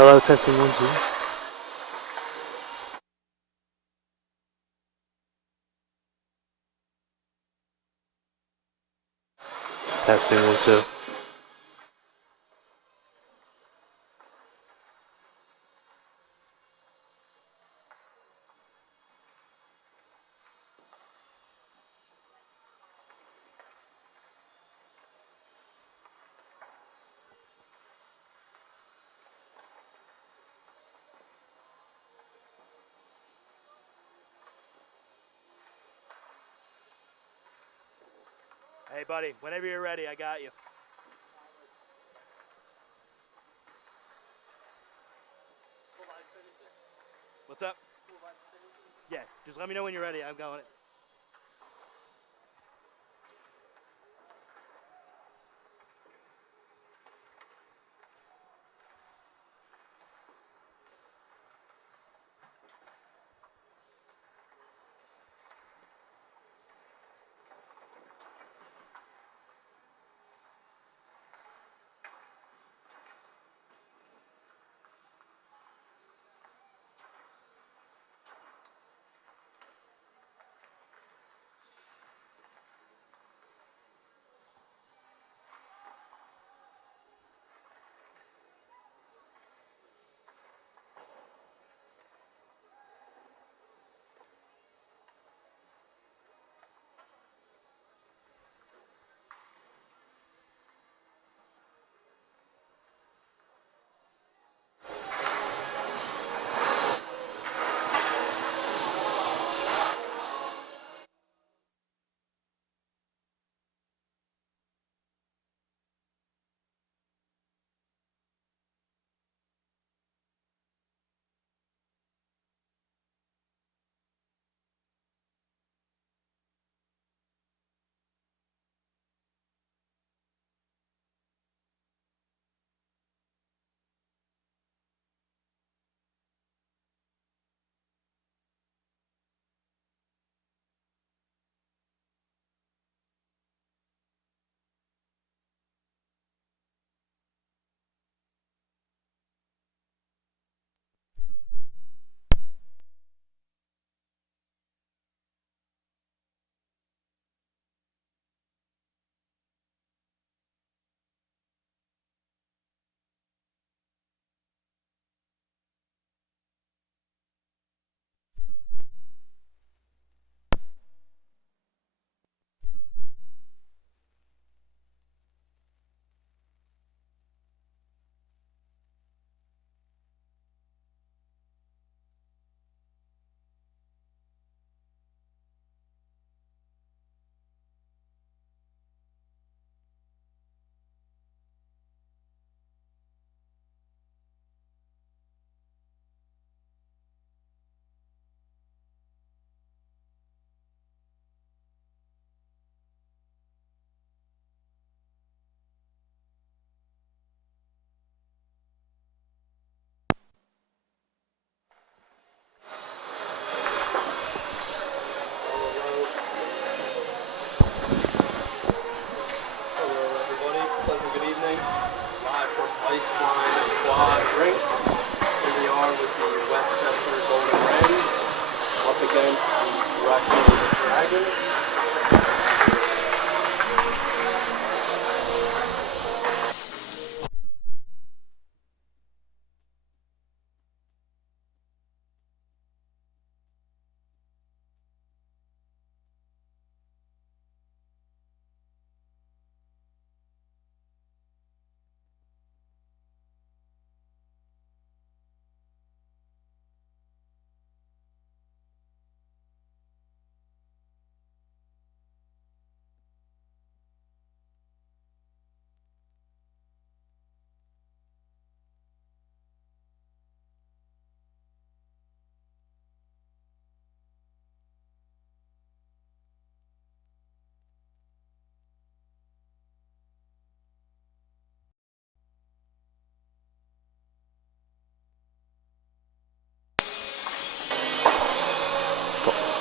Hello, testing 1, 2. Testing 1, 2. Hey, buddy, whenever you're ready, I got you. What's up? Yeah, just let me know when you're ready. I'm going. Hello everybody, pleasant good evening. Live from Iceline Quad Rinks. Here we are with the Westchester Golden Wrens up against the Drexel Dragons.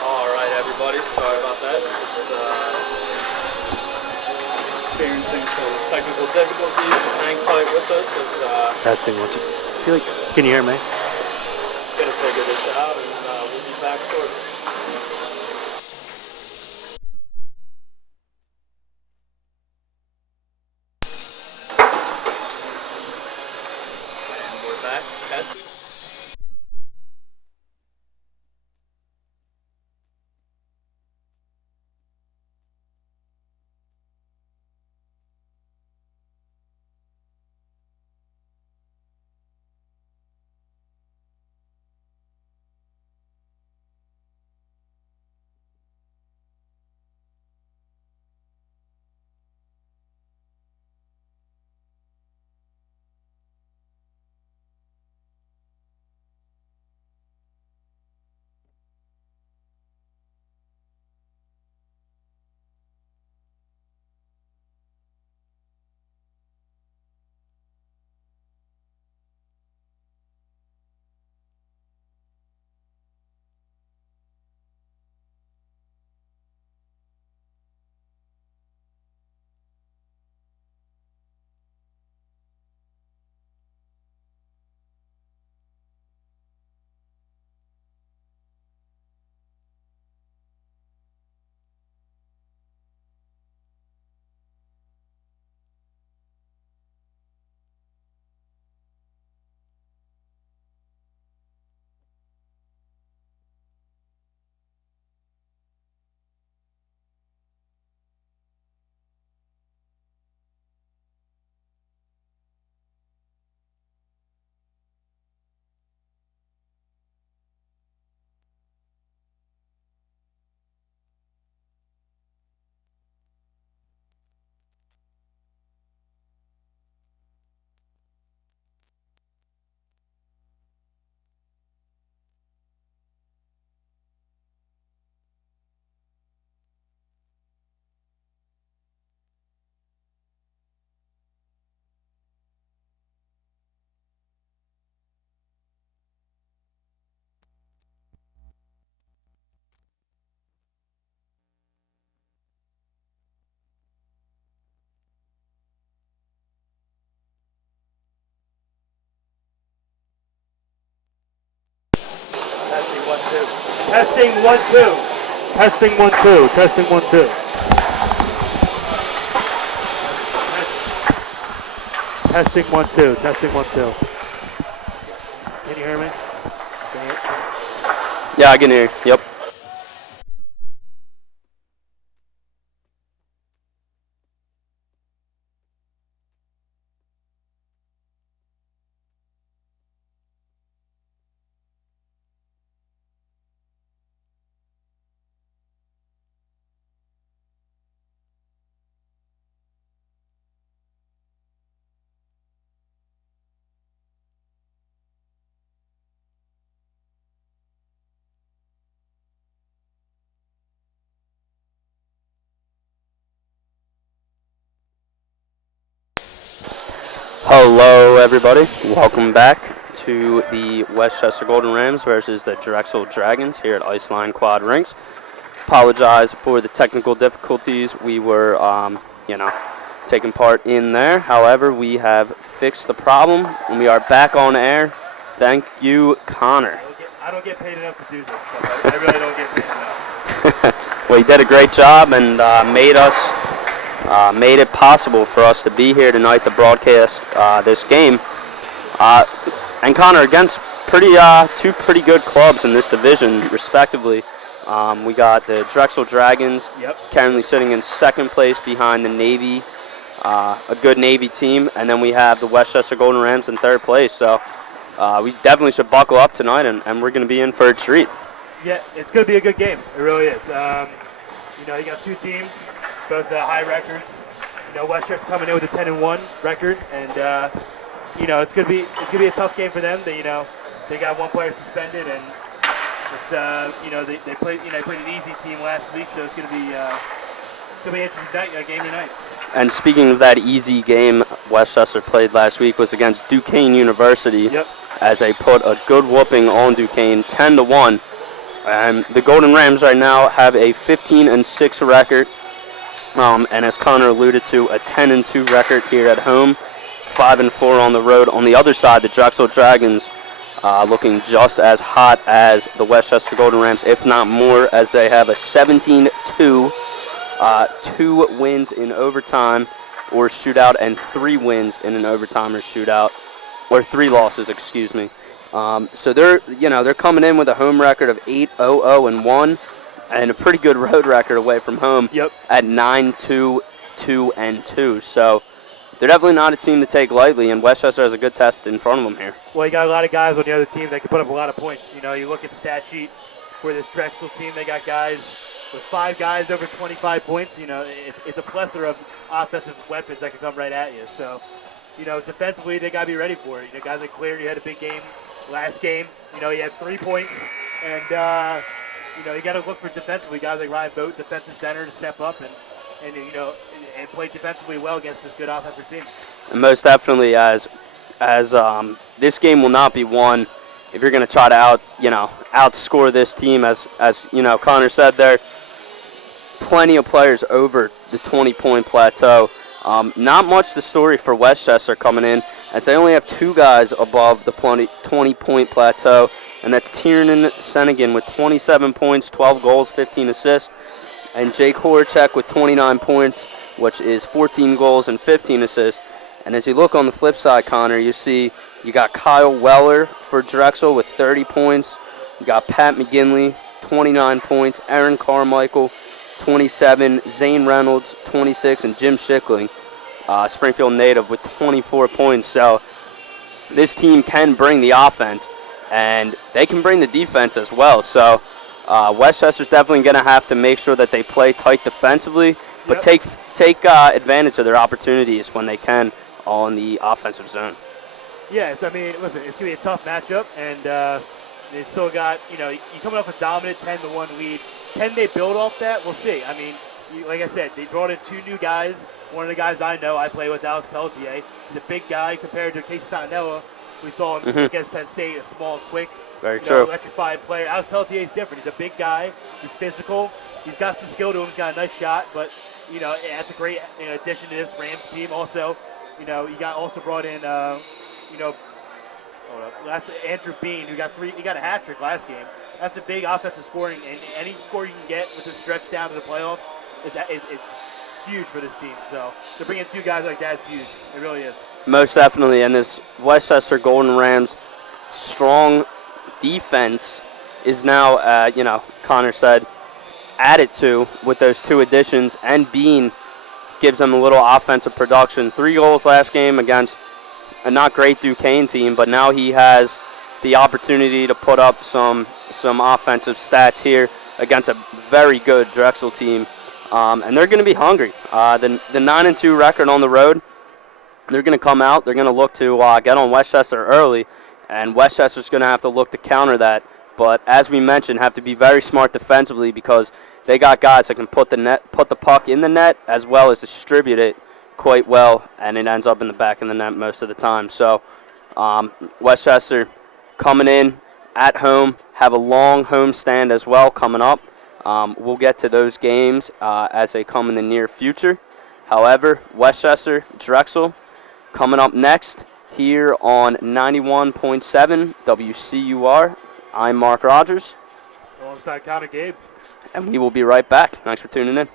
Alright everybody, sorry about that. Just experiencing some technical difficulties. Just hang tight with us as Testing 1, 2. feel like. Can you hear me? Gonna figure this out, and we'll be back shortly. And we're back. Testing. Testing 1 2. Testing 1 2. Testing 1 2. Testing 1 2. Testing 1 2. Testing 1 2. Can you hear me? Can you hear? Yeah, I can hear. Yep. Hello, everybody. Welcome back to the Westchester Golden Rams versus the Drexel Dragons here at Iceline Quad Rinks. Apologize for the technical difficulties. We were, taking part in there. However, we have fixed the problem, and we are back on air. Thank you, Connor. I don't get paid enough to do this stuff. I really don't get paid enough. Well, you did a great job and made it possible for us to be here tonight to broadcast this game. And Connor, against two pretty good clubs in this division, respectively. We got the Drexel Dragons, currently sitting in second place behind the Navy, a good Navy team, and then we have the Westchester Golden Rams in third place. So we definitely should buckle up tonight, and we're going to be in for a treat. Yeah, it's going to be a good game. It really is. You got two teams, both high records. Westchester coming in with a 10-1 record, and it's going to be a tough game for them. They got one player suspended, and it's they played an easy team last week, so it's going to be an interesting game tonight. And speaking of that easy game Westchester played last week was against Duquesne University, as they put a good whooping on Duquesne, 10-1. And the Golden Rams right now have a 15-6 record, and as Connor alluded to, a 10-2 record here at home. 5-4 on the road. On the other side, the Drexel Dragons looking just as hot as the Westchester Golden Rams, if not more, as they have a 17-2, 2 wins in overtime or shootout, and 3 wins in an overtime or shootout, or 3 losses, excuse me. So they're coming in with a home record of 8-0-1 and a pretty good road record away from home. Yep. At 9-2-2-2. So they're definitely not a team to take lightly, and Westchester has a good test in front of them here. Well, you got a lot of guys on the other team that can put up a lot of points. You know, you look at the stat sheet for this Drexel team, they got guys with 5 guys over 25 points. You know, it's a plethora of offensive weapons that can come right at you. So, you know, defensively, they got to be ready for it. You know, guys like Cleary had a big game last game. You know, he had 3 points. And, you know, you got to look for defensively. Guys like Ryan Boat, defensive center, to step up and you know, and play defensively well against this good offensive team. And most definitely, as this game will not be won if you're going to try to outscore this team. As you know, Connor said there, plenty of players over the 20-point plateau. Not much the story for Westchester coming in, as they only have 2 guys above the 20-point plateau, and that's Tiernan Senegan with 27 points, 12 goals, 15 assists, and Jake Horacek with 29 points, which is 14 goals and 15 assists. And as you look on the flip side, Connor, you see you got Kyle Weller for Drexel with 30 points. You got Pat McGinley, 29 points. Aaron Carmichael, 27. Zane Reynolds, 26. And Jim Schickling, Springfield native, with 24 points. So this team can bring the offense, and they can bring the defense as well. So Westchester's definitely going to have to make sure that they play tight defensively, but take advantage of their opportunities when they can on the offensive zone. Yes, I mean, listen, it's going to be a tough matchup, and they still got, you know, you coming off a dominant 10-1 lead. Can they build off that? We'll see. I mean, like I said, they brought in 2 new guys. One of the guys I know, I play with, Alex Pelletier. He's a big guy compared to Casey Santanella. We saw him against Penn State, a small, quick, Very true. Electrified player. Alex Pelletier is different. He's a big guy. He's physical. He's got some skill to him. He's got a nice shot, but, you know, that's a great addition to this Rams team. Also, you know, you got also brought in, Andrew Bean, who got he got a hat trick last game. That's a big offensive scoring, and any score you can get with the stretch down to the playoffs, it's huge for this team. So to bring in 2 guys like that is huge. It really is. Most definitely, and this Westchester Golden Rams strong defense is now, Connor said, added to with those 2 additions, and Bean gives them a little offensive production. 3 goals last game against a not great Duquesne team, but now he has the opportunity to put up some offensive stats here against a very good Drexel team, and they're going to be hungry. The 9-2 record on the road, they're going to come out. They're going to look to get on Westchester early, and Westchester's going to have to look to counter that. But as we mentioned, have to be very smart defensively, because they got guys that can put the puck in the net as well as distribute it quite well, and it ends up in the back of the net most of the time. So Westchester coming in at home, have a long home stand as well coming up. We'll get to those games as they come in the near future. However, Westchester, Drexel, coming up next here on 91.7 WCUR. I'm Mark Rogers. Alongside Connor Gabe. And we will be right back. Thanks for tuning in.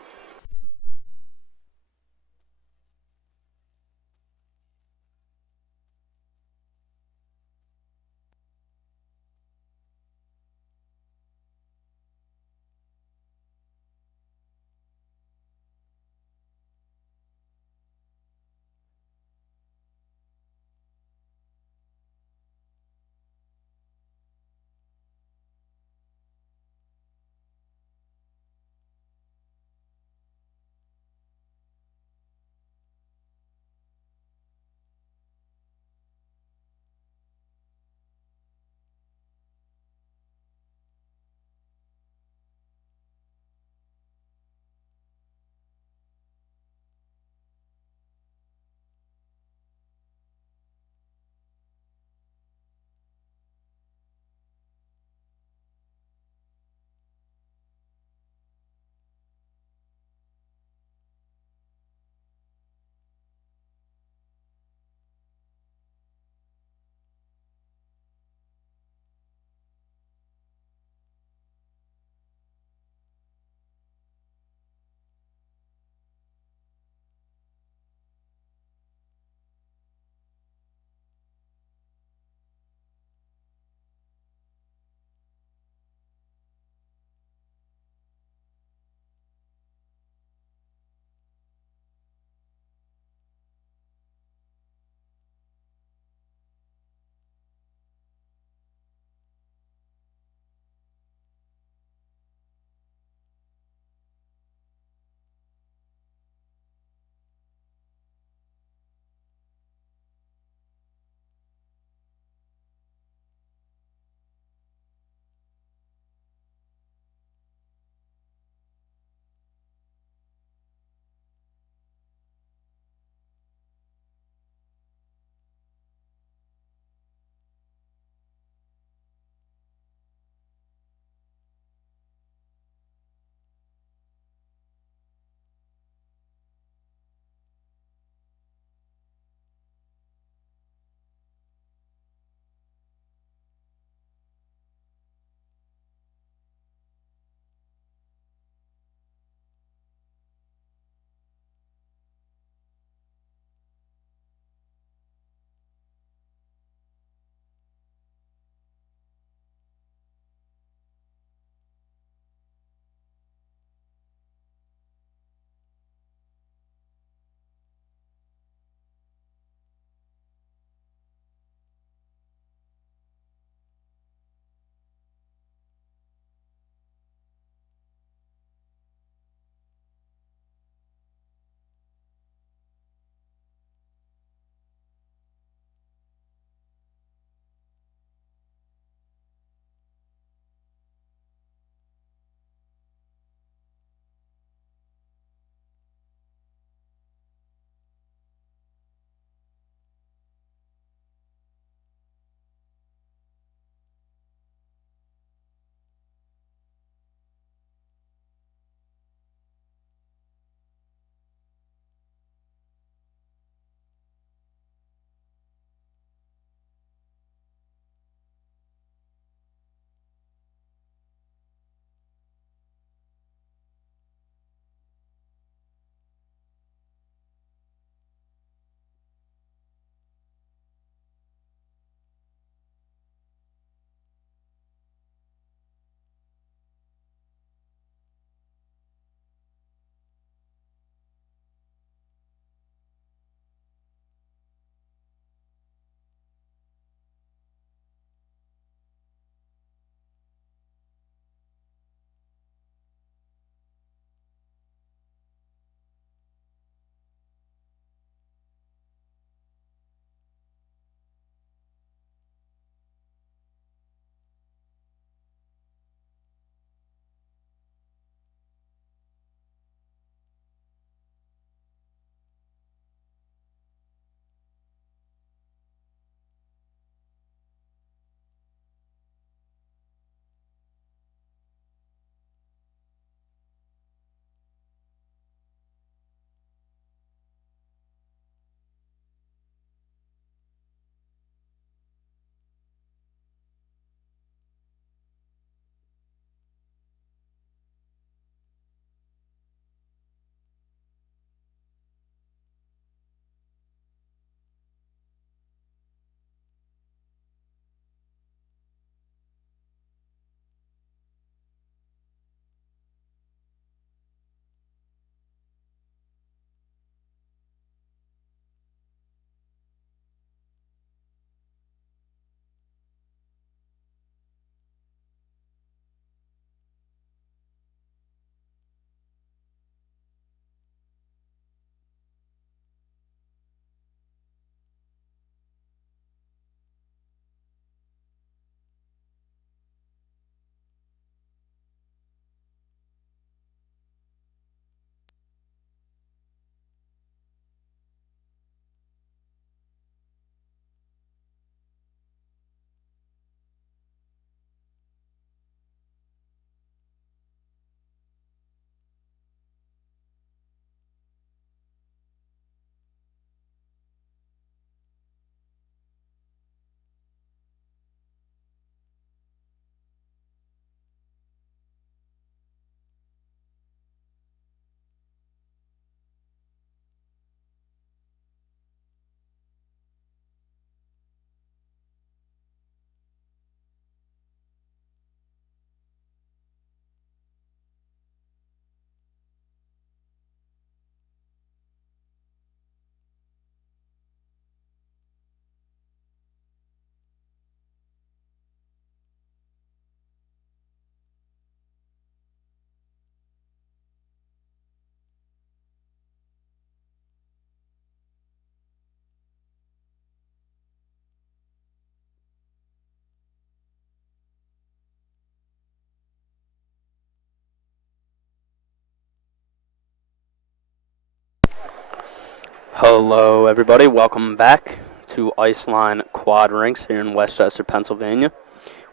Hello, everybody. Welcome back to Iceline Quad Rinks here in Westchester, Pennsylvania.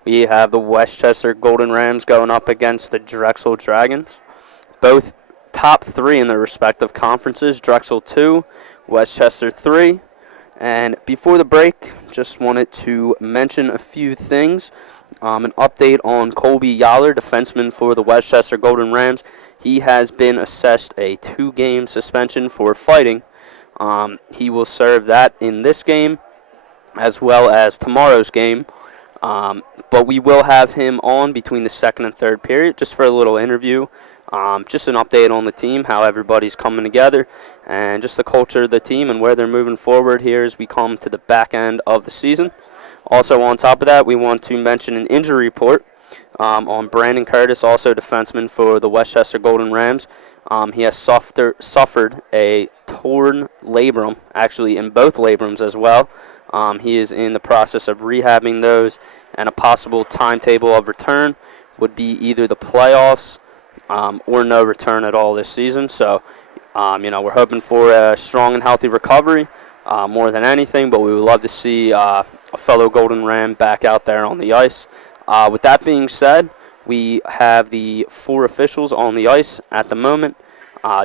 We have the Westchester Golden Rams going up against the Drexel Dragons. Both top three in their respective conferences. Drexel 2, Westchester 3. And before the break, just wanted to mention a few things. An update on Colby Yaller, defenseman for the Westchester Golden Rams. He has been assessed a 2-game suspension for fighting. He will serve that in this game as well as tomorrow's game. But we will have him on between the second and third period just for a little interview. Just an update on the team, how everybody's coming together, and just the culture of the team and where they're moving forward here as we come to the back end of the season. Also, on top of that, we want to mention an injury report on Brandon Curtis, also defenseman for the Westchester Golden Rams. He has suffered a torn labrum, actually in both labrums as well. He is in the process of rehabbing those, and a possible timetable of return would be either the playoffs or no return at all this season. So, we're hoping for a strong and healthy recovery more than anything, but we would love to see a fellow Golden Ram back out there on the ice. With that being said, we have the 4 officials on the ice at the moment.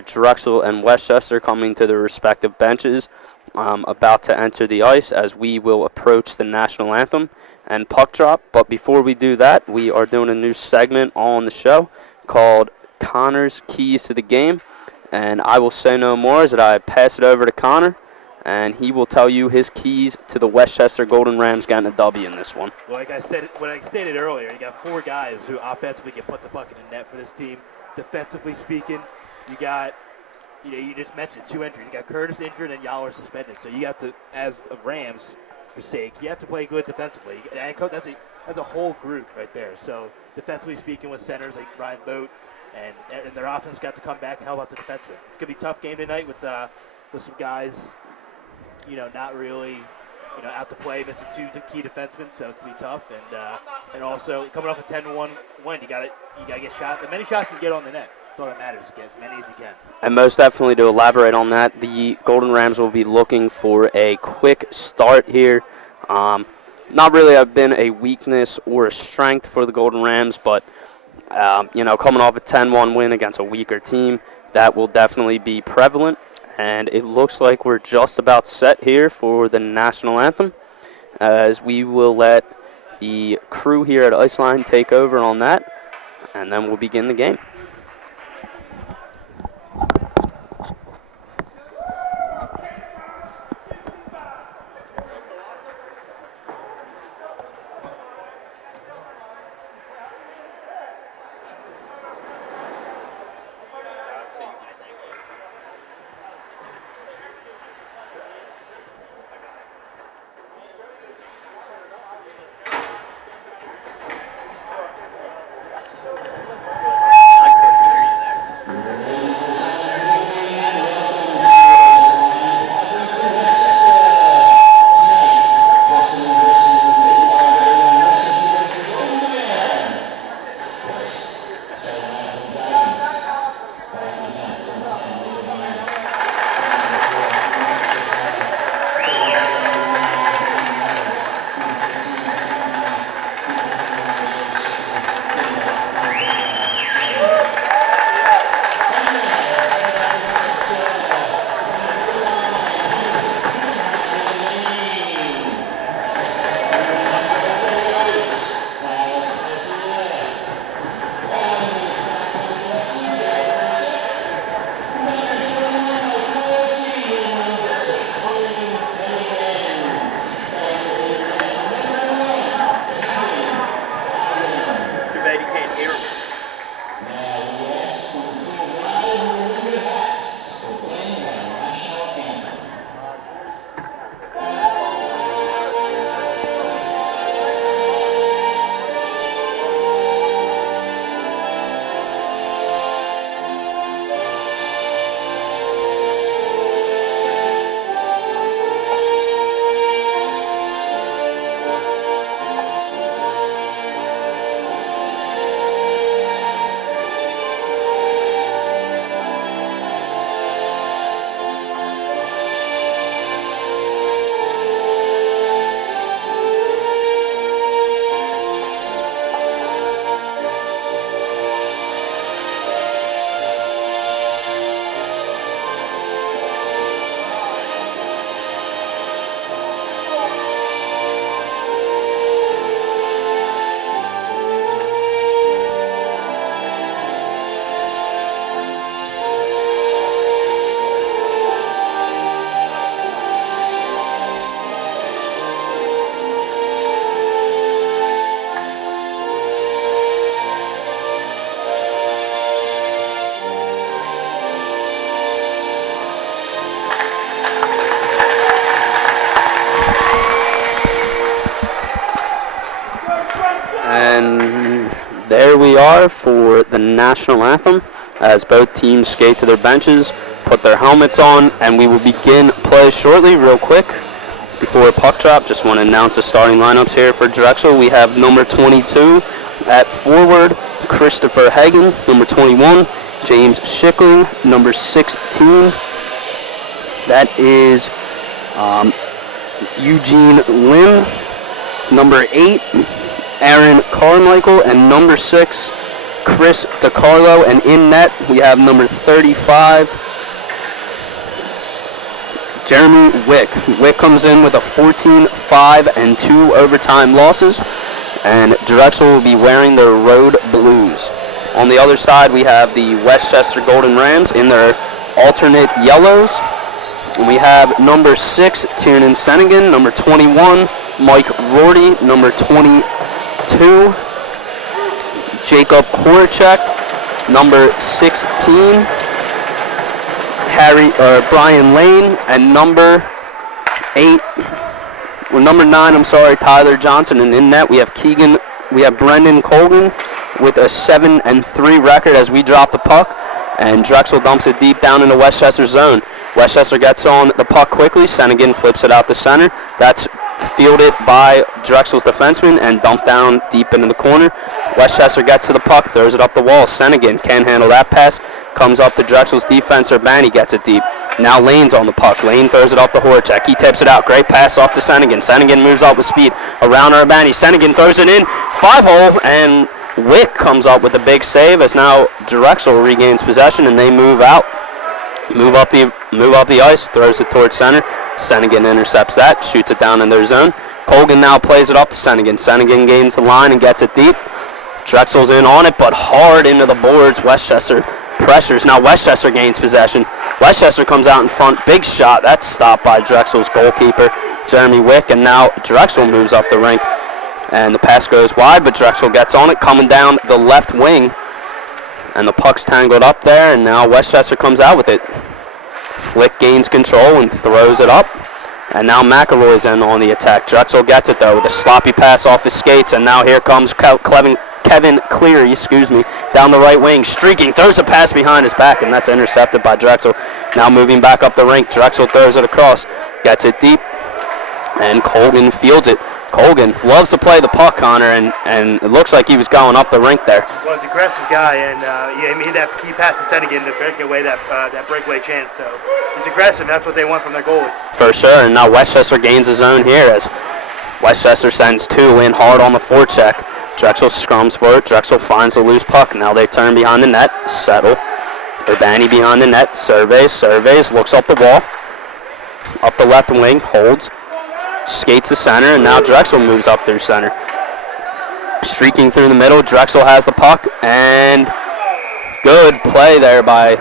Drexel and Westchester coming to their respective benches, about to enter the ice as we will approach the national anthem and puck drop. But before we do that, we are doing a new segment on the show called Connor's Keys to the Game. And I will say no more as I pass it over to Connor, and he will tell you his keys to the Westchester Golden Rams getting a W in this one. Well, like I said, when I stated earlier, you got 4 guys who offensively can put the puck in the net for this team. Defensively speaking, you got, you just mentioned 2 injuries. You got Curtis injured and Yaller suspended. So you have to, as a Rams, for sake, you have to play good defensively. And that's a whole group right there. So defensively speaking, with centers like Ryan Vogt, and their offense got to come back and help out the defensemen. It's gonna be a tough game tonight with some guys, not really, out to play, missing 2 key defensemen, so it's gonna be tough. And also coming off a 10-1 win, you gotta get shot. As many shots you can get on the net. That's all that matters. Get as many as you can. And most definitely to elaborate on that, the Golden Rams will be looking for a quick start here. Not really have been a weakness or a strength for the Golden Rams, but coming off a 10-1 win against a weaker team, that will definitely be prevalent. And it looks like we're just about set here for the national anthem, as we will let the crew here at Iceline take over on that, and then we'll begin the game. And there we are for the national anthem as both teams skate to their benches, put their helmets on, and we will begin play shortly. Real quick, before puck drop, just want to announce the starting lineups here for Drexel. We have number 22 at forward, Christopher Hagen. Number 21, James Schickling. Number 16, that is Eugene Lim. Number 8, Aaron Carmichael. And number 6, Chris DiCarlo. And in net, we have number 35, Jeremy Wick. Wick comes in with a 14-5 and 2 overtime losses, and Drexel will be wearing their road blues. On the other side, we have the Westchester Golden Rams in their alternate yellows. And we have number 6, Tiernan Sennigan, number 21, Mike Rorty, number 22, Jacob Horacek, number 16, Brian Lane, and number 9, Tyler Johnson. And in net, we have Brendan Colgan with a 7-3 record as we drop the puck, and Drexel dumps it deep down into Westchester's zone. Westchester gets on the puck quickly. Sennigan flips it out the center. That's fielded by Drexel's defenseman and dumped down deep into the corner. Westchester gets to the puck, throws it up the wall. Sennigan can't handle that pass. Comes up to Drexel's defense. Urbani gets it deep. Now Lane's on the puck. Lane throws it up to Horacek. He tips it out. Great pass off to Sennigan. Sennigan moves up with speed around Urbani. Sennigan throws it in. 5-hole, and Wick comes up with a big save as now Drexel regains possession and they move out. Move up the ice, throws it towards center. Sennigan intercepts that, shoots it down in their zone. Colgan now plays it up to Sennigan. Sennigan gains the line and gets it deep. Drexel's in on it, but hard into the boards. Westchester pressures. Now Westchester gains possession. Westchester comes out in front. Big shot. That's stopped by Drexel's goalkeeper, Jeremy Wick, and now Drexel moves up the rink. And the pass goes wide, but Drexel gets on it, coming down the left wing. And the puck's tangled up there, and now Westchester comes out with it. Flick gains control and throws it up. And now McElroy's in on the attack. Drexel gets it, though, with a sloppy pass off his skates. And now here comes Kevin Cleary, down the right wing, streaking, throws a pass behind his back, and that's intercepted by Drexel. Now moving back up the rink, Drexel throws it across, gets it deep, and Colgan fields it. Colgan loves to play the puck, Connor, and it looks like he was going up the rink there. Well, he's an aggressive guy, and he made that key pass to Sennigan to break away that breakaway chance. So he's aggressive. That's what they want from their goalie. For sure, and now Westchester gains his own here as Westchester sends 2 in hard on the forecheck. Drexel scrums for it. Drexel finds the loose puck. Now they turn behind the net, settle. Urbani behind the net, surveys, looks up the wall, up the left wing, holds. Skates the center, and now Drexel moves up through center. Streaking through the middle, Drexel has the puck, and good play there by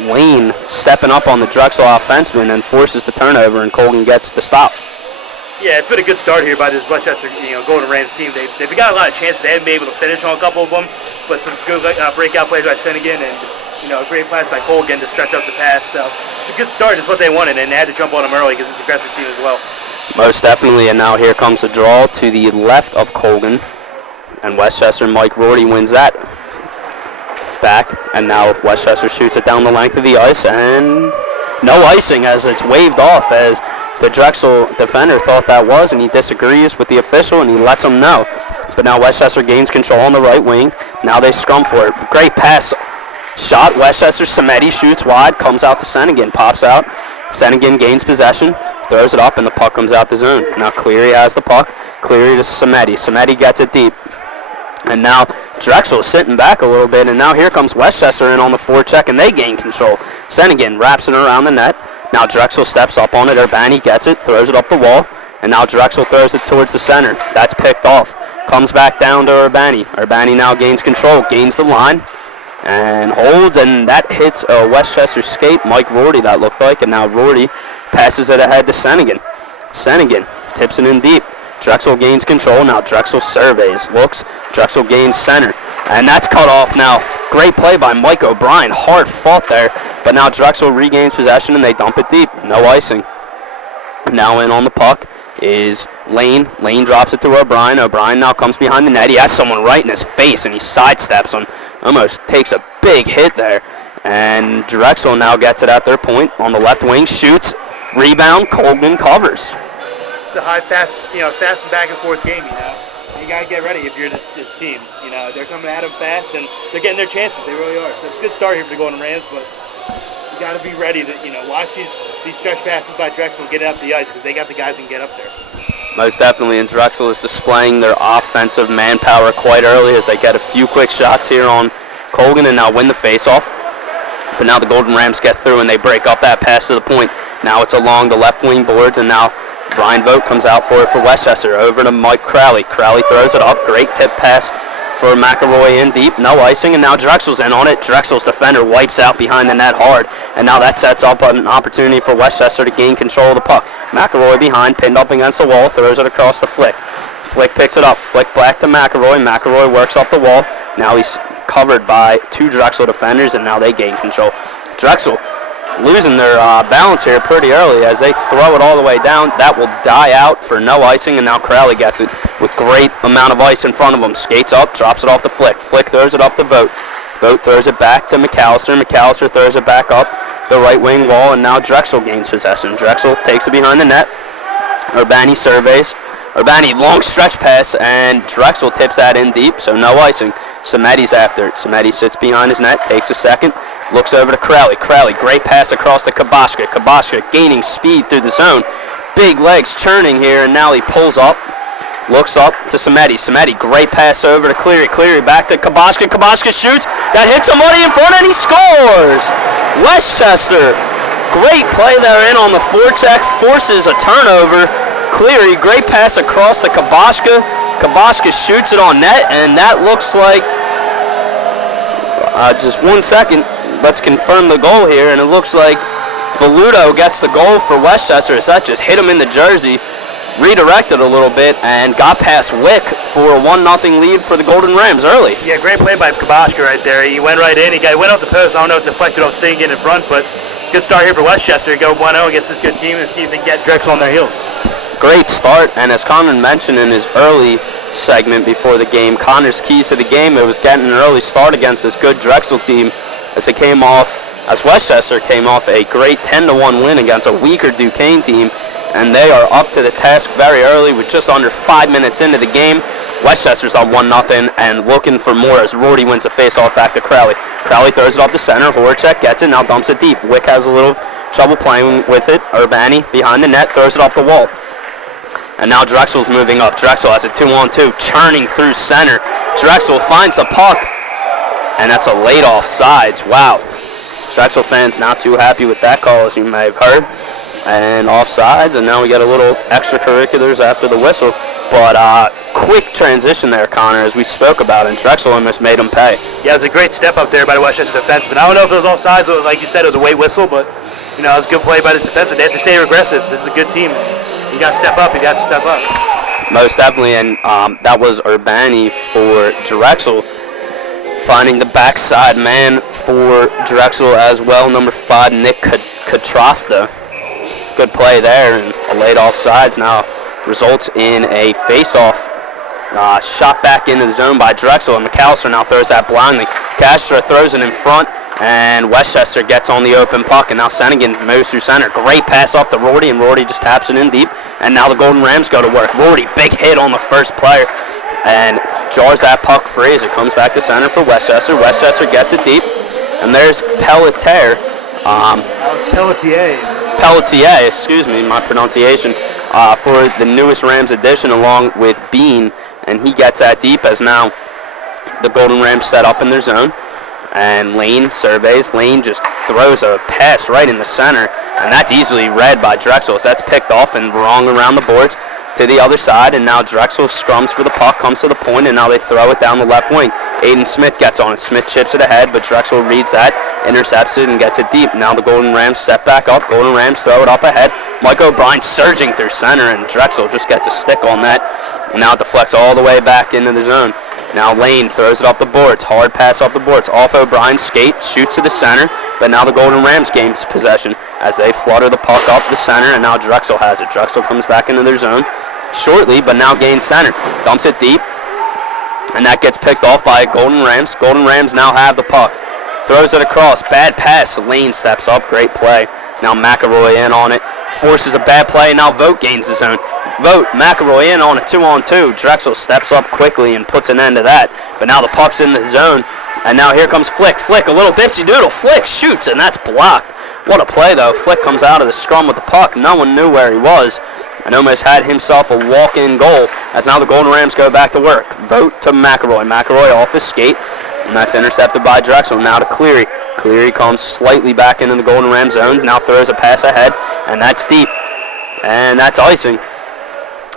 Lane, stepping up on the Drexel offenseman and forces the turnover, and Colgan gets the stop. Yeah, it's been a good start here by this Westchester, Golden Rams team. They've got a lot of chances. They haven't been able to finish on a couple of them, but some good breakout plays by Sennigan and a great pass by Colgan to stretch up the pass. So it's a good start is what they wanted, and they had to jump on them early because it's an aggressive team as well. Most definitely, and now here comes the draw to the left of Colgan, and Westchester, Mike Rorty wins that back, and now Westchester shoots it down the length of the ice, and no icing as it's waved off as the Drexel defender thought that was, and he disagrees with the official, and he lets him know. But now Westchester gains control on the right wing. Now they scrum for it. Great pass. Shot, Westchester, Samedi shoots wide, comes out to Sennigan, pops out. Sennigan gains possession, throws it up, and the puck comes out the zone. Now Cleary has the puck. Cleary to Samedi. Samedi gets it deep. And now Drexel is sitting back a little bit, and now here comes Westchester in on the forecheck, and they gain control. Sennigan wraps it around the net. Now Drexel steps up on it. Urbani gets it, throws it up the wall, and now Drexel throws it towards the center. That's picked off. Comes back down to Urbani. Urbani now gains control, gains the line, and holds, and that hits a Westchester skate. Mike Rorty, that looked like, and now Rorty passes it ahead to Sennigan. Sennigan tips it in deep. Drexel gains control. Now Drexel surveys, looks. Drexel gains center, and that's cut off now. Great play by Mike O'Brien. Hard fought there, but now Drexel regains possession, and they dump it deep. No icing. Now in on the puck is Lane drops it to O'Brien. O'Brien now comes behind the net. He has someone right in his face, and he sidesteps him. Almost takes a big hit there. And Drexel now gets it at their point on the left wing. Shoots. Rebound. Colgan covers. It's a high, fast, fast and back and forth game. You gotta get ready if you're this team. They're coming at them fast, and they're getting their chances. They really are. So it's a good start here for the Golden Rams, but you got to be ready to, watch these stretch passes by Drexel get up the ice because they got the guys who can get up there. Most definitely, and Drexel is displaying their offensive manpower quite early as they get a few quick shots here on Colgan and now win the faceoff. But now the Golden Rams get through and they break up that pass to the point. Now it's along the left wing boards, and now Brian Vogt comes out for it for Westchester. Over to Mike Crowley. Crowley throws it up. Great tip pass for McElroy in deep. No icing, and now Drexel's in on it. Drexel's defender wipes out behind the net hard, and now that sets up an opportunity for Westchester to gain control of the puck. McElroy behind, pinned up against the wall, throws it across the Flick. Flick picks it up. Flick back to McElroy. McElroy works up the wall. Now he's covered by two Drexel defenders, and now they gain control. Drexel losing their balance here pretty early as they throw it all the way down. That will die out for no icing, and now Crowley gets it with great amount of ice in front of him. Skates up, drops it off to Flick. Flick throws it up to Vogt. Vogt throws it back to McAllister. McAllister throws it back up the right wing wall, and now Drexel gains possession. Drexel takes it behind the net. Urbani surveys. Urbani, long stretch pass, and Drexel tips that in deep, so no icing. Samedi's after it. Samedi sits behind his net, takes a second, looks over to Crowley. Crowley, great pass across to Kabashka. Kabashka gaining speed through the zone. Big legs churning here, and now he pulls up, looks up to Samedi. Samedi, great pass over to Cleary. Cleary back to Kabashka. Kabashka shoots. That hits somebody in front, and he scores! Westchester, great play there in on the forecheck, forces a turnover. Cleary, great pass across to Kabashka. Kabashka shoots it on net, and that looks like, just 1 second, let's confirm the goal here, and it looks like Valuto gets the goal for Westchester as that just hit him in the jersey, redirected a little bit, and got past Wick for a 1-0 lead for the Golden Rams early. Yeah, great play by Kabashka right there. He went right in, he went off the post. I don't know if deflected off Singh in front, but good start here for Westchester. Go 1-0 against this good team and see if they can get Drexel on their heels. Great start, and as Connor mentioned in his early segment before the game, Connor's keys to the game, it was getting an early start against this good Drexel team as Westchester came off a great 10-1 win against a weaker Duquesne team, and they are up to the task very early with just under 5 minutes into the game. Westchester's up 1-0 and looking for more as Rorty wins the face-off back to Crowley. Crowley throws it up the center. Horacek gets it, now dumps it deep. Wick has a little trouble playing with it. Urbani behind the net, throws it up the wall. And now Drexel's moving up. Drexel has a 2-on-2, churning through center. Drexel finds the puck, and that's a late offsides. Wow. Drexel fans not too happy with that call, as you may have heard. And offsides, and now we get a little extracurriculars after the whistle. But quick transition there, Connor, as we spoke about, and Drexel almost made him pay. Yeah, it was a great step up there by the Westchester defenseman. I don't know if it was offsides, or like you said, it was a late whistle, but it was a good play by this defenseman. They have to stay aggressive. This is a good team. You got to step up. You got to step up. Most definitely, and that was Urbani for Drexel, finding the backside man for Drexel as well. Number 5, Nick Katrasta. Good play there, and a late offsides now results in a face-off shot back into the zone by Drexel, and McAllister now throws that blindly. Castro throws it in front, and Westchester gets on the open puck, and now Senegan moves through center. Great pass up to Rorty, and Rorty just taps it in deep, and now the Golden Rams go to work. Rorty, big hit on the first player, and jars that puck free as it comes back to center for Westchester. Westchester gets it deep, and there's Pelletier. Pelletier, excuse me, my pronunciation, for the newest Rams addition along with Bean, and he gets that deep as now the Golden Rams set up in their zone. And Lane surveys. Lane just throws a pass right in the center, and that's easily read by Drexel. So that's picked off and wrong around the boards to the other side, and now Drexel scrums for the puck, comes to the point, and now they throw it down the left wing. Aiden Smith gets on it. Smith chips it ahead, but Drexel reads that, intercepts it, and gets it deep. Now the Golden Rams set back up. Golden Rams throw it up ahead. Mike O'Brien surging through center, and Drexel just gets a stick on that. And now it deflects all the way back into the zone. Now Lane throws it up the boards. Hard pass up the boards. Off O'Brien's skate, shoots to the center, but now the Golden Rams gains possession as they flutter the puck up the center, and now Drexel has it. Drexel comes back into their zone. shortly, but now gains center. Dumps it deep, and that gets picked off by Golden Rams. Golden Rams now have the puck. Throws it across. Bad pass. Lane steps up. Great play. Now McElroy in on it. Forces a bad play. Now Vogt gains his own. Vogt, McElroy in on a 2-on-2. Drexel steps up quickly and puts an end to that. But now the puck's in the zone. And now here comes Flick. Flick, a little dipsy doodle. Flick shoots, and that's blocked. What a play, though. Flick comes out of the scrum with the puck. No one knew where he was, and almost had himself a walk-in goal, as now the Golden Rams go back to work. Vogt to McElroy. McElroy off his skate, and that's intercepted by Drexel. Now to Cleary. Cleary comes slightly back into the Golden Rams zone. Now throws a pass ahead, and that's deep. And that's icing.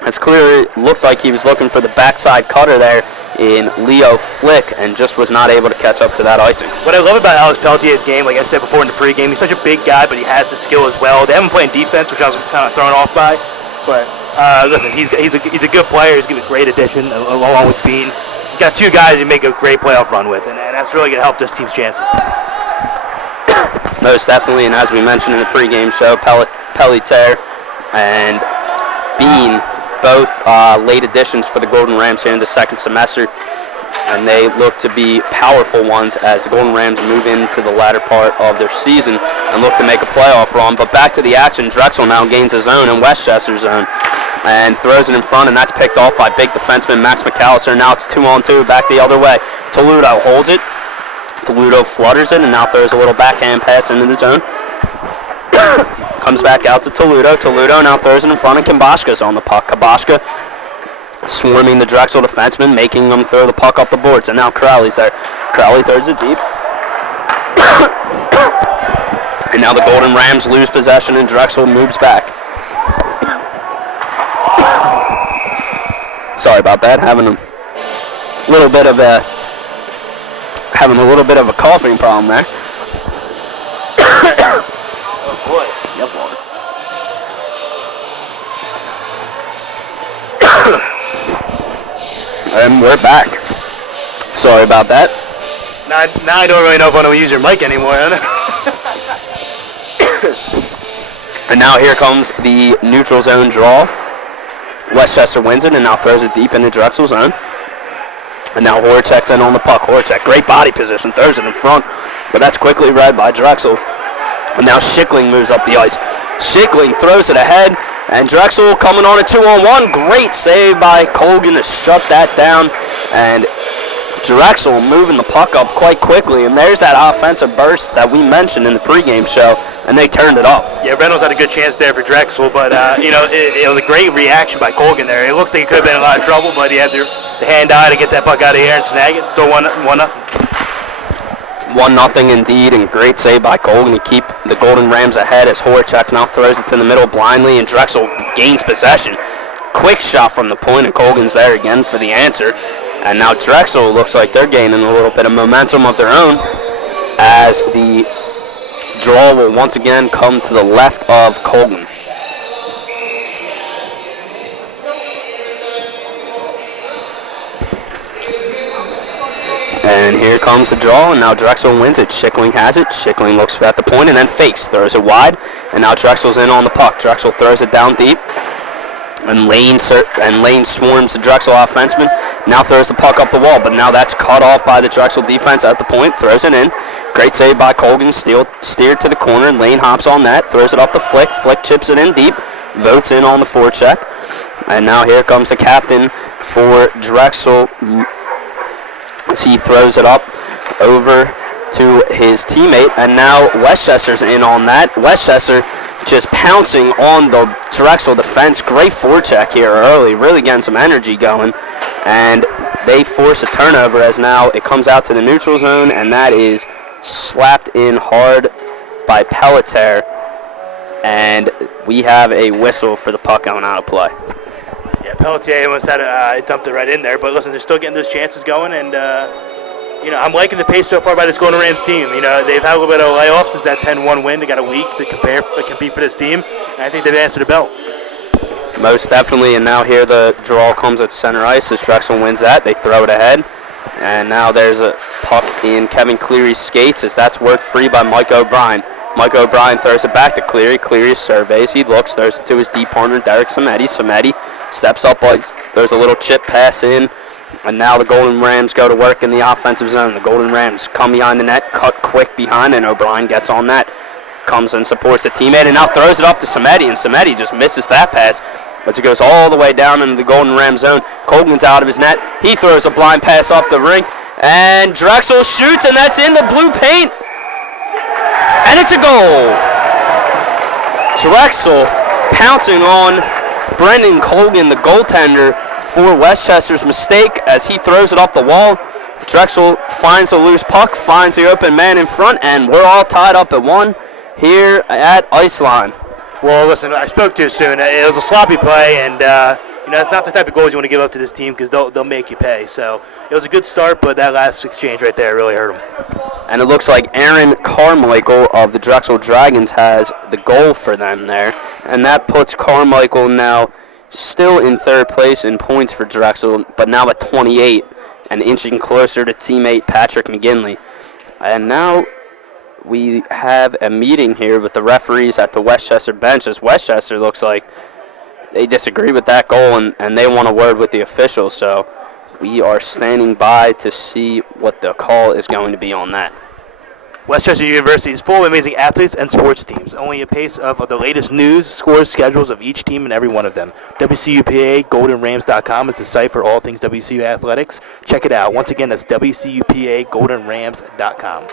As Cleary looked like he was looking for the backside cutter there in Leo Flick, and just was not able to catch up to that icing. What I love about Alex Pelletier's game, like I said before in the pregame, he's such a big guy, but he has the skill as well. They haven't played defense, which I was kind of thrown off by. But listen, he's a good player. He's a great addition along with Bean. He's got two guys you make a great playoff run with, and that's really going to help this team's chances. Most definitely, and as we mentioned in the pregame show, Pelletier and Bean, both late additions for the Golden Rams here in the second semester, and they look to be powerful ones as the Golden Rams move into the latter part of their season and look to make a playoff run. But back to the action, Drexel now gains his own in Westchester's zone and throws it in front, and that's picked off by big defenseman Max McAllister. Now it's 2-on-2 back the other way. Toledo holds it. Toledo flutters it and now throws a little backhand pass into the zone. Comes back out to Toledo. Toledo now throws it in front, and Kabashka's on the puck. Kabashka swarming the Drexel defenseman, making them throw the puck up the boards. And now Crowley's there. Crowley throws it deep. And now the Golden Rams lose possession, and Drexel moves back. Sorry about that. Having a little bit of a coughing problem there. Oh boy. Yep, water. And we're back. Sorry about that. Now I don't really know if I want to use your mic anymore. And now here comes the neutral zone draw. Westchester wins it and now throws it deep into Drexel zone. And now Horacek's in on the puck. Horacek, great body position, throws it in front, but that's quickly read by Drexel. And now Schickling moves up the ice. Schickling throws it ahead, and Drexel coming on a 2-on-1. Great save by Colgan to shut that down. And Drexel moving the puck up quite quickly, and there's that offensive burst that we mentioned in the pregame show, and they turned it up. Yeah, Reynolds had a good chance there for Drexel, but it was a great reaction by Colgan there. It looked like he could have been in a lot of trouble, but he had the hand-eye to get that puck out of the air and snag it. Still 1-0. 1-0 indeed, and great save by Colgan to keep the Golden Rams ahead as Horacek now throws it to the middle blindly, and Drexel gains possession. Quick shot from the point, and Colgan's there again for the answer. And now Drexel looks like they're gaining a little bit of momentum of their own as the draw will once again come to the left of Colgan. And here comes the draw, and now Drexel wins it. Schickling has it. Schickling looks at the point and then fakes. Throws it wide, and now Drexel's in on the puck. Drexel throws it down deep, and Lane swarms the Drexel offenseman. Now throws the puck up the wall, but now that's cut off by the Drexel defense at the point. Throws it in. Great save by Colgan. Steered to the corner, and Lane hops on that. Throws it up to Flick. Flick chips it in deep. Votes in on the forecheck. And now here comes the captain for Drexel, as he throws it up over to his teammate, and now Westchester's in on that. Westchester just pouncing on the Drexel defense. Great forecheck here early, really getting some energy going, and they force a turnover as now it comes out to the neutral zone, and that is slapped in hard by Pelletier, and we have a whistle for the puck going out of play. Yeah, Pelletier almost had dumped it right in there. But listen, they're still getting those chances going, and I'm liking the pace so far by this Golden Rams team. They've had a little bit of a layoff since that 10-1 win. They got a week to compete for this team, and I think they've answered the bell. Most definitely, and now here the draw comes at center ice as Drexel wins that. They throw it ahead, and now there's a puck in Kevin Cleary's skates as that's worked free by Mike O'Brien. Mike O'Brien throws it back to Cleary. Cleary surveys. He looks, throws it to his deep partner, Derek Samedi. Samedi steps up, there's a little chip pass in, and now the Golden Rams go to work in the offensive zone. The Golden Rams come behind the net, cut quick behind, and O'Brien gets on that, comes and supports the teammate, and now throws it up to Samedi, and Samedi just misses that pass as it goes all the way down into the Golden Rams zone. Colgan's out of his net. He throws a blind pass up the ring, and Drexel shoots, and that's in the blue paint, and it's a goal. Drexel pouncing on Brendan Colgan, the goaltender, for Westchester's mistake as he throws it up the wall. Drexel finds the loose puck, finds the open man in front, and we're all tied up at 1 here at Iceline. Well, listen, I spoke too soon. It was a sloppy play, and it's not the type of goals you want to give up to this team because they'll make you pay. So it was a good start, but that last exchange right there really hurt them. And it looks like Aaron Carmichael of the Drexel Dragons has the goal for them there, and that puts Carmichael now still in third place in points for Drexel, but now at 28 and inching closer to teammate Patrick McGinley. And now we have a meeting here with the referees at the Westchester bench, as Westchester looks like they disagree with that goal and they want a word with the officials. So we are standing by to see what the call is going to be on that. Westchester University is full of amazing athletes and sports teams. Only a pace of the latest news, scores, schedules of each team and every one of them. WCUPA GoldenRams.com is the site for all things WCU athletics. Check it out. Once again, that's WCUPA GoldenRams.com.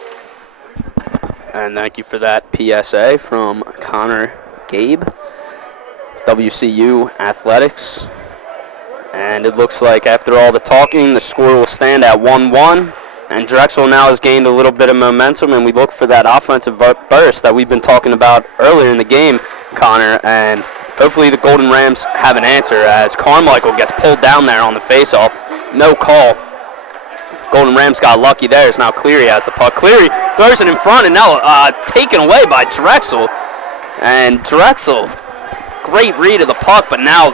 And thank you for that PSA from Connor Gabe, WCU Athletics. And it looks like after all the talking, the score will stand at 1-1. And Drexel now has gained a little bit of momentum, and we look for that offensive burst that we've been talking about earlier in the game, Connor. And hopefully the Golden Rams have an answer as Carmichael gets pulled down there on the faceoff. No call. Golden Rams got lucky there as now Cleary has the puck. Cleary throws it in front, and now taken away by Drexel. And Drexel, great read of the puck, but now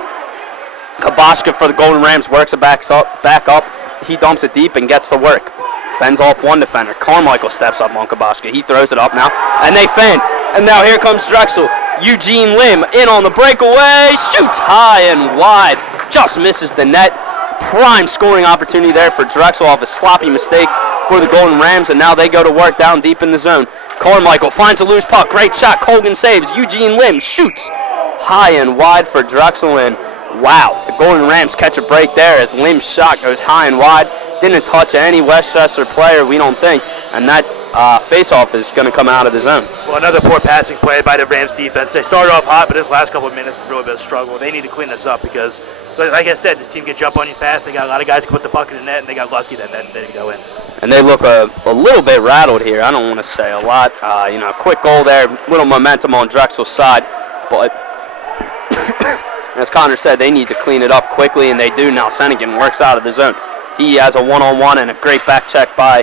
Kabashka for the Golden Rams works it back up. He dumps it deep and gets to work. Fends off one defender. Carmichael steps up on Kabashka. He throws it up now, and they fend. And now here comes Drexel. Eugene Lim in on the breakaway. Shoots high and wide. Just misses the net. Prime scoring opportunity there for Drexel off a sloppy mistake for the Golden Rams, and now they go to work down deep in the zone. Carmichael finds a loose puck. Great shot. Colgan saves. Eugene Lim shoots high and wide for Drexel, and wow, the Golden Rams catch a break there as Lim's shot goes high and wide. Didn't touch any Westchester player, we don't think, and that face-off is going to come out of the zone. Well, another poor passing play by the Rams defense. They started off hot, but this last couple of minutes really been a struggle. They need to clean this up because, like I said, this team can jump on you fast. They got a lot of guys who put the puck in the net, and they got lucky that they didn't go in. And they look a little bit rattled here. I don't want to say a lot. Quick goal there, little momentum on Drexel's side, but as Connor said, they need to clean it up quickly, and they do now. Sennigan works out of the zone. He has a one-on-one and a great back check by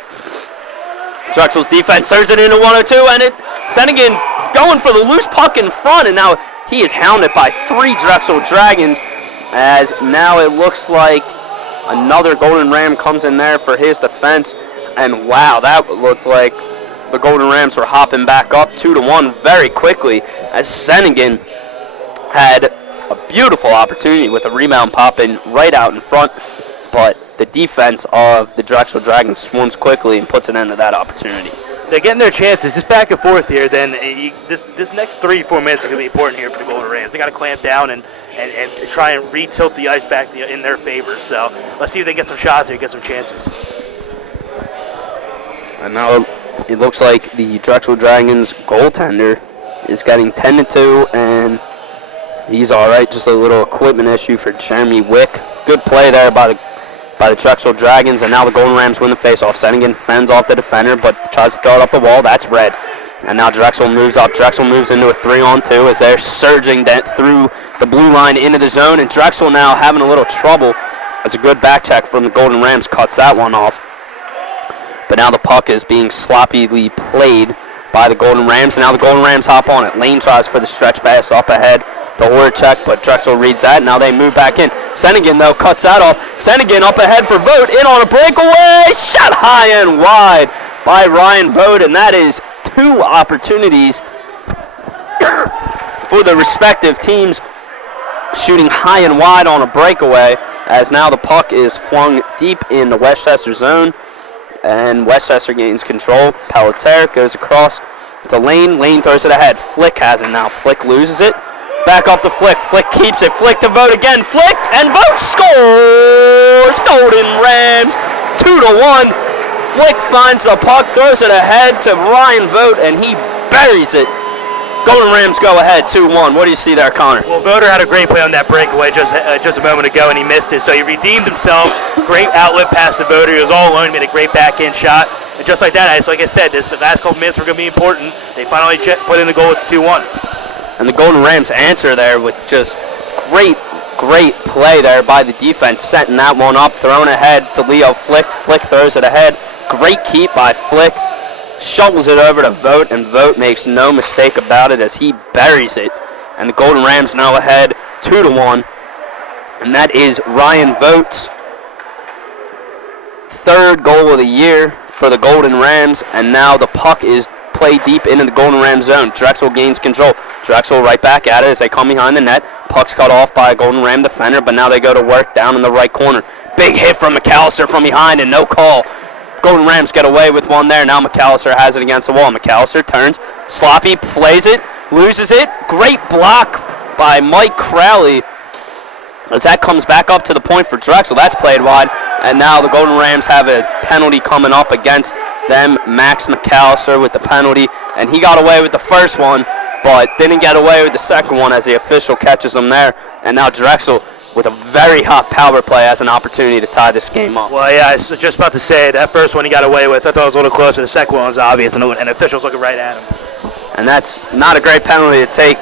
Drexel's defense. Turns it into 102, and Sennigan going for the loose puck in front, and now he is hounded by 3 Drexel Dragons, as now it looks like another Golden Ram comes in there for his defense, and wow, that looked like the Golden Rams were hopping back up 2-1 very quickly, as Sennigan had a beautiful opportunity with a rebound popping right out in front, but the defense of the Drexel Dragons swarms quickly and puts an end to that opportunity. They're getting their chances. Just back and forth here. Then this next 3-4 minutes is going to be important here for the Golden Rams. They got to clamp down and try and re-tilt the ice back in their favor. So let's see if they get some shots here, get some chances. And now it looks like the Drexel Dragons goaltender is getting 10-2, and he's all right. Just a little equipment issue for Jeremy Wick. Good play there by the Drexel Dragons, and now the Golden Rams win the faceoff. Sennigan fends off the defender, but tries to throw it up the wall. That's red. And now Drexel moves up. Drexel moves into a 3-on-2 as they're surging through the blue line into the zone, and Drexel now having a little trouble as a good back check from the Golden Rams cuts that one off. But now the puck is being sloppily played by the Golden Rams, and now the Golden Rams hop on it. Lane tries for the stretch pass up ahead. The order check, but Drexel reads that. Now they move back in. Sennigan, though, cuts that off. Sennigan up ahead for Vogt. In on a breakaway. Shot high and wide by Ryan Vogt, and that is 2 opportunities for the respective teams. shooting high and wide on a breakaway, as now the puck is flung deep in the Westchester zone, and Westchester gains control. Pelletier goes across to Lane. Lane throws it ahead. Flick has it now. Flick loses it. Back off to Flick. Flick keeps it. Flick to Vogt again. Flick, and Vogt scores! Golden Rams, 2-1. Flick finds the puck, throws it ahead to Ryan Vogt, and he buries it. Golden Rams go ahead 2-1. What do you see there, Connor? Well, Voter had a great play on that breakaway just a moment ago, and he missed it. So he redeemed himself. Great outlet pass to Voter. He was all alone. He made a great backhand shot. And just like that, like I said, the last couple minutes were going to be important. They finally put in the goal. It's 2-1. And the Golden Rams answer there with just great play there by the defense, setting that one up, throwing ahead to Leo Flick. Flick throws it ahead. Great keep by Flick. Shovels it over to Vogt, and Vogt makes no mistake about it as he buries it. And the Golden Rams now ahead 2-1. And that is Ryan Vogt's third goal of the year for the Golden Rams. And now the puck is played deep into the Golden Rams zone. Drexel gains control. Drexel right back at it as they come behind the net. Puck's cut off by a Golden Ram defender, but now they go to work down in the right corner. Big hit from McAllister from behind and no call. Golden Rams get away with one there. Now McAllister has it against the wall. McAllister turns. Sloppy plays it. Loses it. Great block by Mike Crowley as that comes back up to the point for Drexel. That's played wide. And now the Golden Rams have a penalty coming up against them. Max McAllister with the penalty. And he got away with the first one, but didn't get away with the second one as the official catches him there. And now Drexel, with a very hot power play, has an opportunity to tie this game up. Well, yeah, I was just about to say, that first one he got away with, I thought it was a little closer. The second one was obvious, and the official's looking right at him. And that's not a great penalty to take,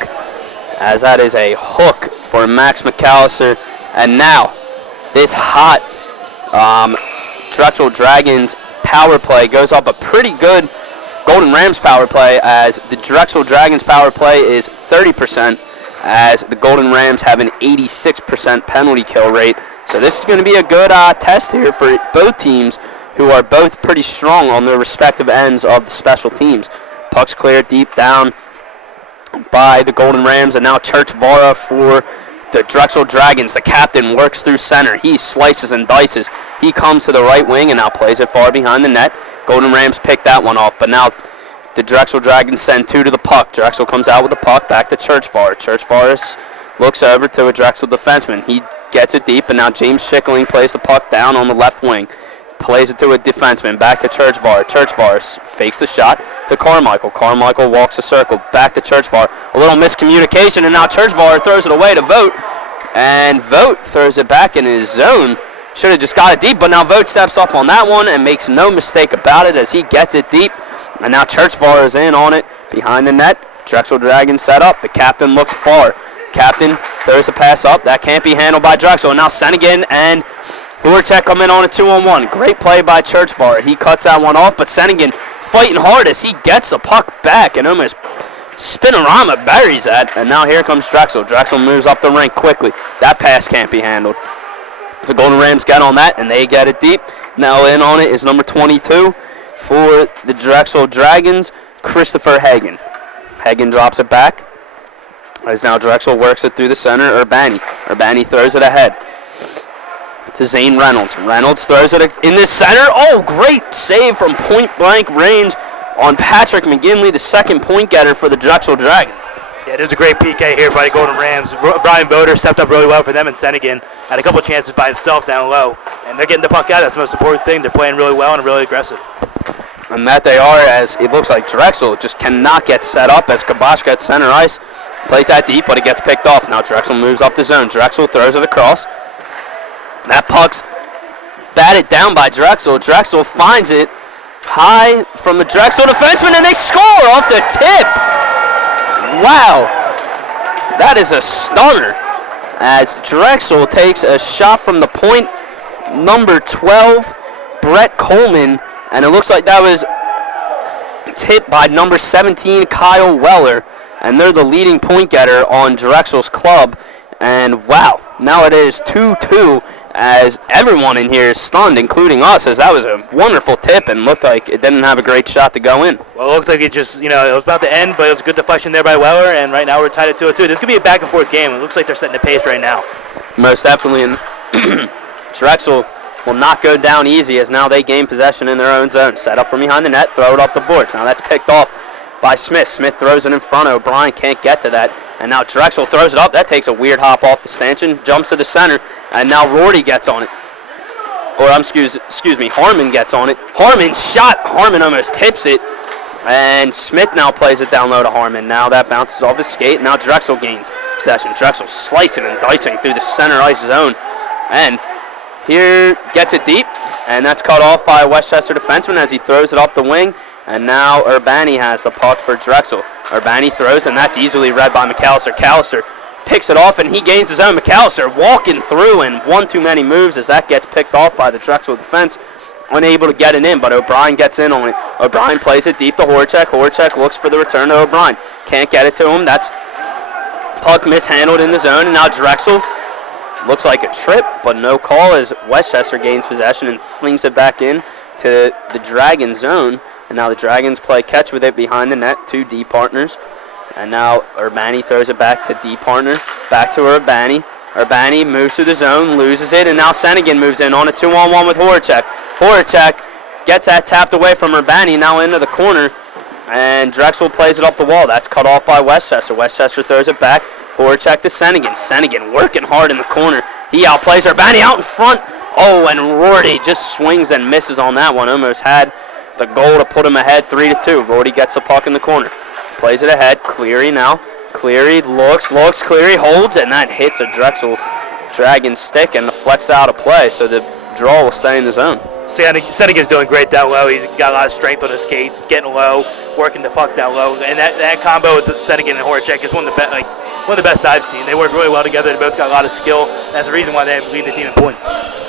as that is a hook for Max McAllister. And now, this hot Drexel Dragons power play goes up a pretty good Golden Rams power play, as the Drexel Dragons power play is 30%. As the Golden Rams have an 86% penalty kill rate. So this is going to be a good test here for both teams, who are both pretty strong on their respective ends of the special teams. Puck's cleared deep down by the Golden Rams, and now Church Vara for the Drexel Dragons. The captain works through center. He slices and dices. He comes to the right wing and now plays it far behind the net. Golden Rams pick that one off, but now the Drexel Dragons send two to the puck. Drexel comes out with the puck back to Church Vara. Church Vara looks over to a Drexel defenseman. He gets it deep, and now James Schickling plays the puck down on the left wing. Plays it to a defenseman. Back to Church Vara. Church Vara fakes the shot to Carmichael. Carmichael walks the circle. Back to Church Vara. A little miscommunication, and now Church Vara throws it away to Vogt. And Vogt throws it back in his zone. Should have just got it deep, but now Vogt steps up on that one and makes no mistake about it as he gets it deep. And now Church Vara is in on it behind the net. Drexel Dragons set up. The captain looks far. Captain throws the pass up. That can't be handled by Drexel. And now Senegan and Horchek come in on a 2-on-1. Great play by Church Vara. He cuts that one off, but Senegan fighting hard as he gets the puck back and almost Spinorama buries that. And now here comes Drexel. Drexel moves up the rink quickly. That pass can't be handled. The Golden Rams get on that, and they get it deep. Now in on it is number 22. For the Drexel Dragons, Christopher Hagen. Hagen drops it back, as now Drexel works it through the center. Urbani throws it ahead to Zane Reynolds. Reynolds throws it in the center. Oh, great save from point-blank range on Patrick McGinley, the second point getter for the Drexel Dragons. Yeah, there's a great PK here by the Golden Rams. Brian Voter stepped up really well for them, and Senegan had a couple chances by himself down low. And they're getting the puck out. That's the most important thing. They're playing really well and really aggressive. And that they are, as it looks like Drexel just cannot get set up as Kabashka at center ice. Plays that deep, but it gets picked off. Now Drexel moves up the zone. Drexel throws it across. That puck's batted down by Drexel. Drexel finds it high from the Drexel defenseman, and they score off the tip. Wow. That is a stunner, as Drexel takes a shot from the point, number 12, Brett Coleman, and it looks like that was tipped by number 17, Kyle Weller, and they're the leading point getter on Drexel's club. And wow, now it is 2-2 as everyone in here is stunned, including us, as that was a wonderful tip and looked like it didn't have a great shot to go in. Well, it looked like it just, it was about to end, but it was a good deflection there by Weller, and right now we're tied at 2-2. This could be a back-and-forth game. It looks like they're setting the pace right now. Most definitely, and Drexel will not go down easy as now they gain possession in their own zone. Set up from behind the net, throw it up the boards. Now that's picked off by Smith. Smith throws it in front. O'Brien can't get to that. And now Drexel throws it up. That takes a weird hop off the stanchion, jumps to the center, and now Rorty gets on it. Or excuse me, Harmon gets on it. Harmon shot. Harmon almost tips it. And Smith now plays it down low to Harmon. Now that bounces off his skate. Now Drexel gains possession. Drexel slicing and dicing through the center ice zone. And here gets it deep. And that's cut off by a Westchester defenseman as he throws it up the wing. And now Urbani has the puck for Drexel. Urbani throws, and that's easily read by McAllister. McAllister picks it off, and he gains his own. McAllister walking through, and one too many moves as that gets picked off by the Drexel defense. Unable to get it in, but O'Brien gets in on it. O'Brien plays it deep to Horacek. Horacek looks for the return to O'Brien. Can't get it to him. That's puck mishandled in the zone, and now Drexel looks like a trip, but no call as Westchester gains possession and flings it back in to the Dragon zone. And now the Dragons play catch with it behind the net, 2 D partners. And now Urbani throws it back to D partner, back to Urbani. Urbani moves to the zone, loses it, and now Senegan moves in on a 2-on-1 with Horacek. Horacek gets that tapped away from Urbani, now into the corner, and Drexel plays it up the wall. That's cut off by Westchester. Westchester throws it back. Horacek to Senegan. Senegan working hard in the corner. He outplays Urbani out in front. Oh, and Rorty just swings and misses on that one. Almost had the goal to put him ahead 3-2. Rorty gets the puck in the corner. Plays it ahead. Cleary now. Cleary looks. Cleary holds, and that hits a Drexel Dragon stick and deflects out of play, so the draw will stay in the zone. Senega's doing great down low. He's got a lot of strength on his skates. He's getting low, working the puck down low, and that combo with Senegan and Horacek is one of the best I've seen. They work really well together. They both got a lot of skill. That's the reason why they lead the team in points.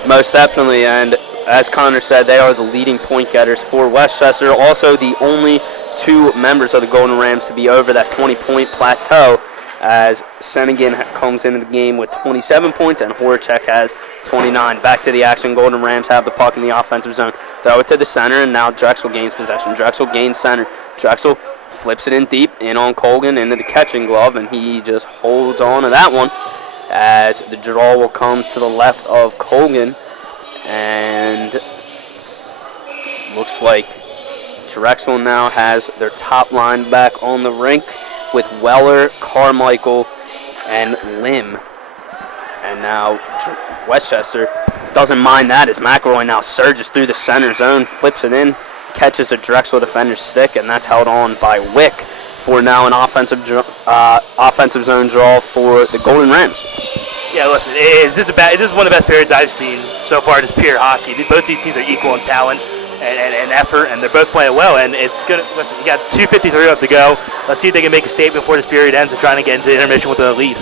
Most definitely, and as Connor said, they are the leading point getters for Westchester. Also, the only 2 members of the Golden Rams to be over that 20-point plateau, as Senegan comes into the game with 27 points and Horacek has 29. Back to the action. Golden Rams have the puck in the offensive zone. Throw it to the center, and now Drexel gains possession. Drexel gains center. Drexel flips it in deep, in on Colgan, into the catching glove, and he just holds on to that one as the draw will come to the left of Colgan. And looks like Drexel now has their top line back on the rink with Weller, Carmichael, and Lim. And now Westchester doesn't mind that as McElroy now surges through the center zone, flips it in, catches a Drexel defender's stick, and that's held on by Wick for now an offensive zone draw for the Golden Rams. Yeah, listen, this is one of the best periods I've seen so far in this pure hockey. Both these teams are equal in talent and effort, and they're both playing well. And it's good. Listen, you got 2:53 left to go. Let's see if they can make a statement before this period ends and trying to get into the intermission with a lead.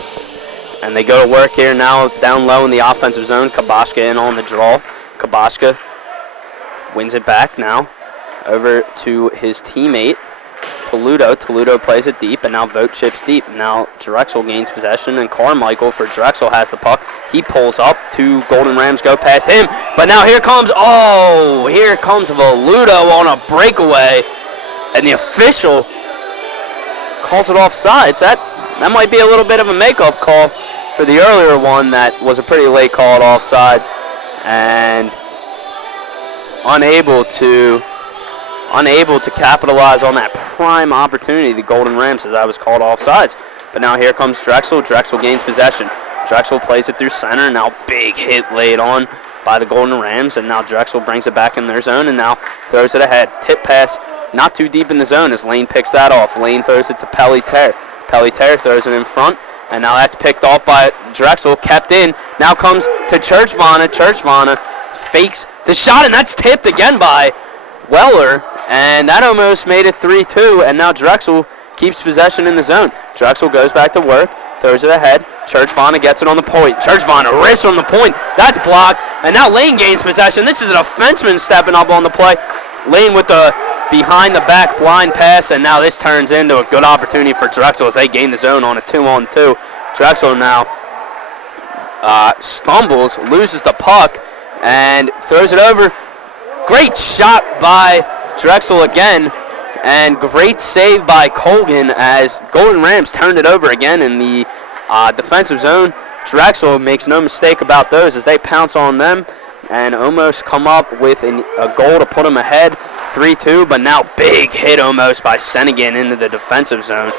And they go to work here now down low in the offensive zone. Kabaska in on the draw. Kabaska wins it back now over to his teammate, Toledo. Toledo plays it deep, and now Vogt chips deep. Now Drexel gains possession, and Carmichael for Drexel has the puck. He pulls up. 2 Golden Rams go past him, but now here comes Voluto on a breakaway, and the official calls it offsides. That might be a little bit of a makeup call for the earlier one that was a pretty late call at offsides, and unable to capitalize on that prime opportunity, the Golden Rams, as I was called offsides. But now here comes Drexel. Drexel gains possession. Drexel plays it through center. Now big hit laid on by the Golden Rams, and now Drexel brings it back in their zone and now throws it ahead. Tip pass, not too deep in the zone as Lane picks that off. Lane throws it to Pelletier. Pelletier throws it in front, and now that's picked off by Drexel, kept in. Now comes to Churchvana. Churchvana fakes the shot, and that's tipped again by Weller, and that almost made it 3-2, and now Drexel keeps possession in the zone. Drexel goes back to work, throws it ahead. Churchvana gets it on the point. Churchvana rips on the point. That's blocked, and now Lane gains possession. This is a defenseman stepping up on the play. Lane with the behind-the-back blind pass, and now this turns into a good opportunity for Drexel as they gain the zone on a 2-on-2. Drexel now stumbles, loses the puck, and throws it over. Great shot by Drexel again, and great save by Colgan as Golden Rams turned it over again in the defensive zone. Drexel makes no mistake about those as they pounce on them and almost come up with a goal to put them ahead 3-2, but now big hit almost by Senegan into the defensive zone.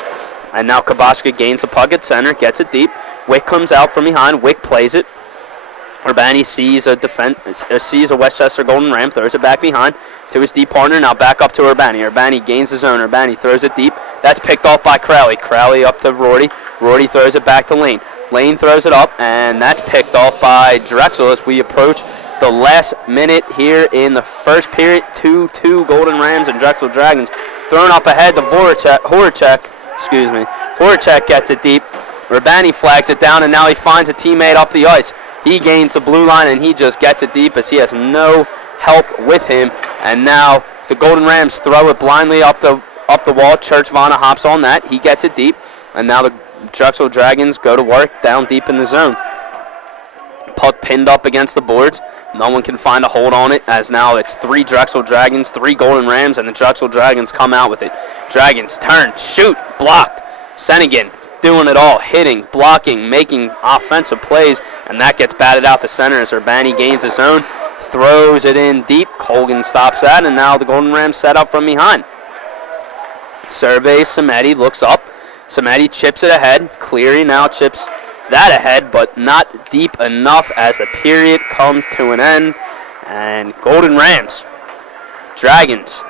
And now Kabaska gains the puck at center, gets it deep. Wick comes out from behind. Wick plays it. Urbani sees a Westchester Golden Ram, throws it back behind to his deep partner. Now back up to Urbani. Urbani gains the zone. Urbani throws it deep. That's picked off by Crowley. Crowley up to Rorty. Rorty throws it back to Lane. Lane throws it up, and that's picked off by Drexel as we approach the last minute here in the first period. 2-2 Golden Rams and Drexel Dragons. Thrown up ahead to Horacek. Horacek gets it deep. Urbani flags it down, and now he finds a teammate up the ice. He gains the blue line, and he just gets it deep as he has no help with him. And now the Golden Rams throw it blindly up the wall. Churchvana hops on that. He gets it deep, and now the Drexel Dragons go to work down deep in the zone. Puck pinned up against the boards. No one can find a hold on it as now it's 3 Drexel Dragons, 3 Golden Rams, and the Drexel Dragons come out with it. Dragons turn, shoot, blocked. Senegan doing it all, hitting, blocking, making offensive plays, and that gets batted out to center as Urbani gains his own, throws it in deep. Colgan stops that, and now the Golden Rams set up from behind. Surveys Samedi, looks up. Samedi chips it ahead. Cleary now chips that ahead, but not deep enough as the period comes to an end. And Golden Rams, Dragons,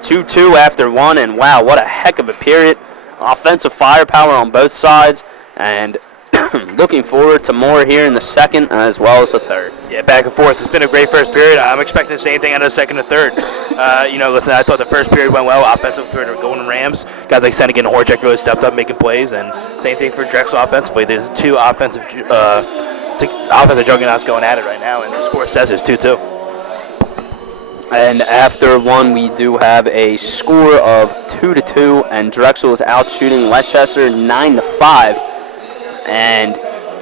2-2 after 1, and wow, what a heck of a period. Offensive firepower on both sides, and looking forward to more here in the second as well as the third. Yeah, back and forth. It's been a great first period. I'm expecting the same thing out of the second and third. Listen, I thought the first period went well. Offensive for the Golden Rams. Guys like Senegan and Horchek really stepped up making plays, and same thing for Drexel offensively. There's 2 offensive juggernauts going at it right now, and the score says it's 2-2. And after 1, we do have a score of 2-2, and Drexel is out shooting Westchester 9-5. And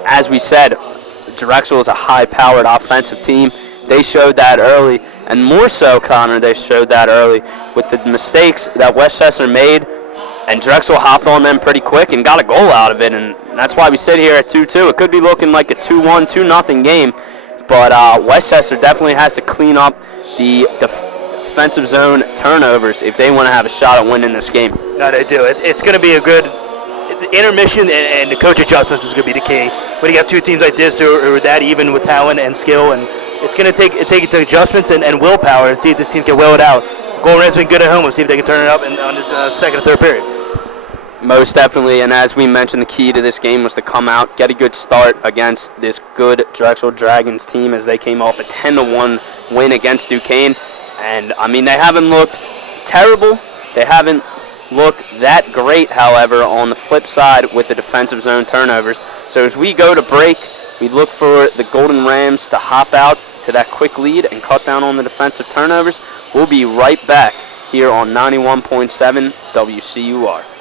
as we said, Drexel is a high-powered offensive team. They showed that early, and more so, Connor, they showed that early with the mistakes that Westchester made, and Drexel hopped on them pretty quick and got a goal out of it, and that's why we sit here at 2-2. It could be looking like a 2-1, 2-0 game, but Westchester definitely has to clean up the defensive zone turnovers if they want to have a shot at winning this game. No, they do. It's going to be a good intermission, and the coach adjustments is going to be the key. When you got 2 teams like this who are that even with talent and skill, and it's going to take adjustments and willpower and see if this team can will it out. Golden Rams been good at home. We'll see if they can turn it up on this second and third period. Most definitely, and as we mentioned, the key to this game was to come out, get a good start against this good Drexel Dragons team as they came off a 10-1 win against Duquesne. And, I mean, they haven't looked terrible. They haven't looked that great, however, on the flip side with the defensive zone turnovers. So as we go to break, we look for the Golden Rams to hop out to that quick lead and cut down on the defensive turnovers. We'll be right back here on 91.7 WCUR.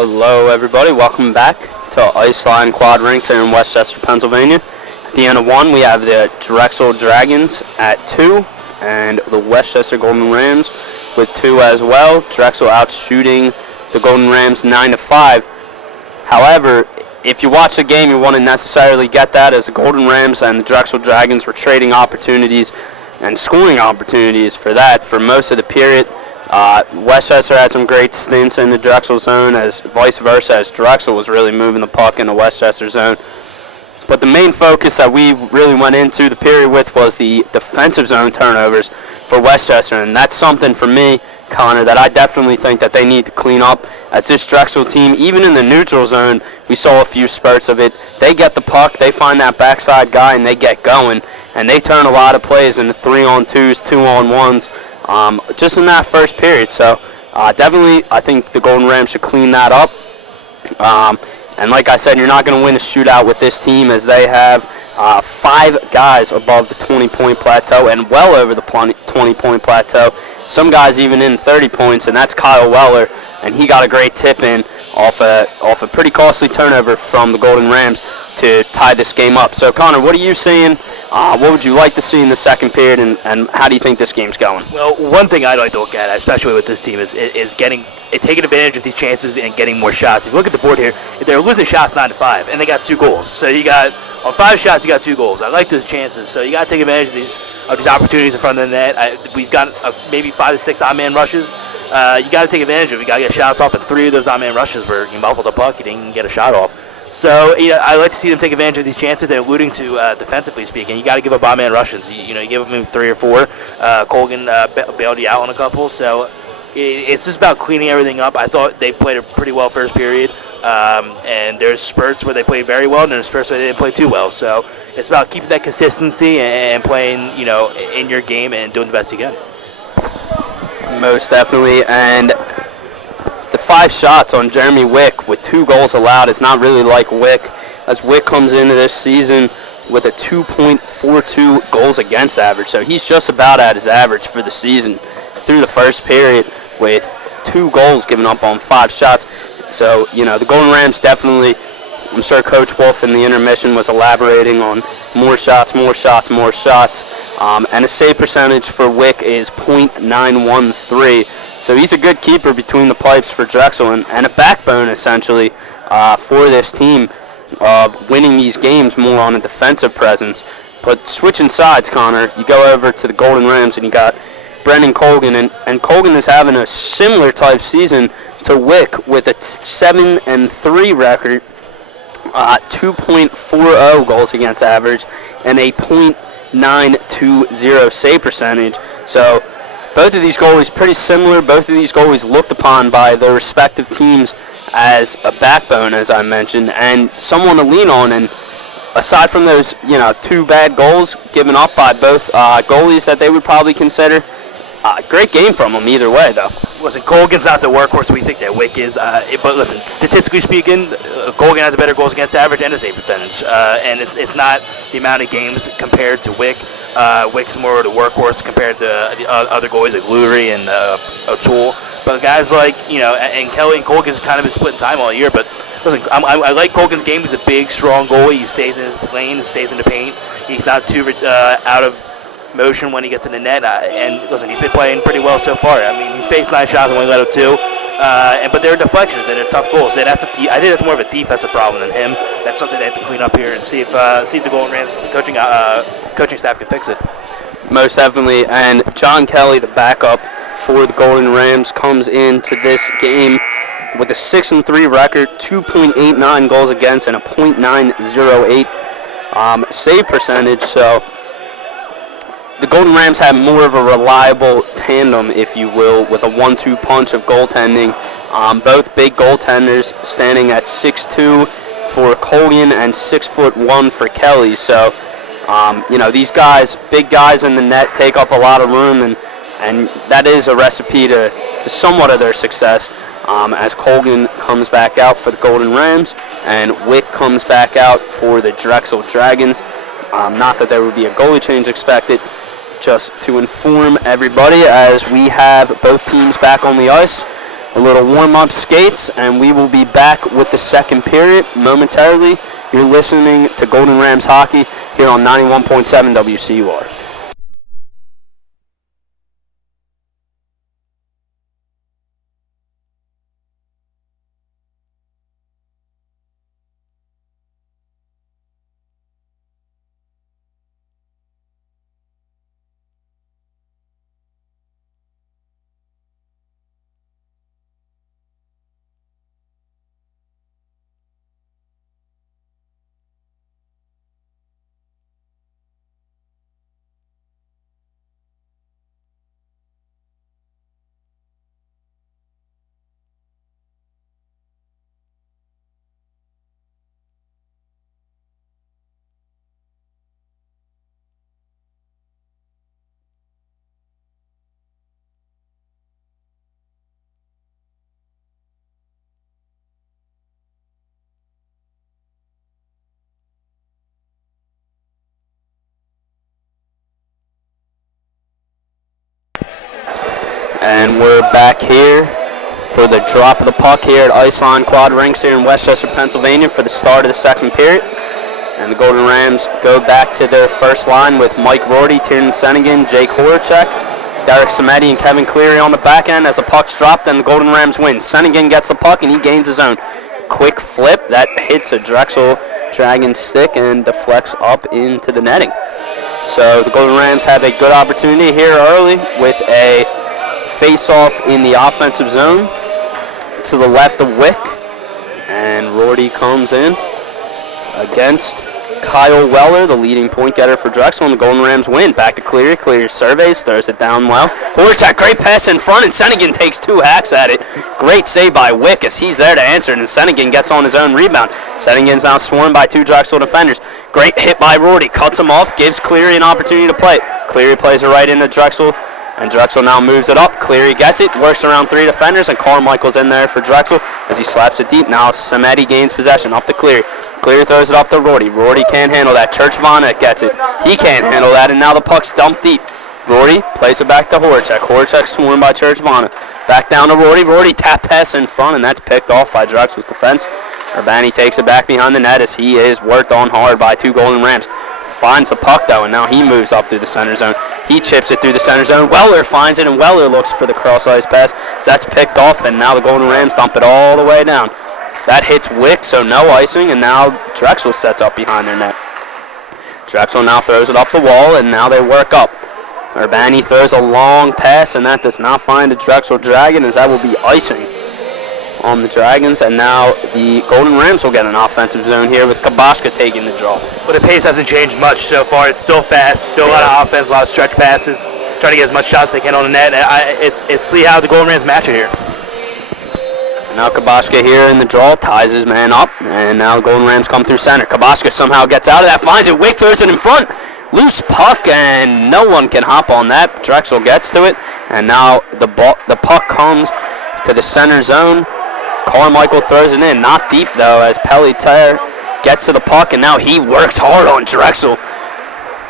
Hello, everybody. Welcome back to Iceline Quad Rinks here in Westchester, Pennsylvania. At the end of one, we have the Drexel Dragons at 2 and the Westchester Golden Rams with 2 as well. Drexel out shooting the Golden Rams 9-5. However, if you watch the game, you wouldn't necessarily get that, as the Golden Rams and the Drexel Dragons were trading opportunities and scoring opportunities for that for most of the period. Westchester had some great stints in the Drexel zone, as vice versa, as Drexel was really moving the puck in the Westchester zone. But the main focus that we really went into the period with was the defensive zone turnovers for Westchester, and that's something for me, Connor, that I definitely think that they need to clean up. As this Drexel team, even in the neutral zone, we saw a few spurts of it. They get the puck, they find that backside guy, and they get going, and they turn a lot of plays into 3-on-2s, 2-on-1s, just in that first period. So definitely I think the Golden Rams should clean that up. And like I said, you're not going to win a shootout with this team, as they have 5 guys above the 20-point plateau and well over the 20-point plateau. Some guys even in 30 points, and that's Kyle Weller, and he got a great tip in off a pretty costly turnover from the Golden Rams to tie this game up. So, Connor, what are you seeing? What would you like to see in the second period, and how do you think this game's going? Well, one thing I'd like to look at, especially with this team, is taking advantage of these chances and getting more shots. If you look at the board here, they're losing shots 9-5, and they got 2 goals. So you got, on 5 shots, you got 2 goals. I like those chances. So you got to take advantage of these opportunities in front of the net. We've got maybe 5 to 6 on-man rushes. You got to take advantage of it. You got to get shots off, and 3 of those on-man rushes where you muffled the puck, you didn't even get a shot off. So I like to see them take advantage of these chances. And alluding to defensively speaking, you got to give up on-man rushes. You give them maybe 3 or 4. Colgan bailed you out on a couple. So it's just about cleaning everything up. I thought they played a pretty well first period. And there's spurts where they played very well, and there's spurts where they didn't play too well. So it's about keeping that consistency and playing, in your game and doing the best you can. Most definitely. And the 5 shots on Jeremy Wick with 2 goals allowed is not really like Wick, as Wick comes into this season with a 2.42 goals against average. So he's just about at his average for the season through the first period with 2 goals given up on 5 shots. So, the Golden Rams definitely, I'm sure Coach Wolf in the intermission was elaborating on more shots, and a save percentage for Wick is .913. So he's a good keeper between the pipes for Drexel, and a backbone, essentially, for this team of winning these games more on a defensive presence. But switching sides, Connor, you go over to the Golden Rams, and you got Brendan Colgan, and Colgan is having a similar type season to Wick with a 7-3 record, 2.40 goals against average, and a .920 save percentage. So both of these goalies pretty similar. Both of these goalies looked upon by their respective teams as a backbone, as I mentioned, and someone to lean on. And aside from those, 2 bad goals given up by both goalies that they would probably consider, great game from them either way, though. Listen, Colgan's not the workhorse we think that Wick is. But listen, statistically speaking, Colgan has a better goals against average and a save percentage. And it's not the amount of games compared to Wick. Wick's more of the workhorse compared to the other goalies like Lurie and O'Toole. But guys like, and Kelly and Colgan's kind of been splitting time all year. But listen, I like Colgan's game. He's a big, strong goalie. He stays in his lane, stays in the paint. He's not too out of motion when he gets in the net, and listen, he's been playing pretty well so far. I mean, he's faced 9 shots and only let up 2, but they're deflections and they're tough goals. And I think that's more of a defensive problem than him. That's something they have to clean up here and see if the Golden Rams coaching staff can fix it. Most definitely. And John Kelly, the backup for the Golden Rams, comes into this game with a 6-3 record, 2.89 goals against, and a .908 save percentage. So the Golden Rams have more of a reliable tandem, if you will, with a 1-2 punch of goaltending. Both big goaltenders, standing at 6'2" for Colgan and 6'1" for Kelly. So, these guys, big guys in the net, take up a lot of room, and that is a recipe to somewhat of their success. As Colgan comes back out for the Golden Rams and Wick comes back out for the Drexel Dragons. Not that there would be a goalie change expected. Just to inform everybody, as we have both teams back on the ice, a little warm-up skates, and we will be back with the second period momentarily. You're listening to Golden Rams Hockey here on 91.7 WCUR. And we're back here for the drop of the puck here at Iceline Quad Rinks here in Westchester, Pennsylvania for the start of the second period. And the Golden Rams go back to their first line with Mike Rorty, Tiernan Sennigan, Jake Horacek, Derek Samedi, and Kevin Cleary on the back end. As the puck's dropped, and the Golden Rams win. Sennigan gets the puck, and he gains his own. Quick flip that hits a Drexel Dragon stick and deflects up into the netting. So the Golden Rams have a good opportunity here early with a face-off in the offensive zone to the left of Wick. And Rorty comes in against Kyle Weller, the leading point getter for Drexel, and the Golden Rams win. Back to Cleary. Cleary surveys, throws it down well. Horacek, great pass in front, and Sennigan takes two hacks at it. Great save by Wick as he's there to answer it, and Sennigan gets on his own rebound. Sennigan's now swarmed by two Drexel defenders. Great hit by Rorty, cuts him off, gives Cleary an opportunity to play. Cleary plays it right into Drexel, and Drexel now moves it up. Cleary gets it, works around three defenders, and Carmichael's in there for Drexel as he slaps it deep. Now Samedi gains possession, up to Cleary. Cleary throws it up to Rorty. Rorty can't handle that. Churchvana gets it. He can't handle that, and now the puck's dumped deep. Rorty plays it back to Horacek. Horacek swarmed by Churchvana. Back down to Rorty. Rorty tap pass in front, and that's picked off by Drexel's defense. Urbani takes it back behind the net as he is worked on hard by two Golden Rams. Finds the puck, though, and now he moves up through the center zone. He chips it through the center zone. Weller finds it, and Weller looks for the cross-ice pass. So that's picked off, and now the Golden Rams dump it all the way down. That hits Wick, so no icing, and now Drexel sets up behind their net. Drexel now throws it up the wall, and now they work up. Urbani throws a long pass, and that does not find the Drexel Dragon, as that will be icing on the Dragons, and now the Golden Rams will get an offensive zone here with Kabashka taking the draw. But the pace hasn't changed much so far. It's still fast, still a lot of offense, a lot of stretch passes, trying to get as much shots as they can on the net. It's see how the Golden Rams match it here. Now Kabashka here in the draw, ties his man up, and now the Golden Rams come through center. Kabashka somehow gets out of that, finds it, Wick throws it in front. Loose puck, and no one can hop on that. Drexel gets to it, and now the puck comes to the center zone. Carmichael throws it in, not deep though, as Pelletier gets to the puck, and now he works hard on Drexel,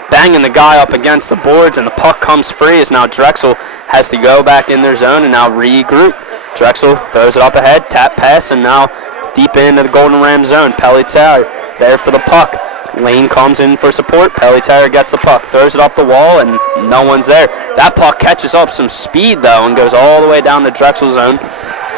banging the guy up against the boards, and the puck comes free as now Drexel has to go back in their zone and now regroup. Drexel throws it up ahead, tap pass, and now deep into the Golden Rams zone. Pelletier there for the puck. Lane comes in for support. Pelletier gets the puck, throws it up the wall, and no one's there. That puck catches up some speed though and goes all the way down the Drexel zone.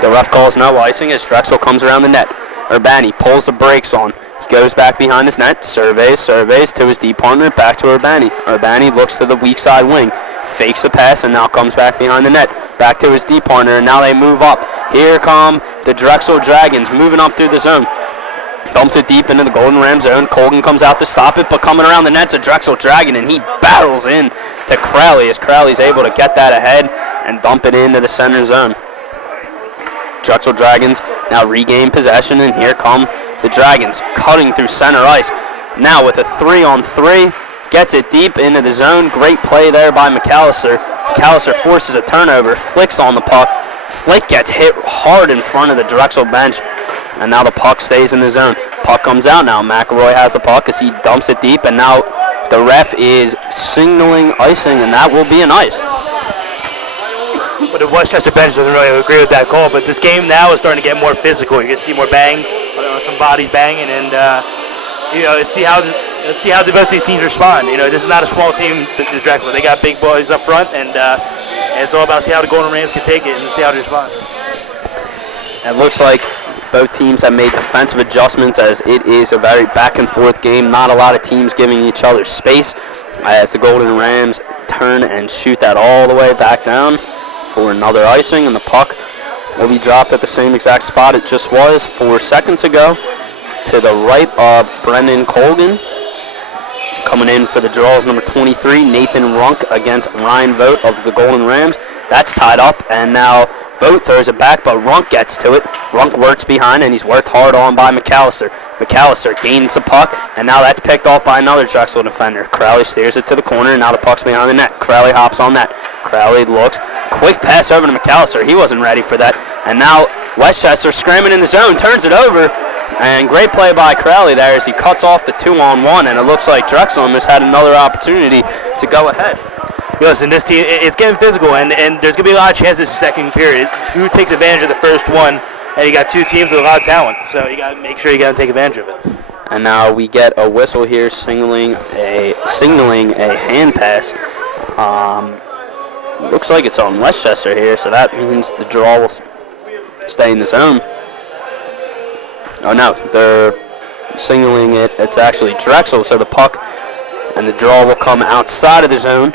The ref calls no icing as Drexel comes around the net. Urbani pulls the brakes on. He goes back behind his net, surveys to his D partner, back to Urbani. Urbani looks to the weak side wing, fakes the pass, and now comes back behind the net. Back to his D partner, and now they move up. Here come the Drexel Dragons moving up through the zone. Dumps it deep into the Golden Ram zone. Colgan comes out to stop it, but coming around the net's a Drexel Dragon, and he barrels in to Crowley as Crowley's able to get that ahead and dump it into the center zone. Drexel Dragons now regain possession, and here come the Dragons cutting through center ice. Now with a 3-on-3, gets it deep into the zone. Great play there by McAllister. McAllister forces a turnover, flicks on the puck. Flick gets hit hard in front of the Drexel bench, and now the puck stays in the zone. Puck comes out now. McElroy has the puck as he dumps it deep, and now the ref is signaling icing, and that will be an ice. But the Westchester bench doesn't really agree with that call. But this game now is starting to get more physical. You're gonna see more bang, some bodies banging, and let's see how both these teams respond. This is not a small team, the Drexel. They got big boys up front, and it's all about see how the Golden Rams can take it and see how they respond. It looks like both teams have made defensive adjustments as it is a very back and forth game. Not a lot of teams giving each other space as the Golden Rams turn and shoot that all the way back down for another icing, and the puck will be dropped at the same exact spot it just was 4 seconds ago to the right of Brendan Colgan. Coming in for the draws, number 23, Nathan Runk against Ryan Vogt of the Golden Rams. That's tied up, and now Vogt throws it back, but Runk gets to it. Runk works behind, and he's worked hard on by McAllister. McAllister gains the puck, and now that's picked off by another Drexel defender. Crowley steers it to the corner, and now the puck's behind the net. Crowley hops on that. Crowley looks. Quick pass over to McAllister. He wasn't ready for that. And now Westchester screaming in the zone, turns it over. And great play by Crowley there as he cuts off the 2-on-1, and it looks like Drexel almost had another opportunity to go ahead. Listen, this team, it's getting physical, and there's going to be a lot of chances this second period. Who takes advantage of the first one, and you got two teams with a lot of talent, so you got to make sure you got to take advantage of it. And now we get a whistle here signaling a hand pass. Looks like it's on Westchester here, so that means the draw will stay in the zone. Oh no, they're signaling it. It's actually Drexel, so the puck and the draw will come outside of the zone.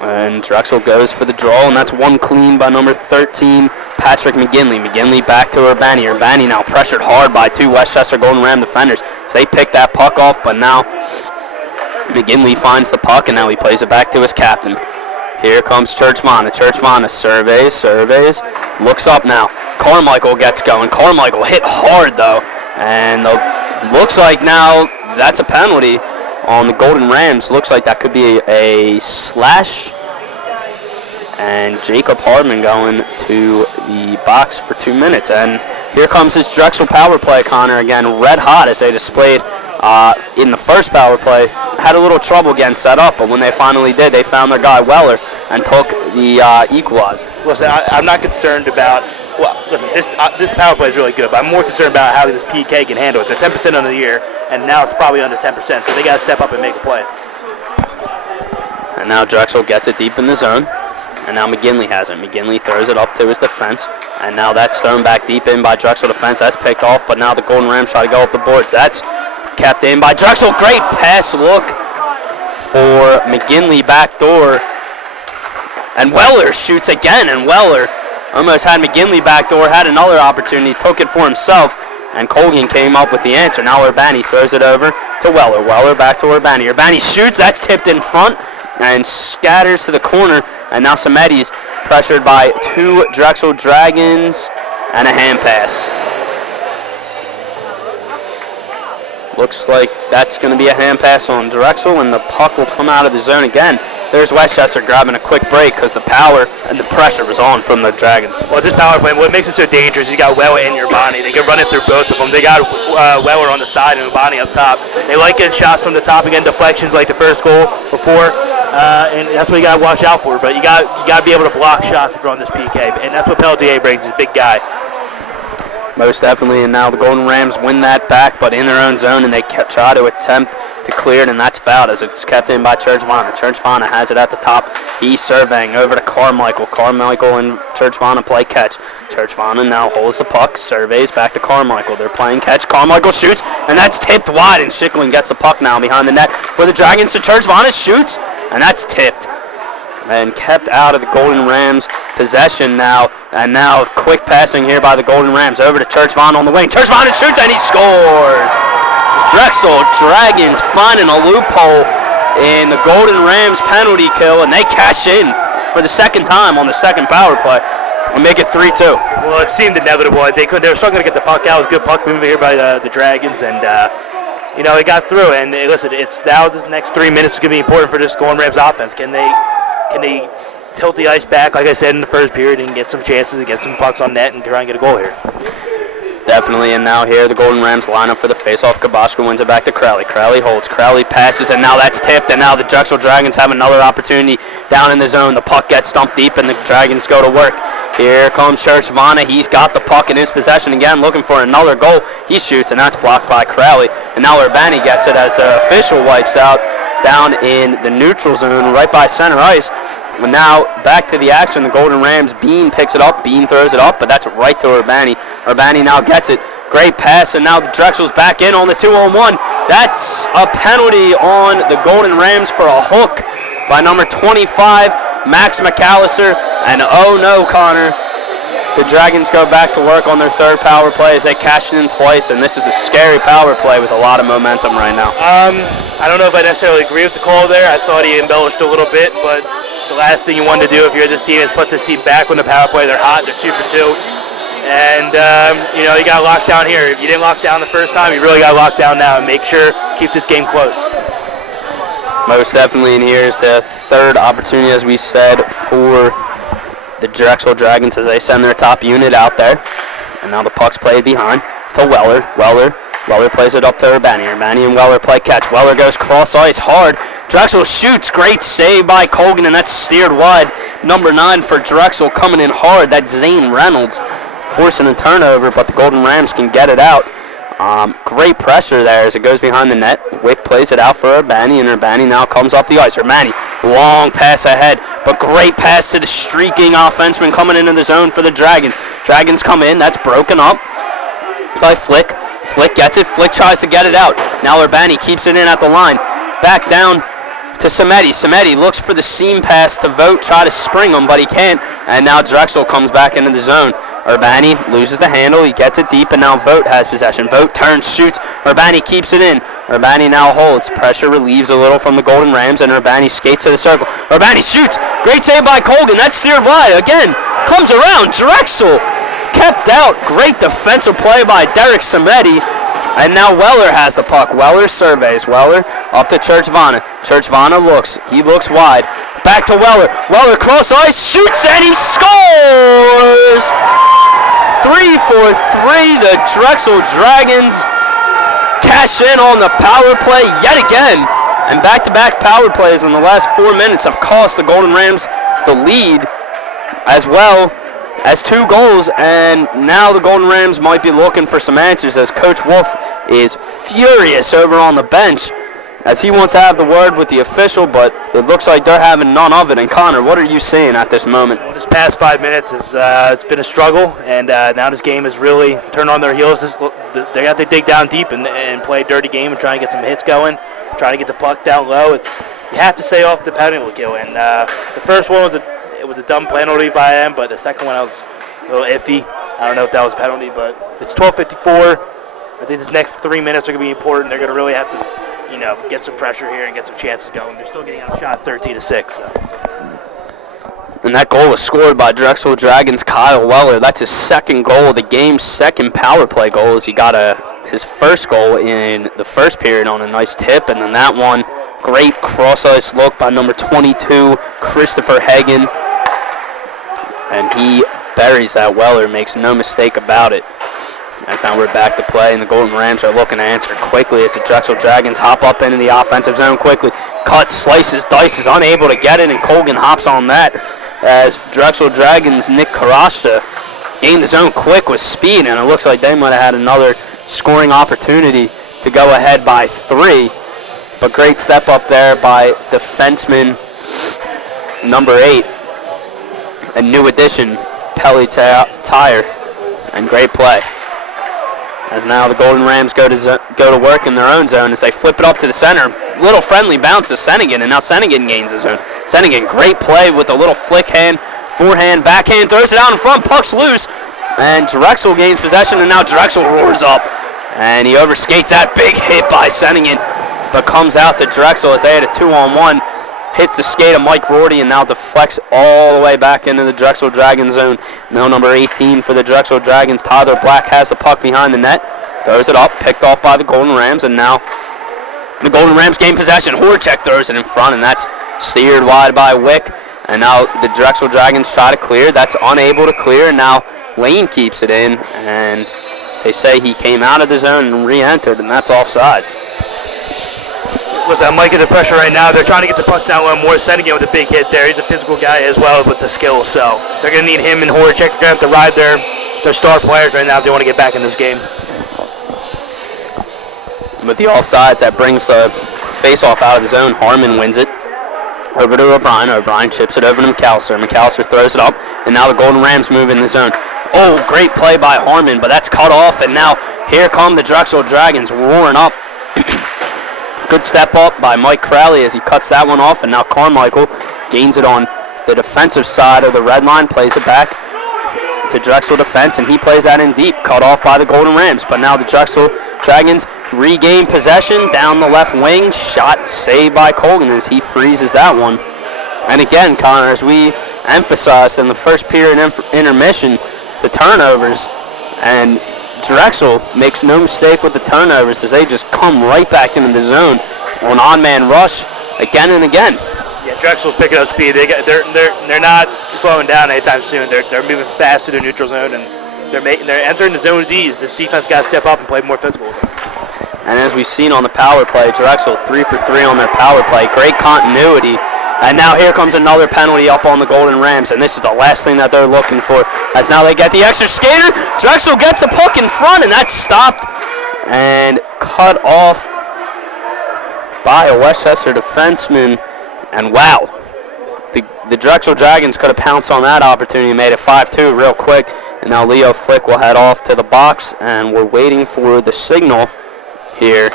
And Drexel goes for the draw, and that's one clean by number 13, Patrick McGinley. McGinley back to Urbani. Urbani now pressured hard by two Westchester Golden Ram defenders. So they pick that puck off, but now McGinley finds the puck, and now he plays it back to his captain. Here comes Churchvana. Churchvana surveys, looks up now. Carmichael gets going. Carmichael hit hard, though, and looks like now that's a penalty on the Golden Rams. Looks like that could be a slash. And Jacob Hardman going to the box for 2 minutes. And here comes his Drexel power play, Connor, again, red hot as they displayed in the first power play. Had a little trouble getting set up, but when they finally did, they found their guy Weller and took the equalizer. Listen, I'm not concerned about, this power play is really good, but I'm more concerned about how this PK can handle it. They're 10% on the year, and now it's probably under 10%, so they got to step up and make a play. And now Drexel gets it deep in the zone, and now McGinley has it. McGinley throws it up to his defense, and now that's thrown back deep in by Drexel defense. That's picked off, but now the Golden Rams try to go up the boards. That's kept in by Drexel. Great pass look for McGinley back door. And Weller shoots again, and Weller almost had McGinley back door, had another opportunity, took it for himself, and Colgan came up with the answer. Now Urbani throws it over to Weller. Weller back to Urbani. Urbani shoots, that's tipped in front, and scatters to the corner, and now Samedi's pressured by two Drexel Dragons, and a hand pass. Looks like that's going to be a hand pass on Drexel, and the puck will come out of the zone again. There's Westchester grabbing a quick break because the power and the pressure was on from the Dragons. Well, this power play, what makes it so dangerous, you got Weller and Urbani. They can run it through both of them. They got Weller on the side and Urbani up top. They like getting shots from the top, again, deflections like the first goal before, and that's what you got to watch out for. But you got to be able to block shots if you're on this PK, and that's what Pelletier brings, is a big guy. Most definitely, and now the Golden Rams win that back, but in their own zone, and they try to attempt to clear it, and that's fouled as it's kept in by Churchvana. Churchvana has it at the top. He's surveying over to Carmichael. Carmichael and Churchvana play catch. Churchvana now holds the puck, surveys back to Carmichael. They're playing catch. Carmichael shoots, and that's tipped wide, and Schickling gets the puck now behind the net for the Dragons. So Churchvana shoots, and that's tipped and kept out of the Golden Rams' possession now. And now quick passing here by the Golden Rams over to Churchvana on the wing. Churchvana shoots, and he scores! Drexel Dragons finding a loophole in the Golden Rams penalty kill, and they cash in for the second time on the second power play and make it 3-2. Well, it seemed inevitable. They were struggling to get the puck out. It was a good puck movement here by the Dragons, and they got through. And listen, it's now the next 3 minutes is going to be important for this Golden Rams offense. Can they tilt the ice back, like I said, in the first period and get some chances and get some pucks on net and try and get a goal here? Definitely, and now here the Golden Rams line up for the face-off. Kaboshka wins it back to Crowley. Crowley holds. Crowley passes, and now that's tipped, and now the Drexel Dragons have another opportunity down in the zone. The puck gets dumped deep, and the Dragons go to work. Here comes Church Vana. He's got the puck in his possession again, looking for another goal. He shoots, and that's blocked by Crowley. And now Urbani gets it as the official wipes out down in the neutral zone right by center ice. And now back to the action. The Golden Rams. Bean picks it up. Bean throws it up, but that's right to Urbani. Urbani now gets it. Great pass, and now the Drexel's back in on the 2-on-1. That's a penalty on the Golden Rams for a hook by number 25, Max McAllister. And oh no, Connor, the Dragons go back to work on their third power play as they cash it in twice, and this is a scary power play with a lot of momentum right now. I don't know if I necessarily agree with the call there. I thought he embellished a little bit, but the last thing you want to do if you're this team is put this team back on the power play. They're hot. They're 2 for 2. And, you got to lock down here. If you didn't lock down the first time, you really got to lock down now and make sure, keep this game close. Most definitely, and here's the third opportunity, as we said, for the Drexel Dragons as they send their top unit out there. And now the puck's played behind to Weller. Weller plays it up to Urbani. Urbani and Weller play catch. Weller goes cross ice hard. Drexel shoots. Great save by Colgan, and that's steered wide. Number 9 for Drexel coming in hard. That's Zane Reynolds forcing a turnover, but the Golden Rams can get it out. Great pressure there as it goes behind the net. Wick plays it out for Urbani, and Urbani now comes up the ice. Urbani, long pass ahead, but great pass to the streaking offenseman coming into the zone for the Dragons. Dragons come in. That's broken up by Flick. Flick gets it. Flick tries to get it out. Now Urbani keeps it in at the line. Back down to Samedi. Samedi looks for the seam pass to Vogt, try to spring him, but he can't. And now Drexel comes back into the zone. Urbani loses the handle. He gets it deep, and now Vogt has possession. Vogt turns, shoots. Urbani keeps it in. Urbani now holds. Pressure relieves a little from the Golden Rams, and Urbani skates to the circle. Urbani shoots. Great save by Colgan. That's steered wide. Again, comes around. Drexel kept out. Great defensive play by Derek Samedi. And now Weller has the puck. Weller surveys. Weller up to Church Vana. Church Vana looks. He looks wide. Back to Weller. Weller cross ice, shoots, and he scores! 3 for 3. The Drexel Dragons cash in on the power play yet again. And back-to-back power plays in the last 4 minutes have cost the Golden Rams the lead, as well as 2 goals. And now the Golden Rams might be looking for some answers as Coach Wolf is furious over on the bench as he wants to have the word with the official, but it looks like they're having none of it. And Connor, what are you seeing at this moment? Well, this past 5 minutes it's been a struggle, and now this game has really turned on their heels. They got to dig down deep and play a dirty game and try and get some hits going, trying to get the puck down low. You have to stay off the penalty kill, and the first one was a dumb penalty by him, but the second one I was a little iffy. I don't know if that was a penalty, but it's 12:54. I think this next 3 minutes are going to be important. They're going to really have to, get some pressure here and get some chances going. They're still getting outshot 13-6. So. And that goal was scored by Drexel Dragons' Kyle Weller. That's his second goal of the game, second power play goal, as he got his first goal in the first period on a nice tip. And then that one, great cross-ice look by number 22, Christopher Hagen. And he buries that. Weller, makes no mistake about it. As now we're back to play, and the Golden Rams are looking to answer quickly as the Drexel Dragons hop up into the offensive zone quickly. Cuts, slices, dices, unable to get it, and Colgan hops on that as Drexel Dragons' Nick Karashta gained the zone quick with speed, and it looks like they might have had another scoring opportunity to go ahead by 3. But great step up there by defenseman number 8, a new addition, Pelly Tire, and great play. As now the Golden Rams go to work in their own zone as they flip it up to the center. Little friendly bounce to Senegan, and now Senegan gains the zone. Senegan, great play with a little flick hand, forehand, backhand, throws it out in front, puck's loose, and Drexel gains possession, and now Drexel roars up, and he overskates that big hit by Senegan, but comes out to Drexel as they had a 2-on-1. Hits the skate of Mike Rorty and now deflects all the way back into the Drexel Dragons zone. Now number 18 for the Drexel Dragons, Tyler Black, has the puck behind the net. Throws it up, picked off by the Golden Rams, and now the Golden Rams gain possession. Horchek throws it in front, and that's steered wide by Wick. And now the Drexel Dragons try to clear. That's unable to clear, and now Lane keeps it in, and They say he came out of the zone and re-entered, and that's offsides. Listen, Mike under pressure right now. They're trying to get the puck down one more. Setting with a big hit there. He's a physical guy as well with the skills, so they're going to need him and Horacek. They're going to have to ride their star players right now if they want to get back in this game. With the offsides, that brings the face-off out of the zone. Harmon wins it over to O'Brien. O'Brien chips it over to McAllister. McAllister throws it up, and now the Golden Rams move in the zone. Oh, great play by Harmon, but that's cut off, and now here come the Drexel Dragons roaring up. Good step up by Mike Crowley as he cuts that one off, and now Carmichael gains it on the defensive side of the red line, plays it back to Drexel defense, and he plays that in deep, cut off by the Golden Rams. But now the Drexel Dragons regain possession down the left wing, shot saved by Colgan as he freezes that one. And again, Connor, as we emphasized in the first period intermission, the turnovers, and Drexel makes no mistake with the turnovers as they just come right back into the zone on on-man rush again and again. Yeah, Drexel's picking up speed. They're not slowing down anytime soon. They're moving fast to the neutral zone, and they're entering the zone of D's. This defense got to step up and play more physical. And as we've seen on the power play, Drexel 3 for 3 on their power play. Great continuity. And now here comes another penalty up on the Golden Rams, and this is the last thing that they're looking for. As now they get the extra skater. Drexel gets the puck in front, and that's stopped and cut off by a Westchester defenseman. And wow, the Drexel Dragons could have pounced on that opportunity and made it 5-2 real quick. And now Leo Flick will head off to the box, and we're waiting for the signal here.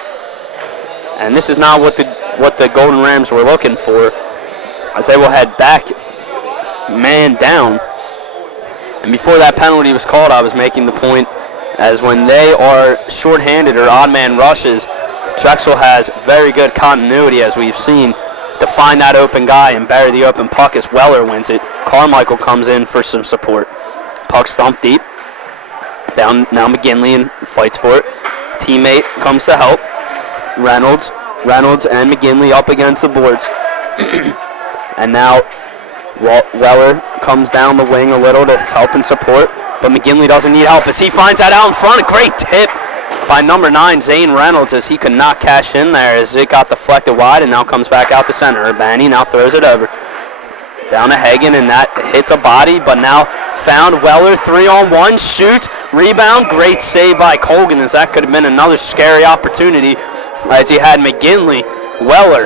And this is not what the Golden Rams were looking for, as they will head back man down. And before that penalty was called, I was making the point as when they are shorthanded or odd man rushes, Drexel has very good continuity, as we've seen, to find that open guy and bury the open puck as Weller wins it. Carmichael comes in for some support. Puck stumped deep. Down now McGinley and fights for it. Teammate comes to help. Reynolds and McGinley up against the boards. And now Weller comes down the wing a little to help and support, but McGinley doesn't need help as he finds that out in front. A great tip by number 9, Zane Reynolds, as he could not cash in there as it got deflected wide and now comes back out the center. Urbani now throws it over. Down to Hagan, and that hits a body, but now found Weller 3-on-1, shoots, rebound, great save by Colgan, as that could have been another scary opportunity as he had McGinley, Weller,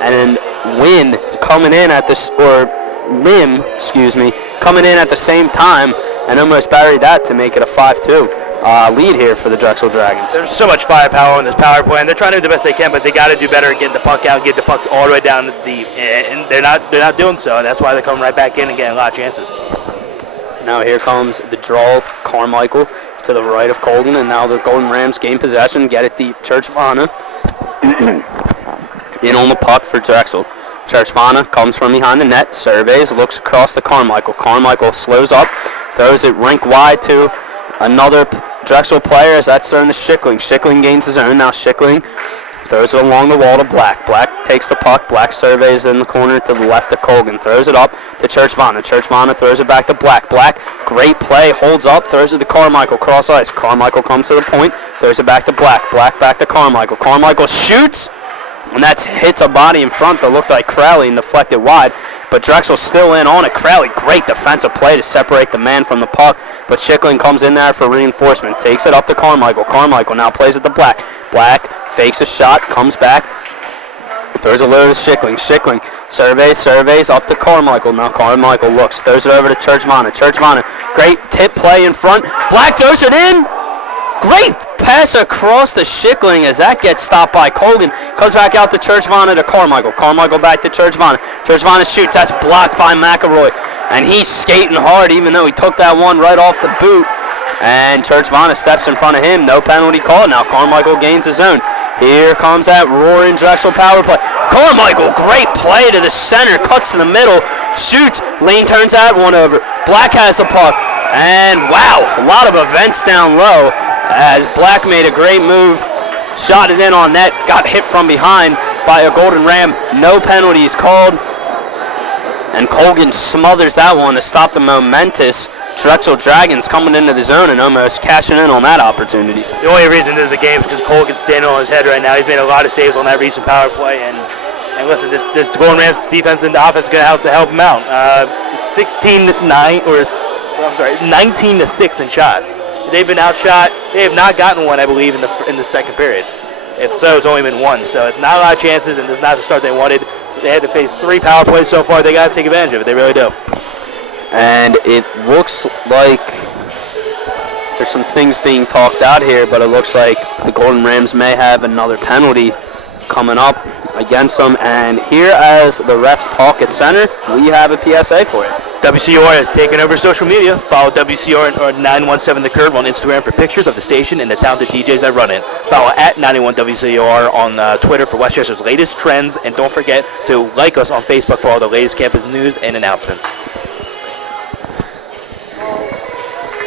and Wynn coming in at this, or Lim, coming in at the same time and almost buried that to make it a 5-2 lead here for the Drexel Dragons. There's so much firepower in this power play, and they're trying to do the best they can, but they got to do better at getting the puck out, get the puck all the way down deep, and they're not doing so, and that's why they come right back in and getting a lot of chances. Now here comes the draw of Carmichael to the right of Colgan, and now the Golden Rams gain possession, get it deep. Churchvana in on the puck for Drexel. Churchvana comes from behind the net, surveys, looks across to Carmichael. Carmichael slows up, throws it rink wide to another Drexel player as that's turned to Schickling. Schickling gains his own. Now Schickling throws it along the wall to Black. Black takes the puck. Black surveys in the corner to the left of Colgan. Throws it up to Churchvana. Churchvana throws it back to Black. Black, great play, holds up, throws it to Carmichael, cross ice. Carmichael comes to the point, throws it back to Black. Black back to Carmichael. Carmichael shoots, and that hits a body in front that looked like Crowley and deflected wide. But Drexel still in on it. Crowley, great defensive play to separate the man from the puck. But Schickling comes in there for reinforcement. Takes it up to Carmichael. Carmichael now plays it to Black. Black fakes a shot, comes back, throws a load to Schickling. Schickling surveys up to Carmichael. Now Carmichael looks, throws it over to Churchvana. Churchvana, great tip play in front. Black throws it in. Great pass across to Schickling as that gets stopped by Colgan. Comes back out to Churchvana to Carmichael. Carmichael back to Churchvana. Churchvana shoots. That's blocked by McElroy. And he's skating hard even though he took that one right off the boot. And Churchvana steps in front of him. No penalty called. Now Carmichael gains his own. Here comes that roaring Drexel power play. Carmichael, great play to the center. Cuts to the middle. Shoots. Lane turns that one over. Black has the puck. And wow, a lot of events down low. As Black made a great move, shot it in on net, got hit from behind by a Golden Ram. No penalties called. And Colgan smothers that one to stop the momentous Drexel Dragons coming into the zone and almost cashing in on that opportunity. The only reason this is a game is because Colgan's standing on his head right now. He's made a lot of saves on that recent power play, and listen, this Golden Rams defense and the offense is going to have to help him out. It's 19 to 6 in shots. They've been outshot. They have not gotten one, I believe, in the second period. If so, it's only been one. So it's not a lot of chances, and it's not the start they wanted. They had to face 3 power plays so far. They got to take advantage of it. They really do. And it looks like there's some things being talked out here, but it looks like the Golden Rams may have another penalty coming up against them. And here, as the refs talk at center, we have a PSA for you. WCUR has taken over social media. Follow WCUR or 917 The Curve on Instagram for pictures of the station and the talented DJs that run it. Follow at 91WCUR on Twitter for Westchester's latest trends. And don't forget to like us on Facebook for all the latest campus news and announcements.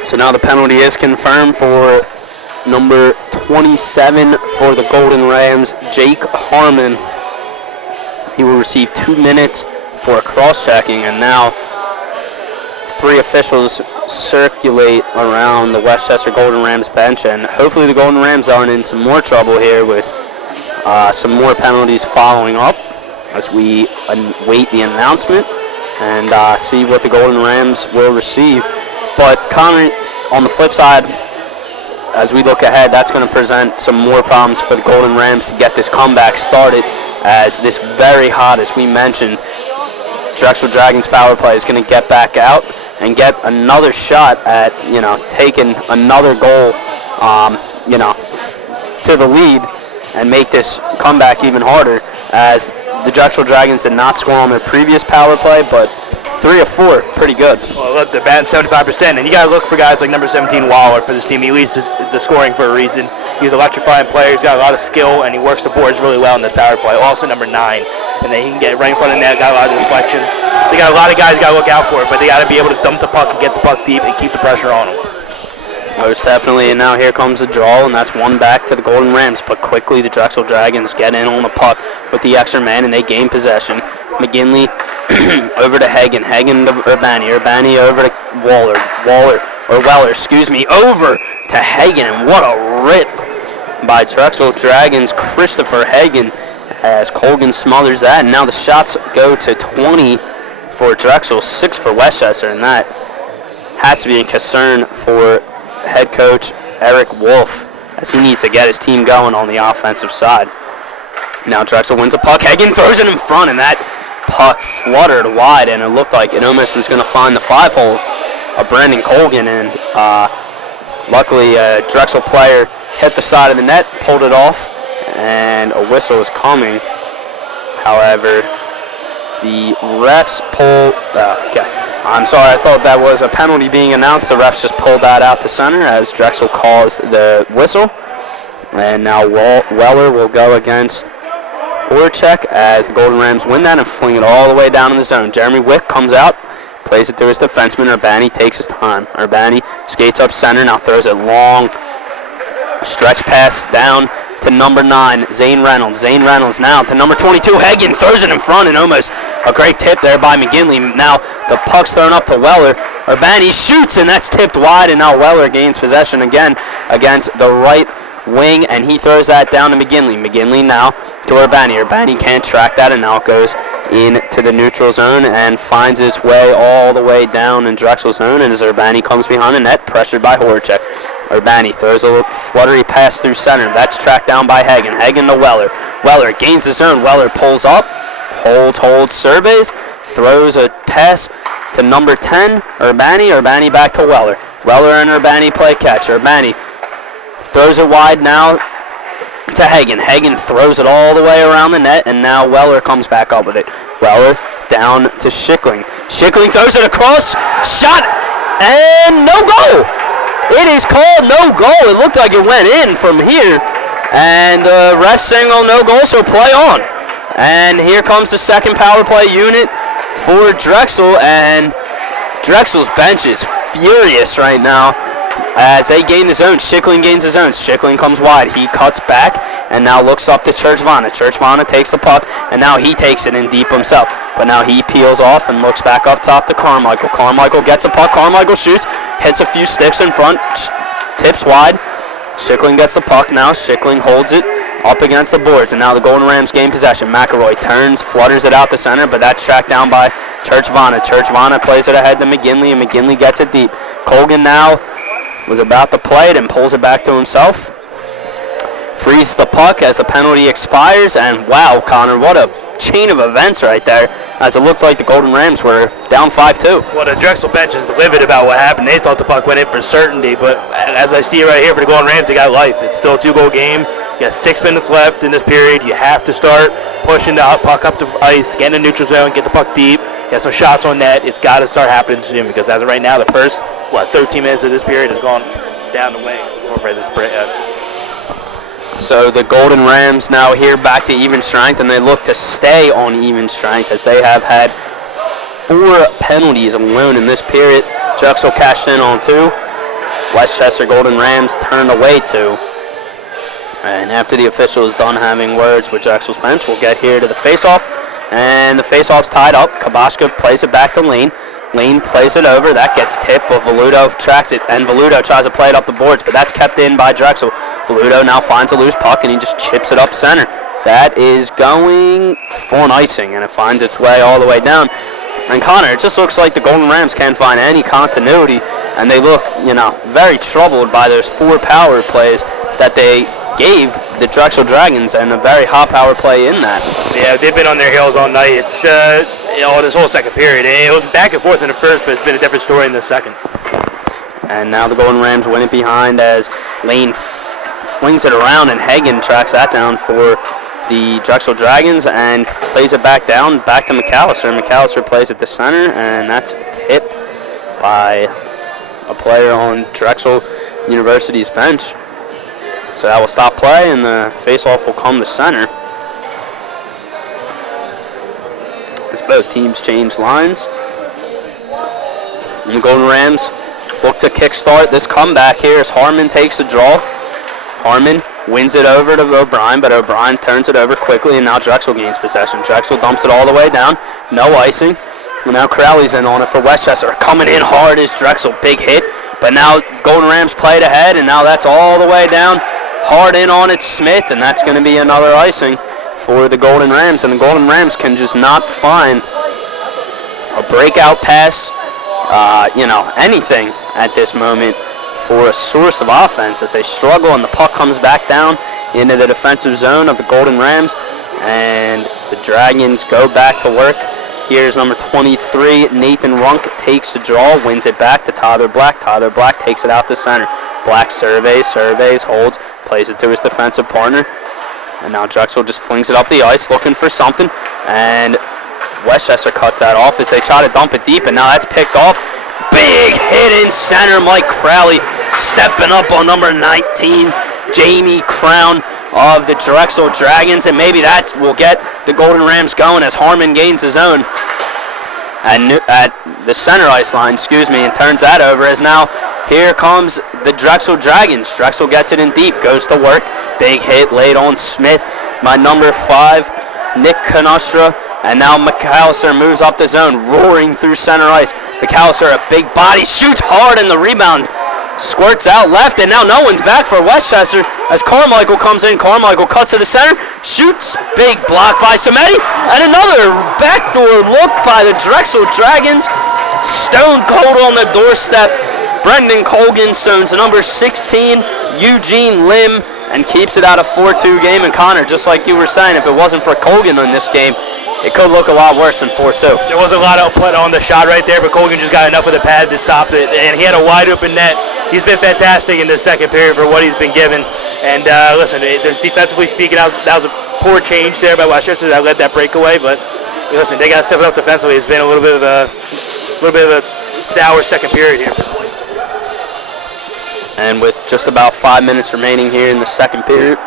So now the penalty is confirmed for number 27 for the Golden Rams, Jake Harmon. He will receive 2 minutes for cross-checking, and now 3 officials circulate around the Westchester Golden Rams bench, and hopefully the Golden Rams aren't in some more trouble here with some more penalties following up as we await the announcement and see what the Golden Rams will receive. But Connor, on the flip side, as we look ahead, that's going to present some more problems for the Golden Rams to get this comeback started, as this very hot, as we mentioned, Drexel Dragons power play is going to get back out and get another shot at, taking another goal, to the lead and make this comeback even harder, as the Drexel Dragons did not score on their previous power play, but 3 of 4, pretty good. Well, look, they're batting 75%, and you got to look for guys like number 17 Waller for this team. He leads the scoring for a reason. He's an electrifying player. He's got a lot of skill, and he works the boards really well in the power play. Also, number 9, and then he can get right in front of the net. Got a lot of deflections. They got a lot of guys got to look out for it, but they got to be able to dump the puck and get the puck deep and keep the pressure on them. Most definitely, and now here comes the draw, and that's 1 back to the Golden Rams. But quickly, the Drexel Dragons get in on the puck with the extra man, and they gain possession. McGinley over to Hagen. Hagen to Urbani. Urbani over to Weller, over to Hagen. And what a rip by Drexel Dragons, Christopher Hagen, as Colgan smothers that. And now the shots go to 20 for Drexel, 6 for Westchester, and that has to be a concern for head coach Eric Wolf, as he needs to get his team going on the offensive side. Now Drexel wins a puck. Hagen throws it in front, and that puck fluttered wide, and it looked like it almost was going to find the 5-hole of Brandon Colgan, and luckily a Drexel player hit the side of the net, pulled it off, and a whistle is coming. However, the refs pull. I'm sorry, I thought that was a penalty being announced. The refs just pulled that out to center as Drexel caused the whistle. And now Weller will go against Horchek as the Golden Rams win that and fling it all the way down in the zone. Jeremy Wick comes out, plays it to his defenseman. Urbani takes his time. Urbani skates up center, now throws a long stretch pass down to number 9, Zane Reynolds. Zane Reynolds now to number 22, Hagen, throws it in front, and almost a great tip there by McGinley. Now the puck's thrown up to Weller. Urbani shoots, and that's tipped wide, and now Weller gains possession again against the right wing, and he throws that down to McGinley. McGinley now to Urbani. Urbani can't track that, and now it goes into the neutral zone and finds its way all the way down in Drexel zone, and as Urbani comes behind the net, pressured by Horchek. Urbani throws a little fluttery pass through center. That's tracked down by Hagen. Hagen to Weller. Weller gains the zone. Weller pulls up, holds, surveys, throws a pass to number 10, Urbani. Urbani back to Weller. Weller and Urbani play catch. Urbani throws it wide now to Hagen. Hagen throws it all the way around the net, and now Weller comes back up with it. Weller down to Schickling. Schickling throws it across, shot, and no goal! It is called no goal. It looked like it went in from here, and the ref signal no goal, so play on. And here comes the second power play unit for Drexel, and Drexel's bench is furious right now as they gain the zone. Schickling gains the zone. Schickling comes wide. He cuts back and now looks up to Churchvana. Churchvana takes the puck, and now he takes it in deep himself. but now he peels off and looks back up top to Carmichael. Carmichael gets a puck. Carmichael shoots, hits a few sticks in front, tips wide. Schickling gets the puck now. Schickling holds it up against the boards, and now the Golden Rams gain possession. McElroy turns, flutters it out the center, but that's tracked down by Churchvana. Churchvana plays it ahead to McGinley, and McGinley gets it deep. Colgan now was about to play it and pulls it back to himself. Frees the puck as the penalty expires, and wow, Connor, what a chain of events right there, as it looked like the Golden Rams were down 5-2. Well, the Drexel bench is livid about what happened. They thought the puck went in for certainty, but as I see right here for the Golden Rams, they got life. It's still a 2-goal game. You got 6 minutes left in this period. You have to start pushing the puck up the ice, get in the neutral zone, get the puck deep, get some shots on net. It's got to start happening soon, because as of right now, the first 13 minutes of this period has gone down the wing for this. So the Golden Rams now here back to even strength, and they look to stay on even strength as they have had 4 penalties alone in this period. Drexel cashed in on 2. Westchester Golden Rams turned away 2. And after the official is done having words with Drexel's bench, we'll get here to the faceoff. And the faceoff's tied up. Kabashka plays it back to Lane. Lane plays it over. That gets tipped, but Valuto tracks it, and Valuto tries to play it up the boards, but that's kept in by Drexel. Valuto now finds a loose puck, and he just chips it up center. That is going for an icing, and it finds its way all the way down. And Connor, it just looks like the Golden Rams can't find any continuity, and they look, very troubled by those 4 power plays that they gave the Drexel Dragons, and a very hot power play in that. Yeah, they've been on their heels all night. It's this whole second period. It was back and forth in the first, but it's been a different story in the second. And now the Golden Rams win it behind as Lane flings it around, and Hagen tracks that down for the Drexel Dragons and plays it back down, back to McAllister. McAllister plays it to center, and that's tipped by a player on Drexel University's bench. So that will stop play, and the face-off will come to center. As both teams change lines. And the Golden Rams look to kickstart this comeback here as Harmon takes the draw. Harmon wins it over to O'Brien, but O'Brien turns it over quickly, and now Drexel gains possession. Drexel dumps it all the way down. No icing. And now Crowley's in on it for Westchester. Coming in hard is Drexel. Big hit. But now Golden Rams played ahead, and now that's all the way down. Hard in on it, Smith, and that's going to be another icing for the Golden Rams. And the Golden Rams can just not find a breakout pass, anything at this moment for a source of offense as they struggle, and the puck comes back down into the defensive zone of the Golden Rams, and the Dragons go back to work. Here's number 23, Nathan Runk takes the draw, wins it back to Tyler Black. Tyler Black takes it out to center. Black surveys, holds, plays it to his defensive partner. And now Drexel just flings it up the ice looking for something. And Westchester cuts that off as they try to dump it deep, and now that's picked off. Big hit in center. Mike Crowley stepping up on number 19, Jamie Crown of the Drexel Dragons, and maybe that will get the Golden Rams going as Harmon gains his own at the center ice line, and turns that over as now here comes the Drexel Dragons. Drexel gets it in deep, goes to work. Big hit laid on Smith, my number 5, Nick Canustra, and now McAllister moves up the zone, roaring through center ice. McAllister, a big body, shoots hard, and the rebound squirts out left, and now no one's back for Westchester as Carmichael comes in. Carmichael cuts to the center, shoots, big block by Samedi, and another backdoor look by the Drexel Dragons. Stone cold on the doorstep. Brendan Colgan stones number 16, Eugene Lim, and keeps it out of 4-2 game. And Connor, just like you were saying, if it wasn't for Colgan in this game, it could look a lot worse than 4-2. There was a lot of put on the shot right there, but Colgan just got enough with the pad to stop it, and he had a wide open net. He's been fantastic in the second period for what he's been given. And listen, there's defensively speaking, that was a poor change there by Westchester that led that breakaway. But listen, they got to step it up defensively. It's been a little bit of a sour second period here. And with just about 5 minutes remaining here in the second period,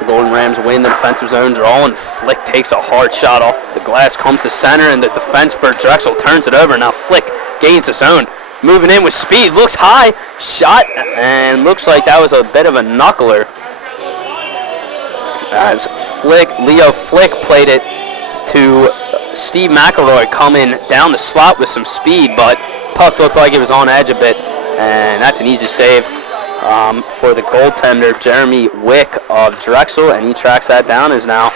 the Golden Rams win the defensive zone draw, and Flick takes a hard shot off the glass, comes to center, and the defense for Drexel turns it over. Now Flick gains his own, moving in with speed, looks high, shot, and looks like that was a bit of a knuckler. As Leo Flick played it to Steve McElroy coming down the slot with some speed, but puck looked like it was on edge a bit, and that's an easy save for the goaltender, Jeremy Wick of Drexel, and he tracks that down as now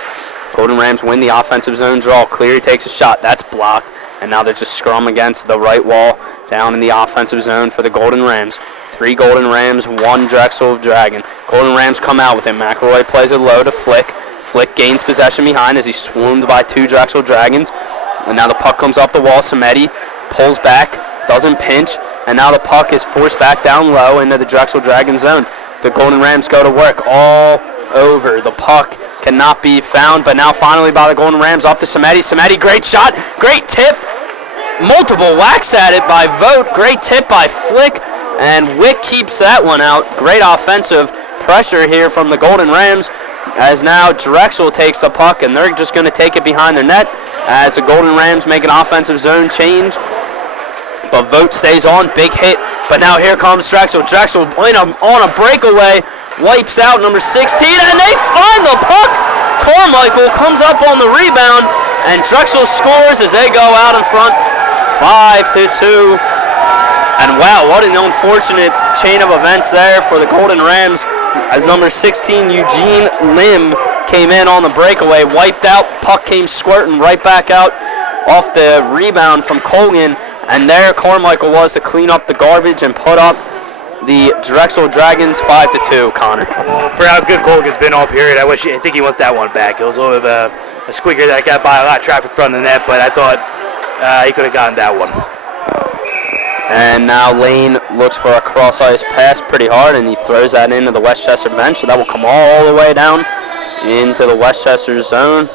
Golden Rams win the offensive zone draw. Cleary takes a shot. That's blocked, and now there's a scrum against the right wall down in the offensive zone for the Golden Rams. 3 Golden Rams, 1 Drexel Dragon. Golden Rams come out with him. McElroy plays it low to Flick. Flick gains possession behind as he's swooned by 2 Drexel Dragons. And now the puck comes up the wall. Samedi pulls back, doesn't pinch, and now the puck is forced back down low into the Drexel Dragon zone. The Golden Rams go to work all over. The puck cannot be found, but now finally by the Golden Rams up to Samedi. Samedi, great shot, great tip. Multiple whacks at it by Vogt. Great tip by Flick, and Wick keeps that one out. Great offensive pressure here from the Golden Rams, as now Drexel takes the puck, and they're just going to take it behind their net as the Golden Rams make an offensive zone change. But Vogt stays on, big hit, but now here comes Drexel. Drexel on a breakaway, wipes out number 16, and they find the puck. Carmichael comes up on the rebound, and Drexel scores as they go out in front, 5-2. And wow, what an unfortunate chain of events there for the Golden Rams, as number 16, Eugene Lim, came in on the breakaway, wiped out, puck came squirting right back out off the rebound from Colgan, and there Carmichael was to clean up the garbage and put up the Drexel Dragons 5-2, Connor. Well, for how good Colgan's been all period, I think he wants that one back. It was a little bit of a squeaker that got by a lot of traffic from the net, but I thought he could have gotten that one. And now Lane looks for a cross-ice pass pretty hard, and he throws that into the Westchester bench, so that will come all the way down into the Westchester zone.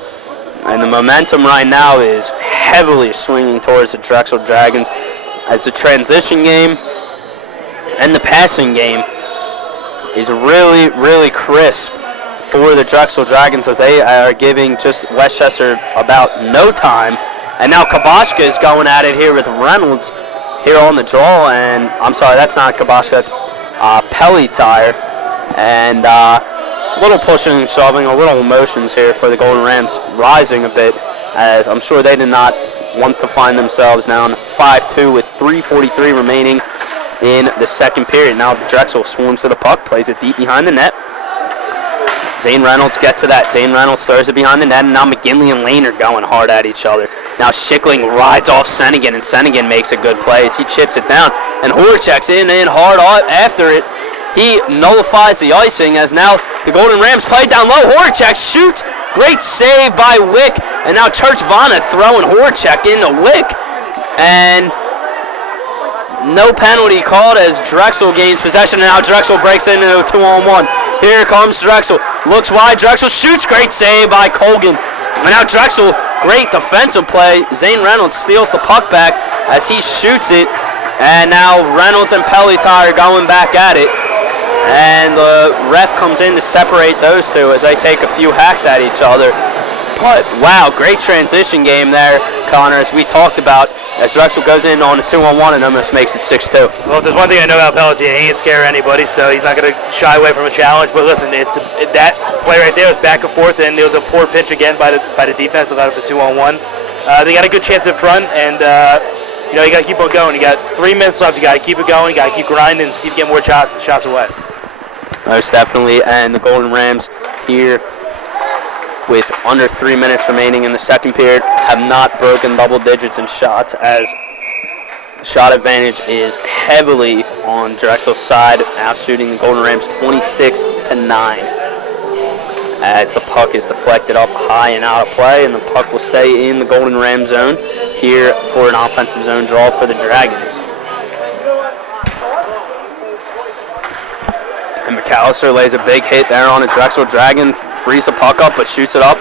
And the momentum right now is heavily swinging towards the Drexel Dragons, as the transition game and the passing game is really, really crisp for the Drexel Dragons, as they are giving just Westchester about no time. And now Kabashka is going at it here with Reynolds here on the draw, and I'm sorry, that's not Kabashka, that's Pelletire. And a little pushing and shoving, a little emotions here for the Golden Rams, rising a bit, as I'm sure they did not want to find themselves down 5-2 with 3:43 remaining in the second period. Now Drexel swarms to the puck, plays it deep behind the net. Zane Reynolds gets to that. Zane Reynolds throws it behind the net, and now McGinley and Lane are going hard at each other. Now Schickling rides off Sennigan, and Sennigan makes a good play as he chips it down. And Horacek's in hard after it. He nullifies the icing, as now the Golden Rams play down low. Horacek shoots. Great save by Wick. And now Church Vana throwing Horacek into Wick. And no penalty called as Drexel gains possession. And now Drexel breaks into a 2-on-1. Here comes Drexel. Looks wide. Drexel shoots. Great save by Colgan. And now Drexel, great defensive play. Zane Reynolds steals the puck back as he shoots it. And now Reynolds and Pelletire going back at it. And the ref comes in to separate those two as they take a few hacks at each other. But wow, great transition game there, Connor, as we talked about, as Drexel goes in on a 2-on-1 and almost makes it 6-2. Well, if there's one thing I know about Pelletier, he ain't scare anybody, so he's not going to shy away from a challenge. But listen, that play right there was back and forth, and there was a poor pitch again by the defense out of the 2-on-1. They got a good chance in front, and you got to keep on going. You got 3 minutes left. You got to keep it going. You got to keep grinding and see if you get more shots away. Most definitely, and the Golden Rams here with under 3 minutes remaining in the second period have not broken double digits in shots, as shot advantage is heavily on Drexel's side, now shooting the Golden Rams 26-9, as the puck is deflected up high and out of play, and the puck will stay in the Golden Ram zone here for an offensive zone draw for the Dragons. And McAllister lays a big hit there on a Drexel Dragon, frees the puck up but shoots it up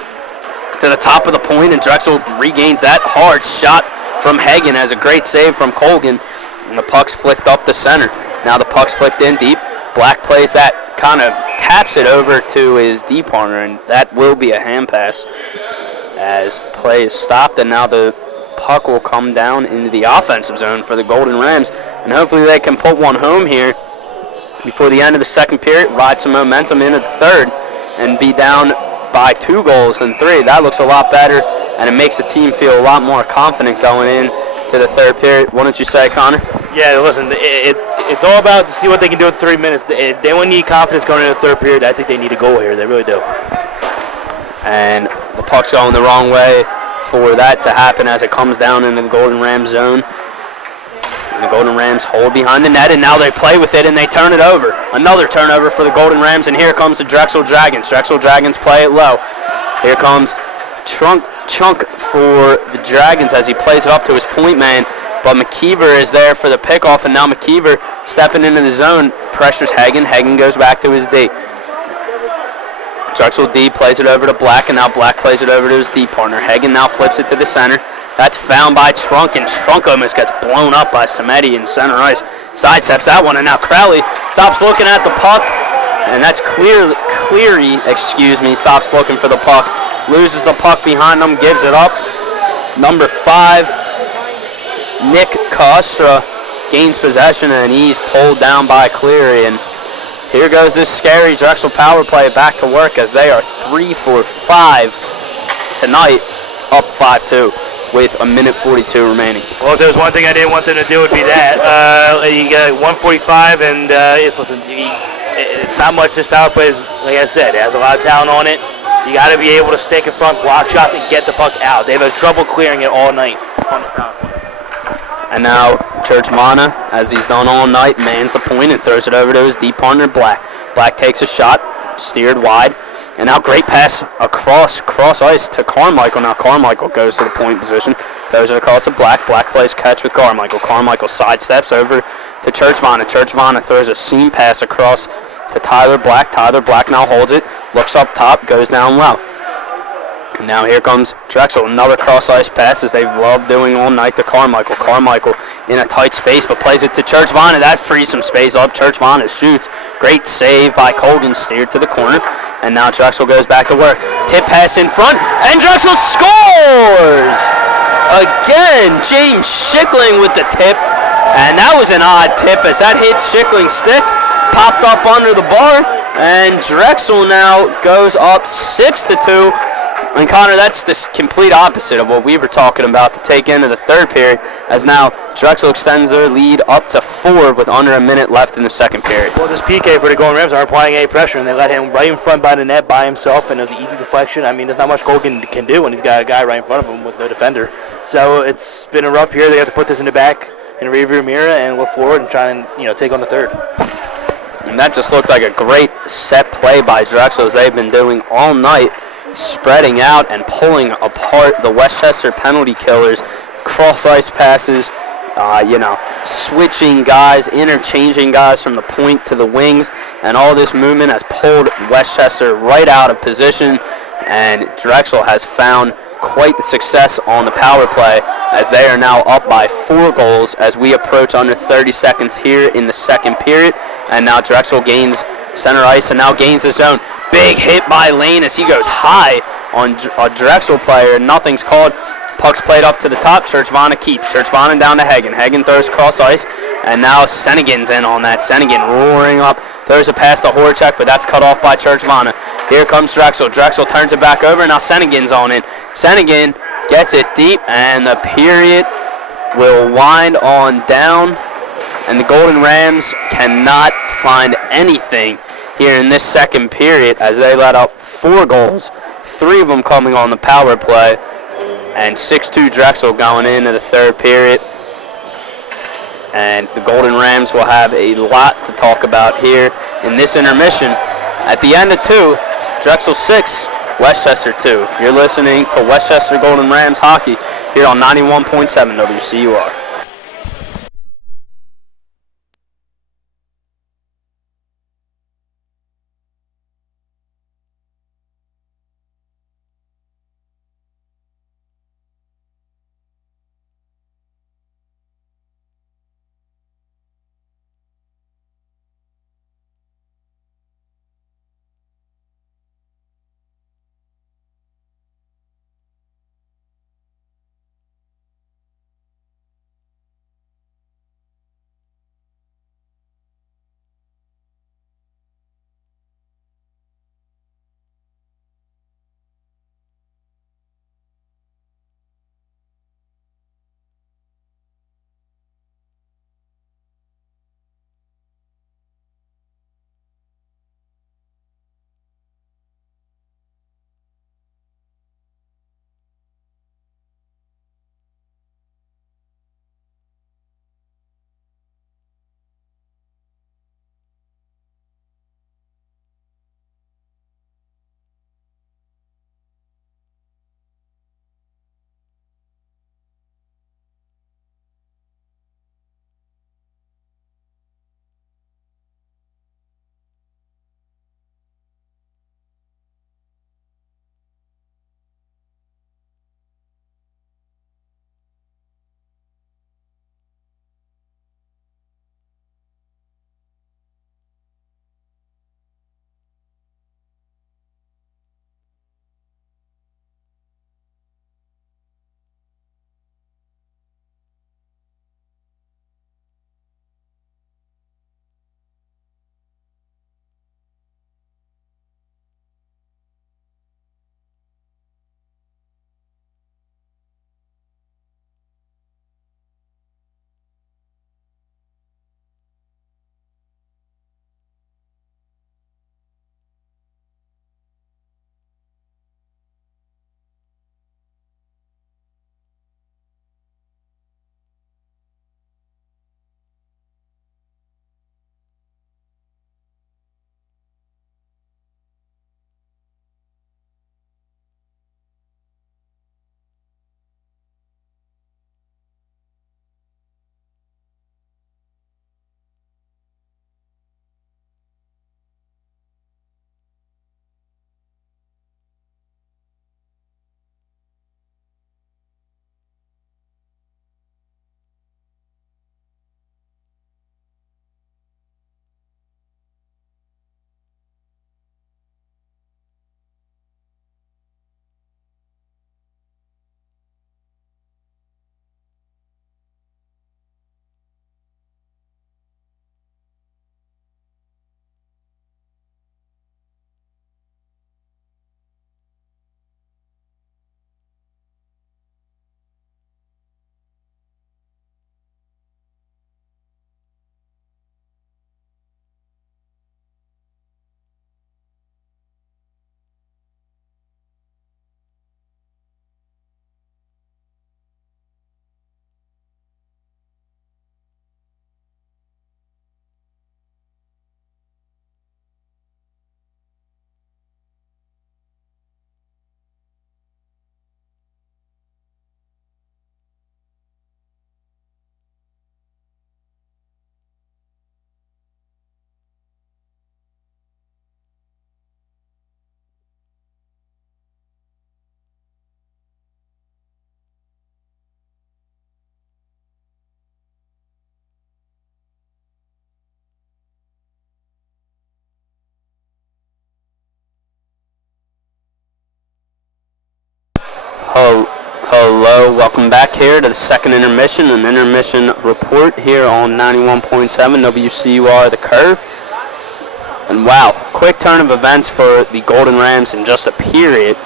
to the top of the point, and Drexel regains that hard shot from Hagen as a great save from Colgan, and the puck's flicked up the center. Now the puck's flicked in deep. Black plays that, kind of taps it over to his D partner, and that will be a hand pass as play is stopped, and now the puck will come down into the offensive zone for the Golden Rams, and hopefully they can put one home here before the end of the second period, ride some momentum into the third, and be down by 2 goals than 3. That looks a lot better and it makes the team feel a lot more confident going in to the third period. What don't you say, Connor? Yeah, listen, it's all about to see what they can do in 3 minutes. They will need confidence going into the third period. I think they need a goal here. They really do. And the puck's going the wrong way for that to happen as it comes down into the Golden Rams zone. And the Golden Rams hold behind the net, and now they play with it, and they turn it over. Another turnover for the Golden Rams, and here comes the Drexel Dragons. Drexel Dragons play it low. Here comes Chunk for the Dragons as he plays it up to his point man, but McKeever is there for the pickoff, and now McKeever stepping into the zone, pressures Hagen. Hagen goes back to his D. Drexel D plays it over to Black, and now Black plays it over to his D partner. Hagen now flips it to the center. That's found by Trunk, and Trunk almost gets blown up by Samedi in center ice. Sidesteps that one, and now Crowley stops looking at the puck, and that's Cleary, stops looking for the puck. Loses the puck behind him, gives it up. Number 5, Nick Costra gains possession, and he's pulled down by Cleary. And here goes this scary Drexel power play back to work as they are 3 for 5 tonight, up 5-2 with a minute 42 remaining. Well, if there's one thing I didn't want them to do, it would be that. You got 145, and it's not much. This power play is, like I said, it has a lot of talent on it. You got to be able to stick in front, block shots, and get the puck out. They've had trouble clearing it all night on this power play. And now Churchmana, as he's done all night, mans the point and throws it over to his D partner, Black. Black takes a shot, steered wide, and now great pass cross ice to Carmichael. Now Carmichael goes to the point position, throws it across to Black. Black plays catch with Carmichael. Carmichael sidesteps over to Churchmana. Churchmana throws a seam pass across to Tyler Black. Tyler Black now holds it, looks up top, goes down low. And now here comes Drexel, another cross-ice pass as they've loved doing all night to Carmichael. Carmichael in a tight space, but plays it to Churchvana. That frees some space up. Churchvana shoots. Great save by Colgan, steered to the corner. And now Drexel goes back to work. Tip pass in front, and Drexel scores! Again, James Schickling with the tip. And that was an odd tip as that hit Schickling's stick, popped up under the bar, and Drexel now goes up 6-2. And Connor, that's the complete opposite of what we were talking about to take into the third period, as now Drexel extends their lead up to 4 with under a minute left in the second period. Well, this PK for the Golden Rams aren't applying any pressure, and they let him right in front by the net by himself, and it was an easy deflection. I mean, there's not much Colgan can do when he's got a guy right in front of him with no defender. So it's been a rough year. They have to put this in the back in the rearview mirror and look forward and try and take on the third. And that just looked like a great set play by Drexel, as they've been doing all night, spreading out and pulling apart the Westchester penalty killers. Cross-ice passes, switching guys, interchanging guys from the point to the wings, and all this movement has pulled Westchester right out of position, and Drexel has found quite the success on the power play as they are now up by 4 goals as we approach under 30 seconds here in the second period. And now Drexel gains center ice and now gains the zone. Big hit by Lane as he goes high on a Drexel player. Nothing's called. Puck's played up to the top. Churchvana keeps. Churchvana down to Hagen. Hagen throws cross ice, and now Senegin's in on that. Senegin roaring up. Throws a pass to Horchak, but that's cut off by Churchvana. Here comes Drexel. Drexel turns it back over, and now Senegin's on it. Senegin gets it deep, and the period will wind on down. And the Golden Rams cannot find anything here in this second period as they let up 4 goals, 3 of them coming on the power play, and 6-2 Drexel going into the third period. And the Golden Rams will have a lot to talk about here in this intermission. At the end of 2, Drexel 6, Westchester 2. You're listening to Westchester Golden Rams hockey here on 91.7 WCUR. Hello, welcome back here to the second intermission, an intermission report here on 91.7 WCUR The Curve. And wow, quick turn of events for the Golden Rams in just a period,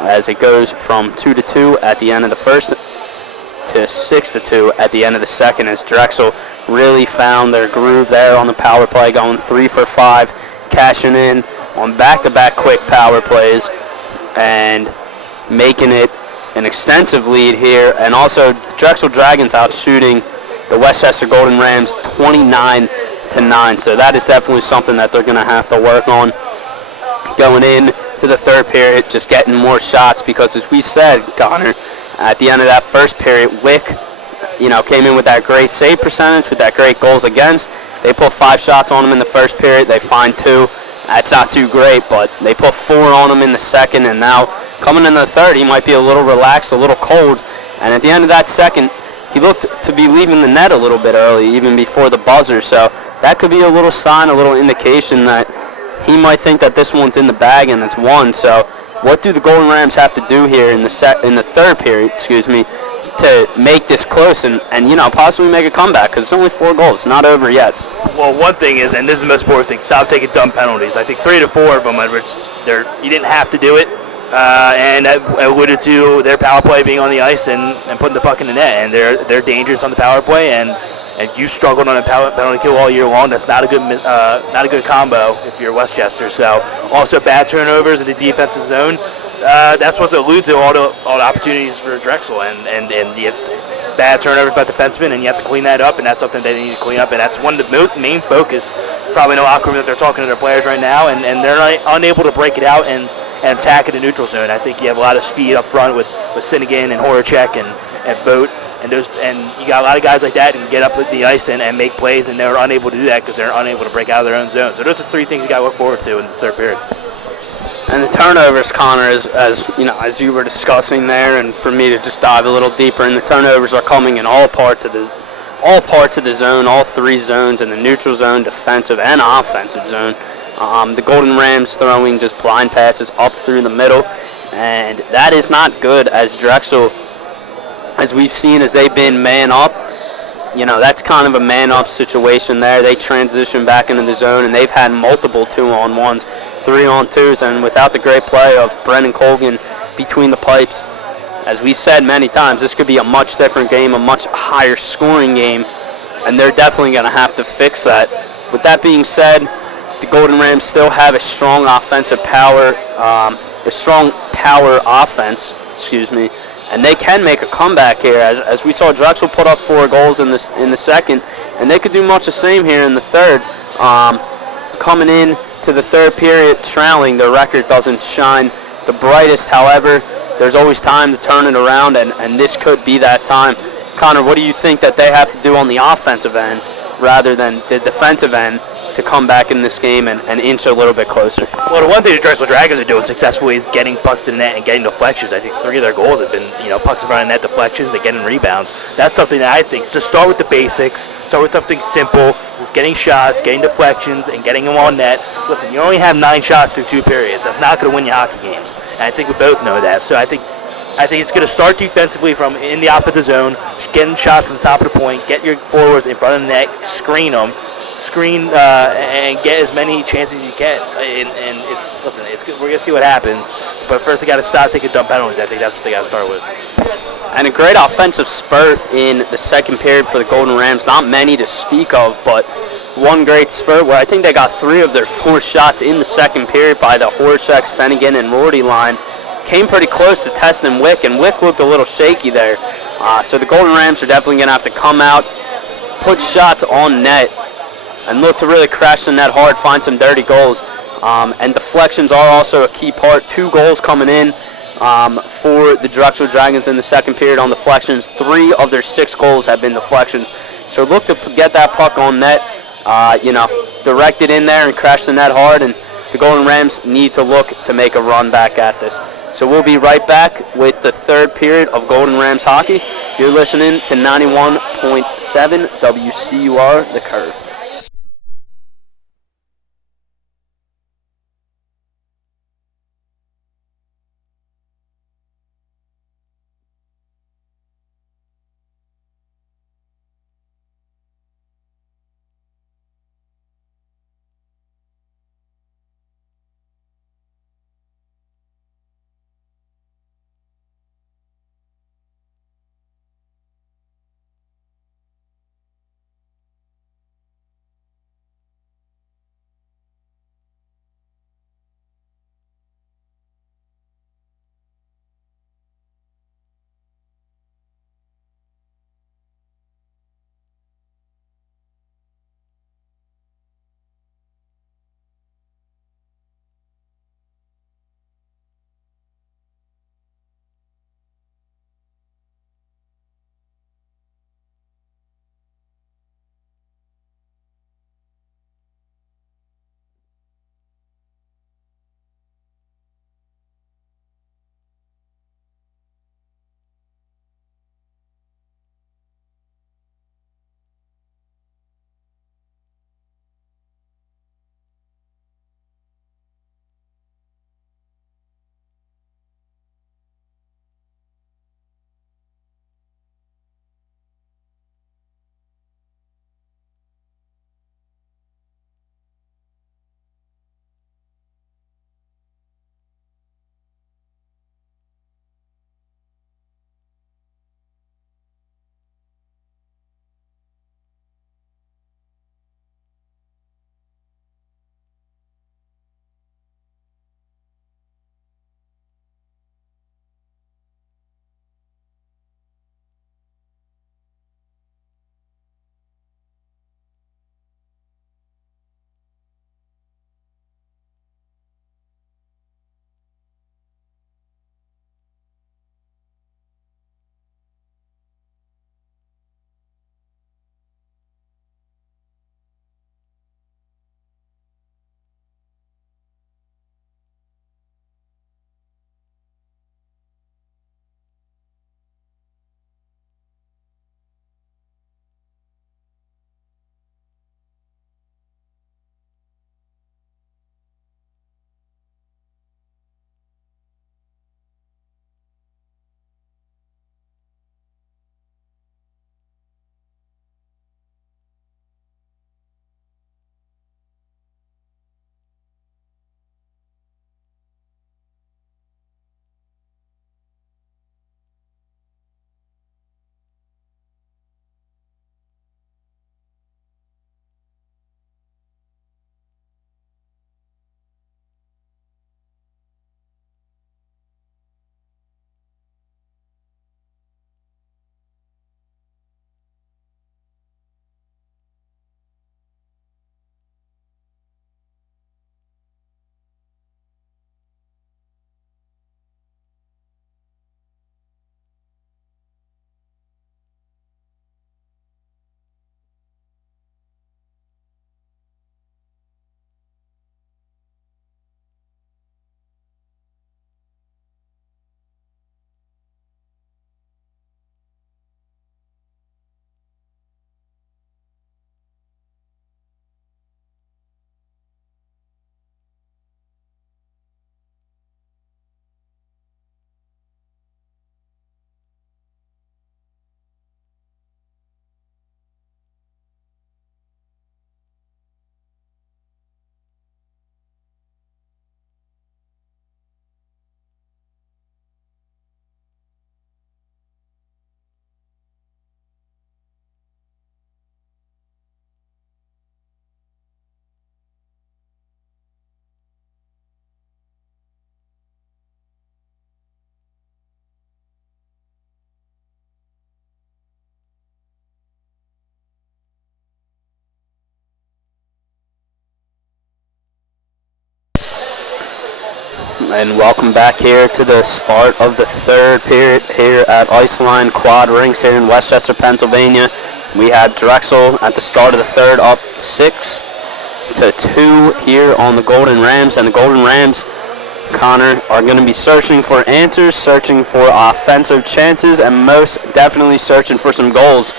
as it goes from 2-2 at the end of the first to 6-2 at the end of the second, as Drexel really found their groove there on the power play, going 3 for 5, cashing in on back-to-back quick power plays and making it an extensive lead here. And also Drexel Dragons out shooting the Westchester Golden Rams 29-9. So that is definitely something that they're going to have to work on going in to the third period, just getting more shots, because as we said, Connor, at the end of that first period, Wick, came in with that great save percentage, with that great goals against. They put 5 shots on them in the first period. They find 2. That's not too great, but they put 4 on him in the second, and now coming in the third, he might be a little relaxed, a little cold. And at the end of that second, he looked to be leaving the net a little bit early, even before the buzzer. So that could be a little sign, a little indication that he might think that this one's in the bag and it's won. So what do the Golden Rams have to do here in the third period, to make this close and possibly make a comeback? Because it's only 4 goals. It's not over yet. Well, one thing is, and this is the most important thing, stop taking dumb penalties. I think 3 to 4 of them, you didn't have to do it. And I alluded to their power play being on the ice and putting the puck in the net, and they're dangerous on the power play. And you struggled on a penalty kill all year long. That's not a good combo if you're Westchester. So also bad turnovers in the defensive zone. That's what's alluded to all the opportunities for Drexel, and the bad turnovers by defensemen, and you have to clean that up, and that's something they need to clean up, and that's one of the main focus. Probably no locker room that they're talking to their players right now, and they're unable to break it out and attack in the neutral zone. I think you have a lot of speed up front with Sinnigan and Horacek and Vogt, and you got a lot of guys like that and get up with the ice and make plays, and they're unable to do that because they're unable to break out of their own zone. So those are 3 things you got to look forward to in this third period. And the turnovers, Connor, as you were discussing there, and for me to just dive a little deeper, and the turnovers are coming in all parts of the zone, all 3 zones, in the neutral zone, defensive and offensive zone. The Golden Rams throwing just blind passes up through the middle, and that is not good, as Drexel, as we've seen, as they've been man up. That's kind of a man up situation there. They transition back into the zone, and they've had multiple 2-on-1s, 3-on-2s, and without the great play of Brendan Colgan between the pipes, as we've said many times, this could be a much different game, a much higher scoring game, and they're definitely going to have to fix that. With that being said, the Golden Rams still have a strong offensive power, offense, and they can make a comeback here, as we saw Drexel put up 4 goals in the second, and they could do much the same here in the third. Coming in to the third period trailing, their record doesn't shine the brightest. However, there's always time to turn it around, and this could be that time. Connor, what do you think that they have to do on the offensive end rather than the defensive end to come back in this game and inch a little bit closer? Well, the one thing the Drexel Dragons are doing successfully is getting pucks to the net and getting deflections. I think 3 of their goals have been, pucks in front of net, deflections, and getting rebounds. That's something that I think, just start with the basics, start with something simple, just getting shots, getting deflections, and getting them on net. Listen, you only have 9 shots through 2 periods. That's not going to win you hockey games, and I think we both know that. So I think it's going to start defensively from in the offensive zone, getting shots from the top of the point, get your forwards in front of the net, screen them, and get as many chances as you can. And it's good. We're going to see what happens. But first, they got to stop taking dumb penalties. I think that's what they got to start with. And a great offensive spurt in the second period for the Golden Rams. Not many to speak of, but one great spurt where I think they got 3 of their 4 shots in the second period by the Horacek, Sennigan, and Rorty line. Came pretty close to testing Wick, and Wick looked a little shaky there. So the Golden Rams are definitely going to have to come out, put shots on net, and look to really crash the net hard, find some dirty goals. And deflections are also a key part. 2 goals coming in for the Drexel Dragons in the second period on deflections. 3 of their 6 goals have been deflections. So look to get that puck on net, direct it in there and crash the net hard. And the Golden Rams need to look to make a run back at this. So we'll be right back with the third period of Golden Rams hockey. You're listening to 91.7 WCUR The Curve. And welcome back here to the start of the third period here at Iceline Quad Rinks here in Westchester, Pennsylvania. We had Drexel at the start of the third up 6-2 here on the Golden Rams. And the Golden Rams, Connor, are going to be searching for answers, searching for offensive chances, and most definitely searching for some goals.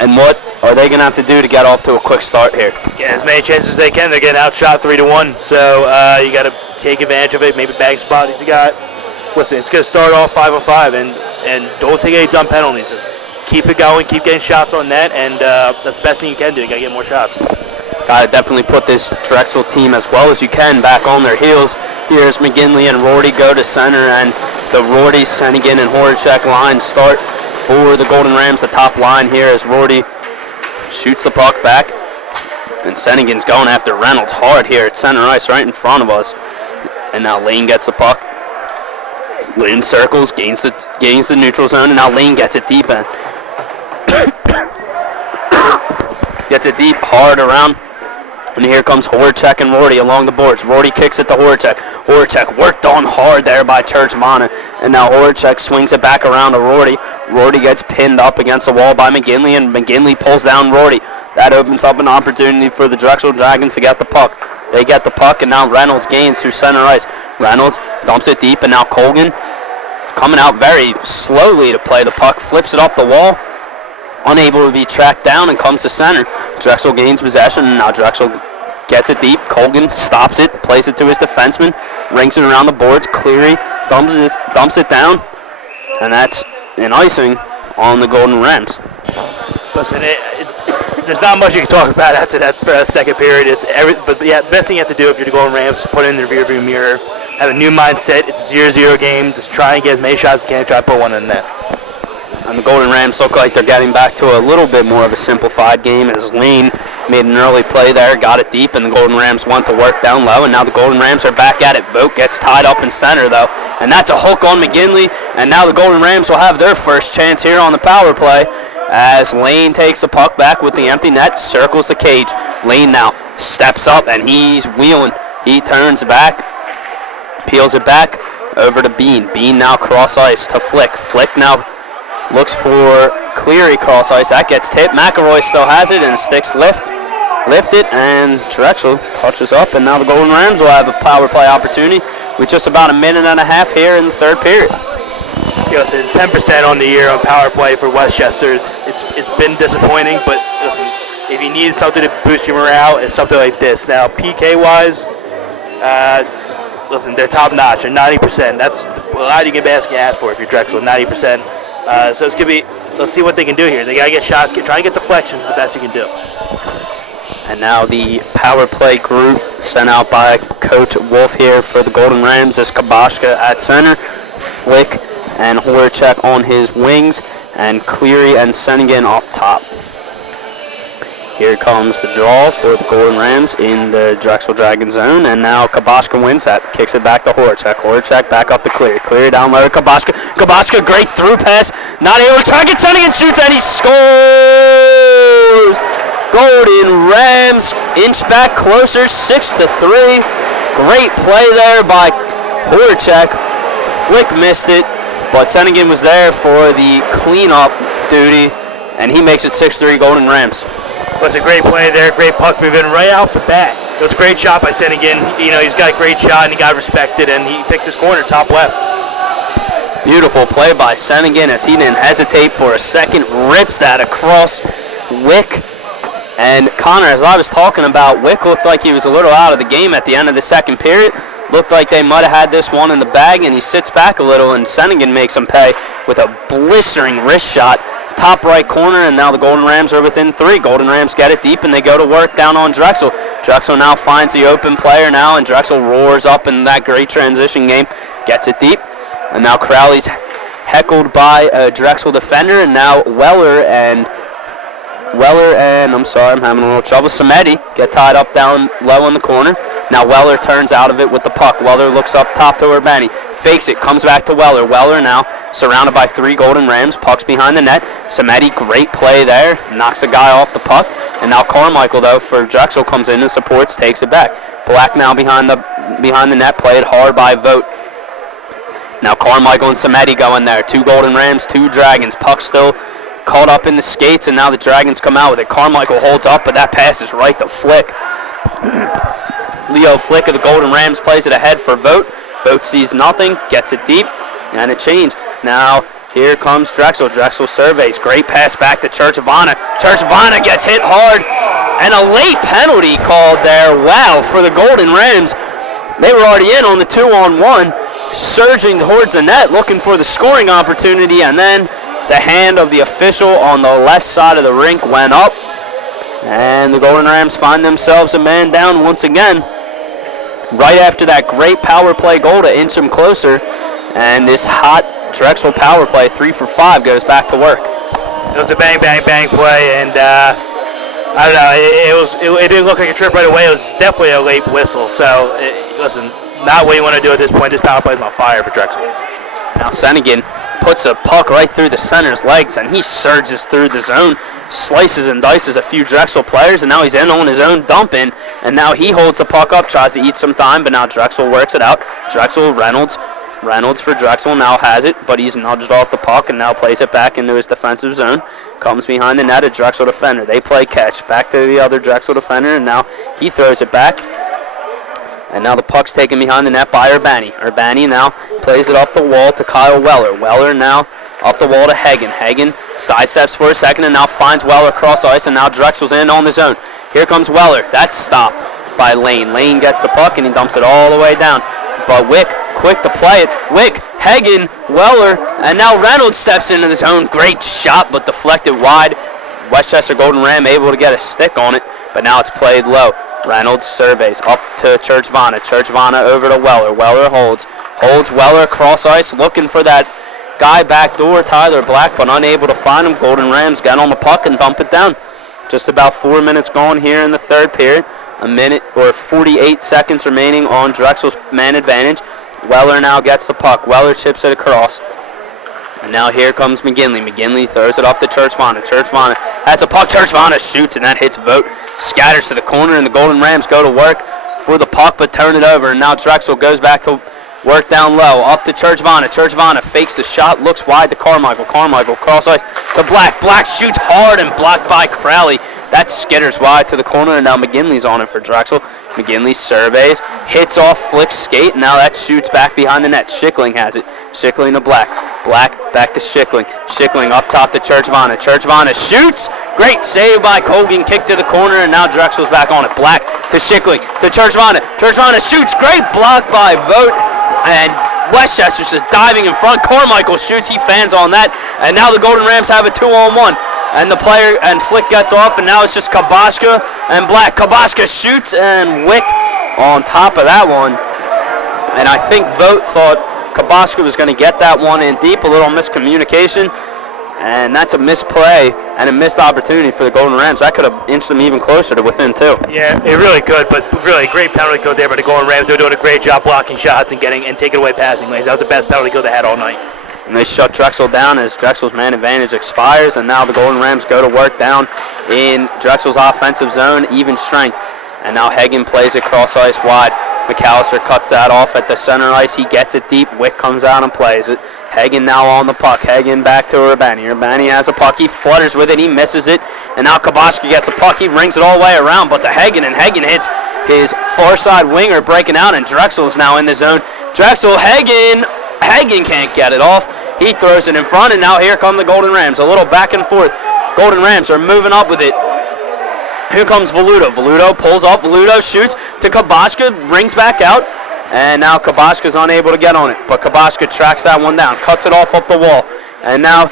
And what are they going to have to do to get off to a quick start here? Get as many chances as they can. They're getting outshot 3-1. So you got to take advantage of it. Maybe bag some bodies you got. Listen, it's going to start off 5-on-5, and don't take any dumb penalties. Just keep it going, keep getting shots on net, and that's the best thing you can do. You got to get more shots. Got to definitely put this Drexel team as well as you can back on their heels. Here's McGinley and Rorty go to center, and the Rorty, Sennigan, and Horacek line start for the Golden Rams. The top line here as Rorty shoots the puck back, and Sennigan's going after Reynolds hard here at center ice right in front of us. And now Lane gets the puck. Lane circles, gains the neutral zone, and now Lane gets it deep in. Gets it deep, hard around. And here comes Horacek and Rorty along the boards. Rorty kicks it to Horacek. Horacek worked on hard there by Churchvana. And now Horacek swings it back around to Rorty. Rorty gets pinned up against the wall by McGinley, and McGinley pulls down Rorty. That opens up an opportunity for the Drexel Dragons to get the puck. They get the puck, and now Reynolds gains through center ice. Reynolds dumps it deep, and now Colgan coming out very slowly to play the puck, flips it up the wall. Unable to be tracked down and comes to center. Drexel gains possession, and now Drexel gets it deep. Colgan stops it, plays it to his defenseman, rings it around the boards. Cleary dumps it down, and that's an icing on the Golden Rams. Listen, there's not much you can talk about after that second period. But the best thing you have to do if you're the Golden Rams is put it in the rearview mirror, have a new mindset. It's a 0-0 game. Just try and get as many shots as you can. Try to put one in the net. And the Golden Rams look like they're getting back to a little bit more of a simplified game as Lane made an early play there, got it deep, and the Golden Rams went to work down low, and now the Golden Rams are back at it. Vogt gets tied up in center, though, and that's a hook on McGinley, and now the Golden Rams will have their first chance here on the power play as Lane takes the puck back with the empty net, circles the cage. Lane now steps up, and he's wheeling. He turns back, peels it back over to Bean. Bean now cross ice to Flick. Flick now looks for Cleary cross ice. That gets tipped. McElroy still has it, and sticks lifted, and Drexel touches up, and now the Golden Rams will have a power play opportunity with just about a minute and a half here in the third period. Listen, 10% on the year on power play for Westchester. It's been disappointing, but listen, if you need something to boost your morale, it's something like this. Now, PK-wise, listen, they're top notch. They're 90%. That's a lot you can ask for if you're Drexel, 90%. So it's gonna be. Let's see what they can do here. They gotta get shots. Try and get deflections. Is the best you can do. And now the power play group sent out by Coach Wolf here for the Golden Rams is Kabashka at center, Flick and Horacek on his wings, and Cleary and Sennigan up top. Here comes the draw for the Golden Rams in the Drexel Dragon zone, and now Kabashka wins that, kicks it back to Horacek. Horacek back up to Cleary. Cleary down low to Kabashka. Kabashka, great through pass, not able to target. Sennigan shoots, and he scores! Golden Rams inch back closer, 6-3. Great play there by Horacek. Flick missed it, but Sennigan was there for the cleanup duty, and he makes it 6-3 Golden Rams. That's a great play there, great puck moving right off the bat. It was a great shot by Sennigan. You know, he's got a great shot and he got respected, and he picked his corner, top left. Beautiful play by Sennigan as he didn't hesitate for a second, rips that across Wick. And Connor, as I was talking about, Wick looked like he was a little out of the game at the end of the second period. Looked like they might have had this one in the bag, and he sits back a little, and Sennigan makes him pay with a blistering wrist shot. Top right corner, and now the Golden Rams are within 3. Golden Rams get it deep, and they go to work down on Drexel. Drexel now finds the open player now, and Drexel roars up in that great transition game. Gets it deep, and now Crowley's heckled by a Drexel defender, and now Weller and I'm sorry, I'm having a little trouble. Samedi get tied up down low in the corner. Now Weller turns out of it with the puck. Weller looks up top to Urbani. Fakes it, comes back to Weller. Weller now surrounded by 3 Golden Rams. Puck's behind the net. Samedi, great play there. Knocks the guy off the puck. And now Carmichael, though, for Drexel comes in and supports, takes it back. Black now behind the behind the net, played hard by Vogt. Now Carmichael and Samedi go in there. 2 Golden Rams, 2 Dragons. Puck still caught up in the skates, and now the Dragons come out with it. Carmichael holds up, but that pass is right to Flick. Leo Flick of the Golden Rams plays it ahead for Vogt. Vogt sees nothing, gets it deep, and a change. Now here comes Drexel. Drexel surveys. Great pass back to Churchavana. Churchavana gets hit hard, and a late penalty called there. Wow, for the Golden Rams. They were already in on the 2-on-1, surging towards the net, looking for the scoring opportunity, and then the hand of the official on the left side of the rink went up, and the Golden Rams find themselves a man down once again. Right after that great power play goal to inch them closer, and this hot Drexel power play, 3 for 5, goes back to work. It was a bang, bang, bang play, and I don't know. It didn't look like a trip right away. It was definitely a late whistle. So, listen, not what you want to do at this point. This power play is on fire for Drexel. Now Senegan puts a puck right through the center's legs, and he surges through the zone, slices and dices a few Drexel players, and now he's in on his own dump in, and now he holds the puck up, tries to eat some time, but now Drexel works it out. Drexel, Reynolds for Drexel now has it, but he's nudged off the puck and now plays it back into his defensive zone. Comes behind the net, a Drexel defender. They play catch. Back to the other Drexel defender, and now he throws it back. And now the puck's taken behind the net by Urbani. Urbani now plays it up the wall to Kyle Weller. Weller now up the wall to Hagen. Hagen sidesteps for a second and now finds Weller across ice, and now Drexel's in on the zone. Here comes Weller. That's stopped by Lane. Lane gets the puck and he dumps it all the way down. But Wick, quick to play it. Wick, Hagen, Weller, and now Reynolds steps into the zone. Great shot, but deflected wide. Westchester Golden Ram able to get a stick on it, but now it's played low. Reynolds surveys up to Churchvana. Churchvana over to Weller. Weller holds Weller cross ice, looking for that guy back door, Tyler Black, but unable to find him. Golden Rams get on the puck and dump it down. Just about 4 minutes gone here in the third period. A minute or 48 seconds remaining on Drexel's man advantage. Weller now gets the puck. Weller chips it across. And now here comes McGinley. McGinley throws it up to Churchvana. Churchvana has a puck. Churchvana shoots, and that hits Vogt. Scatters to the corner, and the Golden Rams go to work for the puck, but turn it over. And now Drexel goes back to work down low. Up to Churchvana. Churchvana fakes the shot, looks wide to Carmichael. Carmichael cross ice to Black. Black shoots hard and blocked by Crowley. That skitters wide to the corner, and now McGinley's on it for Drexel. McGinley surveys, hits off Flick's skate, and now that shoots back behind the net. Schickling has it. Schickling to Black. Black back to Schickling. Schickling up top to Churchvana. Churchvana shoots. Great save by Colgan. Kick to the corner, and now Drexel's back on it. Black to Schickling to Churchvana. Churchvana shoots. Great block by Vogt, and Westchester's just diving in front. Carmichael shoots. He fans on that, and now the Golden Rams have a 2-on-1. And the player and Flick gets off, and now it's just Kabaska and Black. Kabaska shoots, and Wick on top of that one. And I think Vogt thought Kabaska was going to get that one in deep. A little miscommunication, and that's a misplay and a missed opportunity for the Golden Rams. That could have inched them even closer to within 2. Yeah, it really could, but really great penalty kill there by the Golden Rams. They're doing a great job blocking shots and taking away passing lanes. That was the best penalty kill they had all night. And they shut Drexel down as Drexel's man advantage expires, and now the Golden Rams go to work down in Drexel's offensive zone, even strength. And now Hagen plays it cross ice wide. McAllister cuts that off at the center ice. He gets it deep. Wick comes out and plays it. Hagen now on the puck. Hagen back to Urbani. Urbani has a puck. He flutters with it. He misses it. And now Kabaska gets the puck. He rings it all the way around, but to Hagen, and Hagen hits his far side winger breaking out, and Drexel is now in the zone. Drexel, Hagen can't get it off. He throws it in front, and now here come the Golden Rams. A little back and forth. Golden Rams are moving up with it. Here comes Valuto. Valuto pulls up. Valuto shoots to Kabaska, rings back out, and now Kabaska's unable to get on it. But Kabaska tracks that one down, cuts it off up the wall. And now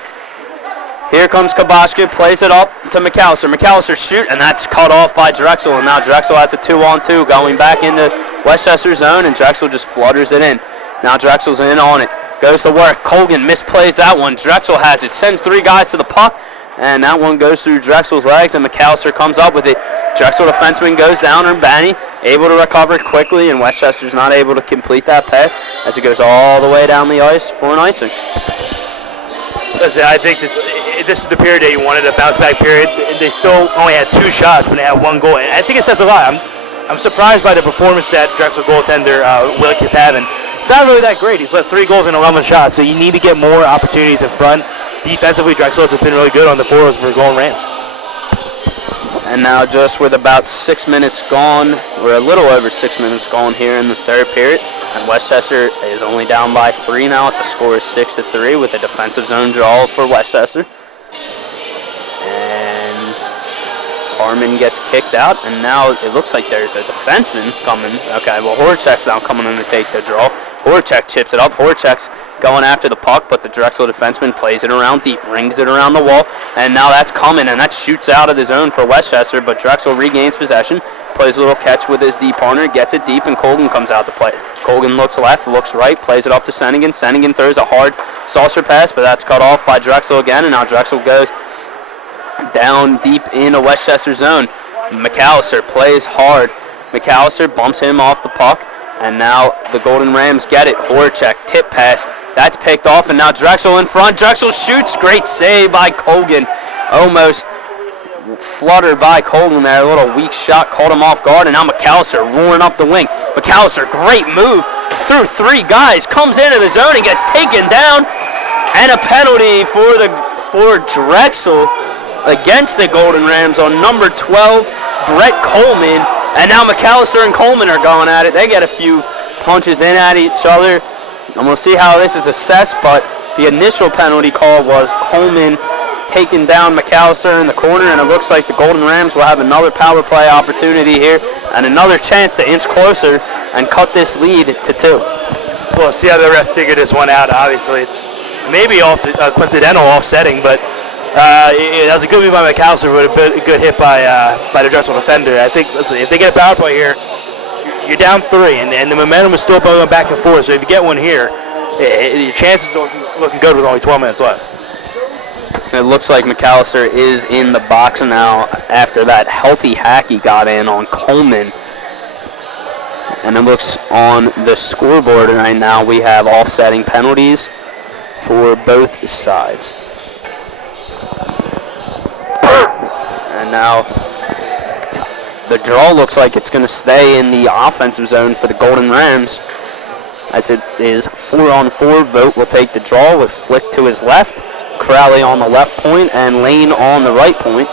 here comes Kabaska, plays it up to McAllister. McAllister shoot, and that's cut off by Drexel. And now Drexel has a 2-on-2 going back into Westchester's zone, and Drexel just flutters it in. Now Drexel's in on it. Goes to work. Colgan misplays that one. Drexel has it. Sends 3 guys to the puck, and that one goes through Drexel's legs, and McAllister comes up with it. Drexel defenseman goes down, and Urbani able to recover it quickly, and Westchester's not able to complete that pass as it goes all the way down the ice for an icing. Listen, I think this is the period that you wanted, a bounce-back period. They still only had 2 shots when they had 1 goal. And I think it says a lot. I'm surprised by the performance that Drexel goaltender Wilk is having. It's not really that great. He's let 3 goals in 11 shots, so you need to get more opportunities in front. Defensively, Drexel has been really good on the forwards for Golden Rams. And now just with about 6 minutes gone, or a little over 6 minutes gone here in the third period, and Westchester is only down by 3 now. It's a score of 6-3 with a defensive zone draw for Westchester. And Harmon gets kicked out, and now it looks like there's a defenseman coming. Okay, well, Horachek's now coming in to take the draw. Horachek chips it up. Horachek's going after the puck, but the Drexel defenseman plays it around deep, rings it around the wall, and now that's coming, and that shoots out of the zone for Westchester, but Drexel regains possession, plays a little catch with his D partner, gets it deep, and Colgan comes out to play. Colgan looks left, looks right, plays it up to Sennigan. Sennigan throws a hard saucer pass, but that's cut off by Drexel again, and now Drexel goes down deep into Westchester zone. McAllister plays hard. McAllister bumps him off the puck, and now the Golden Rams get it. Horachek, tip pass. That's picked off, and now Drexel in front. Drexel shoots. Great save by Colgan. Almost fluttered by Colgan there. A little weak shot caught him off guard, and now McAllister roaring up the wing. McAllister, great move through 3 guys. Comes into the zone and gets taken down. And a penalty for Drexel against the Golden Rams on number 12, Brett Coleman. And now McAllister and Coleman are going at it. They get a few punches in at each other. I'm going to see how this is assessed, but the initial penalty call was Coleman taking down McAllister in the corner, and it looks like the Golden Rams will have another power play opportunity here and another chance to inch closer and cut this lead to 2. We'll see how the ref figured this one out. Obviously, it's maybe coincidental offsetting, but that was a good move by McAllister, but a good hit by the Drexel defender. I think, listen, if they get a power play here, you're down 3, and the momentum is still going back and forth. So if you get one here, your chances are looking good with only 12 minutes left. It looks like McAllister is in the box now after that healthy hack he got in on Coleman. And it looks on the scoreboard right now we have offsetting penalties for both sides. And now the draw looks like it's going to stay in the offensive zone for the Golden Rams, as it is 4-on-4. Vogt will take the draw with Flick to his left, Crowley on the left point, and Lane on the right point.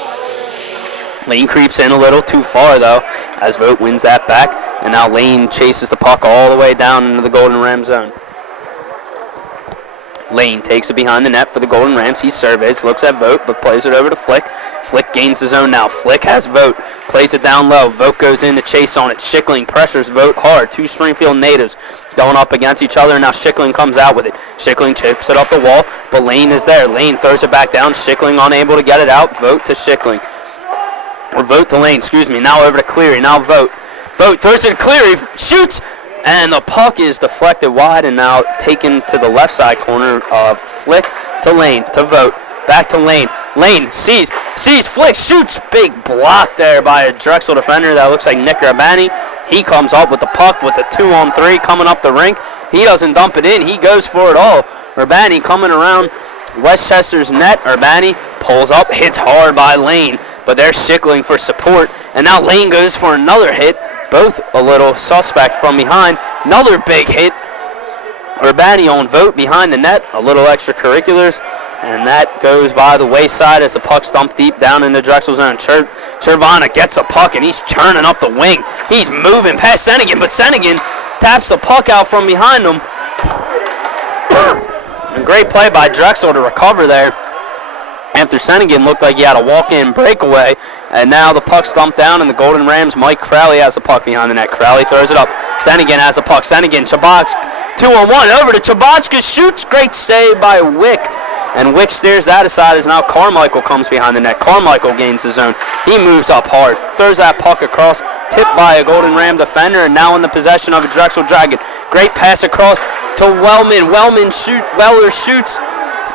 Lane creeps in a little too far, though, as Vogt wins that back, and now Lane chases the puck all the way down into the Golden Rams zone. Lane takes it behind the net for the Golden Rams. He surveys, looks at Vogt, but plays it over to Flick. Flick gains the zone now. Flick has Vogt, plays it down low. Vogt goes in to chase on it. Schickling pressures Vogt hard. 2 Springfield natives going up against each other. Now Schickling comes out with it. Schickling chips it up the wall, but Lane is there. Lane throws it back down. Schickling unable to get it out. Vogt to Schickling. Or Vogt to Lane, excuse me. Now over to Cleary. Now Vogt. Vogt throws it to Cleary. Shoots! And the puck is deflected wide and now taken to the left side corner of Flick to Lane, to Vogt, back to Lane. Lane sees Flick, shoots, big block there by a Drexel defender that looks like Nick Urbani. He comes up with the puck with a 2-on-3 coming up the rink. He doesn't dump it in, he goes for it all. Urbani coming around Westchester's net. Urbani pulls up, hits hard by Lane, but there's Schickling for support. And now Lane goes for another hit. Both a little suspect from behind. Another big hit. Urbani on Vogt behind the net. A little extracurriculars. And that goes by the wayside as the puck's dumped deep down into Drexel zone. Chervana gets a puck and he's churning up the wing. He's moving past Sennigan, but Sennigan taps the puck out from behind him. And great play by Drexel to recover there. After Sennigan looked like he had a walk-in breakaway, and now the puck's dumped down, and the Golden Rams, Mike Crowley has the puck behind the net. Crowley throws it up. Sennigan has the puck. Sennigan, Chabotska, 2-on-1, over to Chabotska, shoots, great save by Wick, and Wick steers that aside as now Carmichael comes behind the net. Carmichael gains the zone. He moves up hard, throws that puck across, tipped by a Golden Ram defender, and now in the possession of a Drexel Dragon. Great pass across to Wellman. Weller shoots.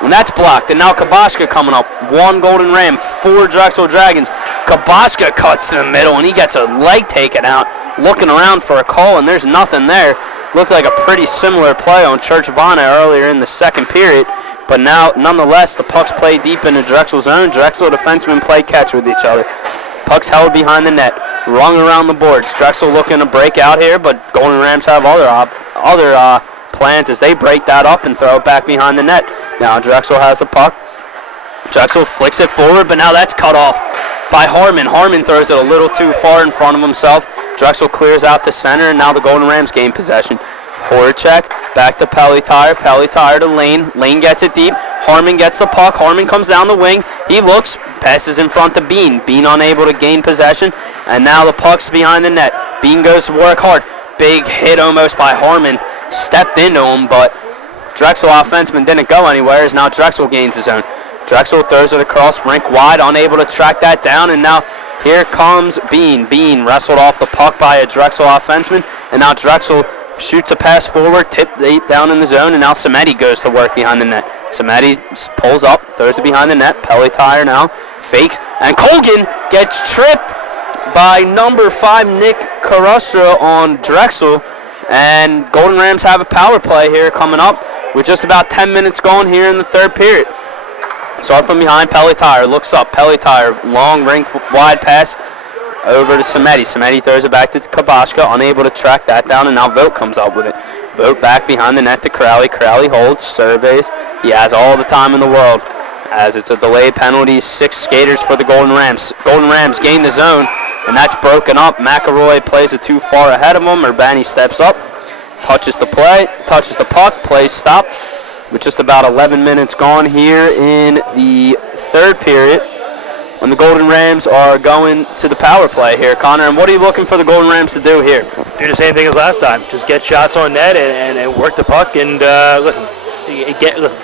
And that's blocked. And now Kaboska coming up. 1 Golden Ram, 4 Drexel Dragons. Kaboska cuts to the middle, and he gets a leg taken out. Looking around for a call, and there's nothing there. Looked like a pretty similar play on Churchvana earlier in the second period. But now, nonetheless, the puck's played deep into Drexel zone. Drexel defensemen play catch with each other. Puck's held behind the net. rung around the boards. Drexel looking to break out here, but Golden Rams have other plans as they break that up and throw it back behind the net. Now Drexel has the puck. Drexel flicks it forward, but now that's cut off by Harmon. Harmon throws it a little too far in front of himself. Drexel clears out the center, and now the Golden Rams gain possession. Horacek back to Pelletire. Pelletire to Lane. Lane gets it deep. Harmon gets the puck. Harmon comes down the wing. He looks, passes in front to Bean. Bean unable to gain possession, and now the puck's behind the net. Bean goes to work hard. Big hit almost by Harmon. Stepped into him, but Drexel offenseman didn't go anywhere as now Drexel gains his own. Drexel throws it across rink wide, unable to track that down, and now here comes Bean. Bean wrestled off the puck by a Drexel offenseman, and now Drexel shoots a pass forward, tipped down in the zone, and now Samedi goes to work behind the net. Samedi pulls up, throws it behind the net. Pelletire now fakes, and Colgan gets tripped by number 5 Nick Carustra on Drexel, and Golden Rams have a power play here coming up with just about 10 minutes gone here in the third period. Start from behind, Pelletire looks up. Pelletire, long rink wide pass over to Samedi. Samedi throws it back to Kabashka, unable to track that down, and now Vogt comes up with it. Vogt back behind the net to Crowley. Crowley holds, surveys. He has all the time in the world as it's a delayed penalty. 6 skaters for the Golden Rams. Golden Rams gain the zone, and that's broken up. McElroy plays it too far ahead of him. Urbani steps up, touches the puck, play stop. With just about 11 minutes gone here in the third period, when the Golden Rams are going to the power play here. Connor, and what are you looking for the Golden Rams to do here? Do the same thing as last time. Just get shots on net and work the puck. And listen,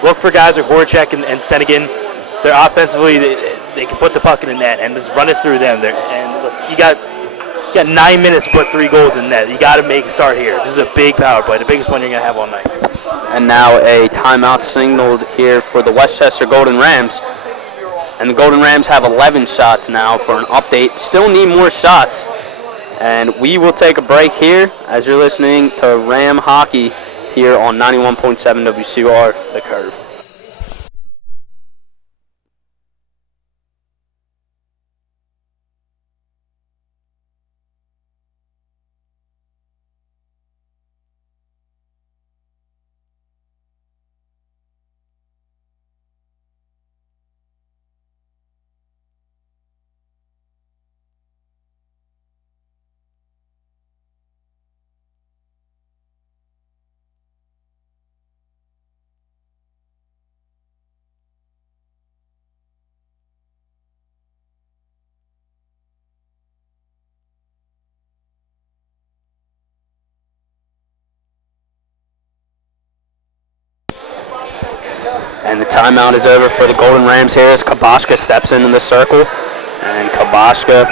look for guys like Horacek and Senegan. They're offensively, they can put the puck in the net and just run it through them. And look, you got 9 minutes to put 3 goals in net. You got to make a start here. This is a big power play, the biggest one you're going to have all night. And now a timeout signaled here for the Westchester Golden Rams. And the Golden Rams have 11 shots now for an update. Still need more shots. And we will take a break here as you're listening to Ram Hockey here on 91.7 WCUR, The Curve. And the timeout is over for the Golden Rams here as Kabashka steps into the circle. And Kabashka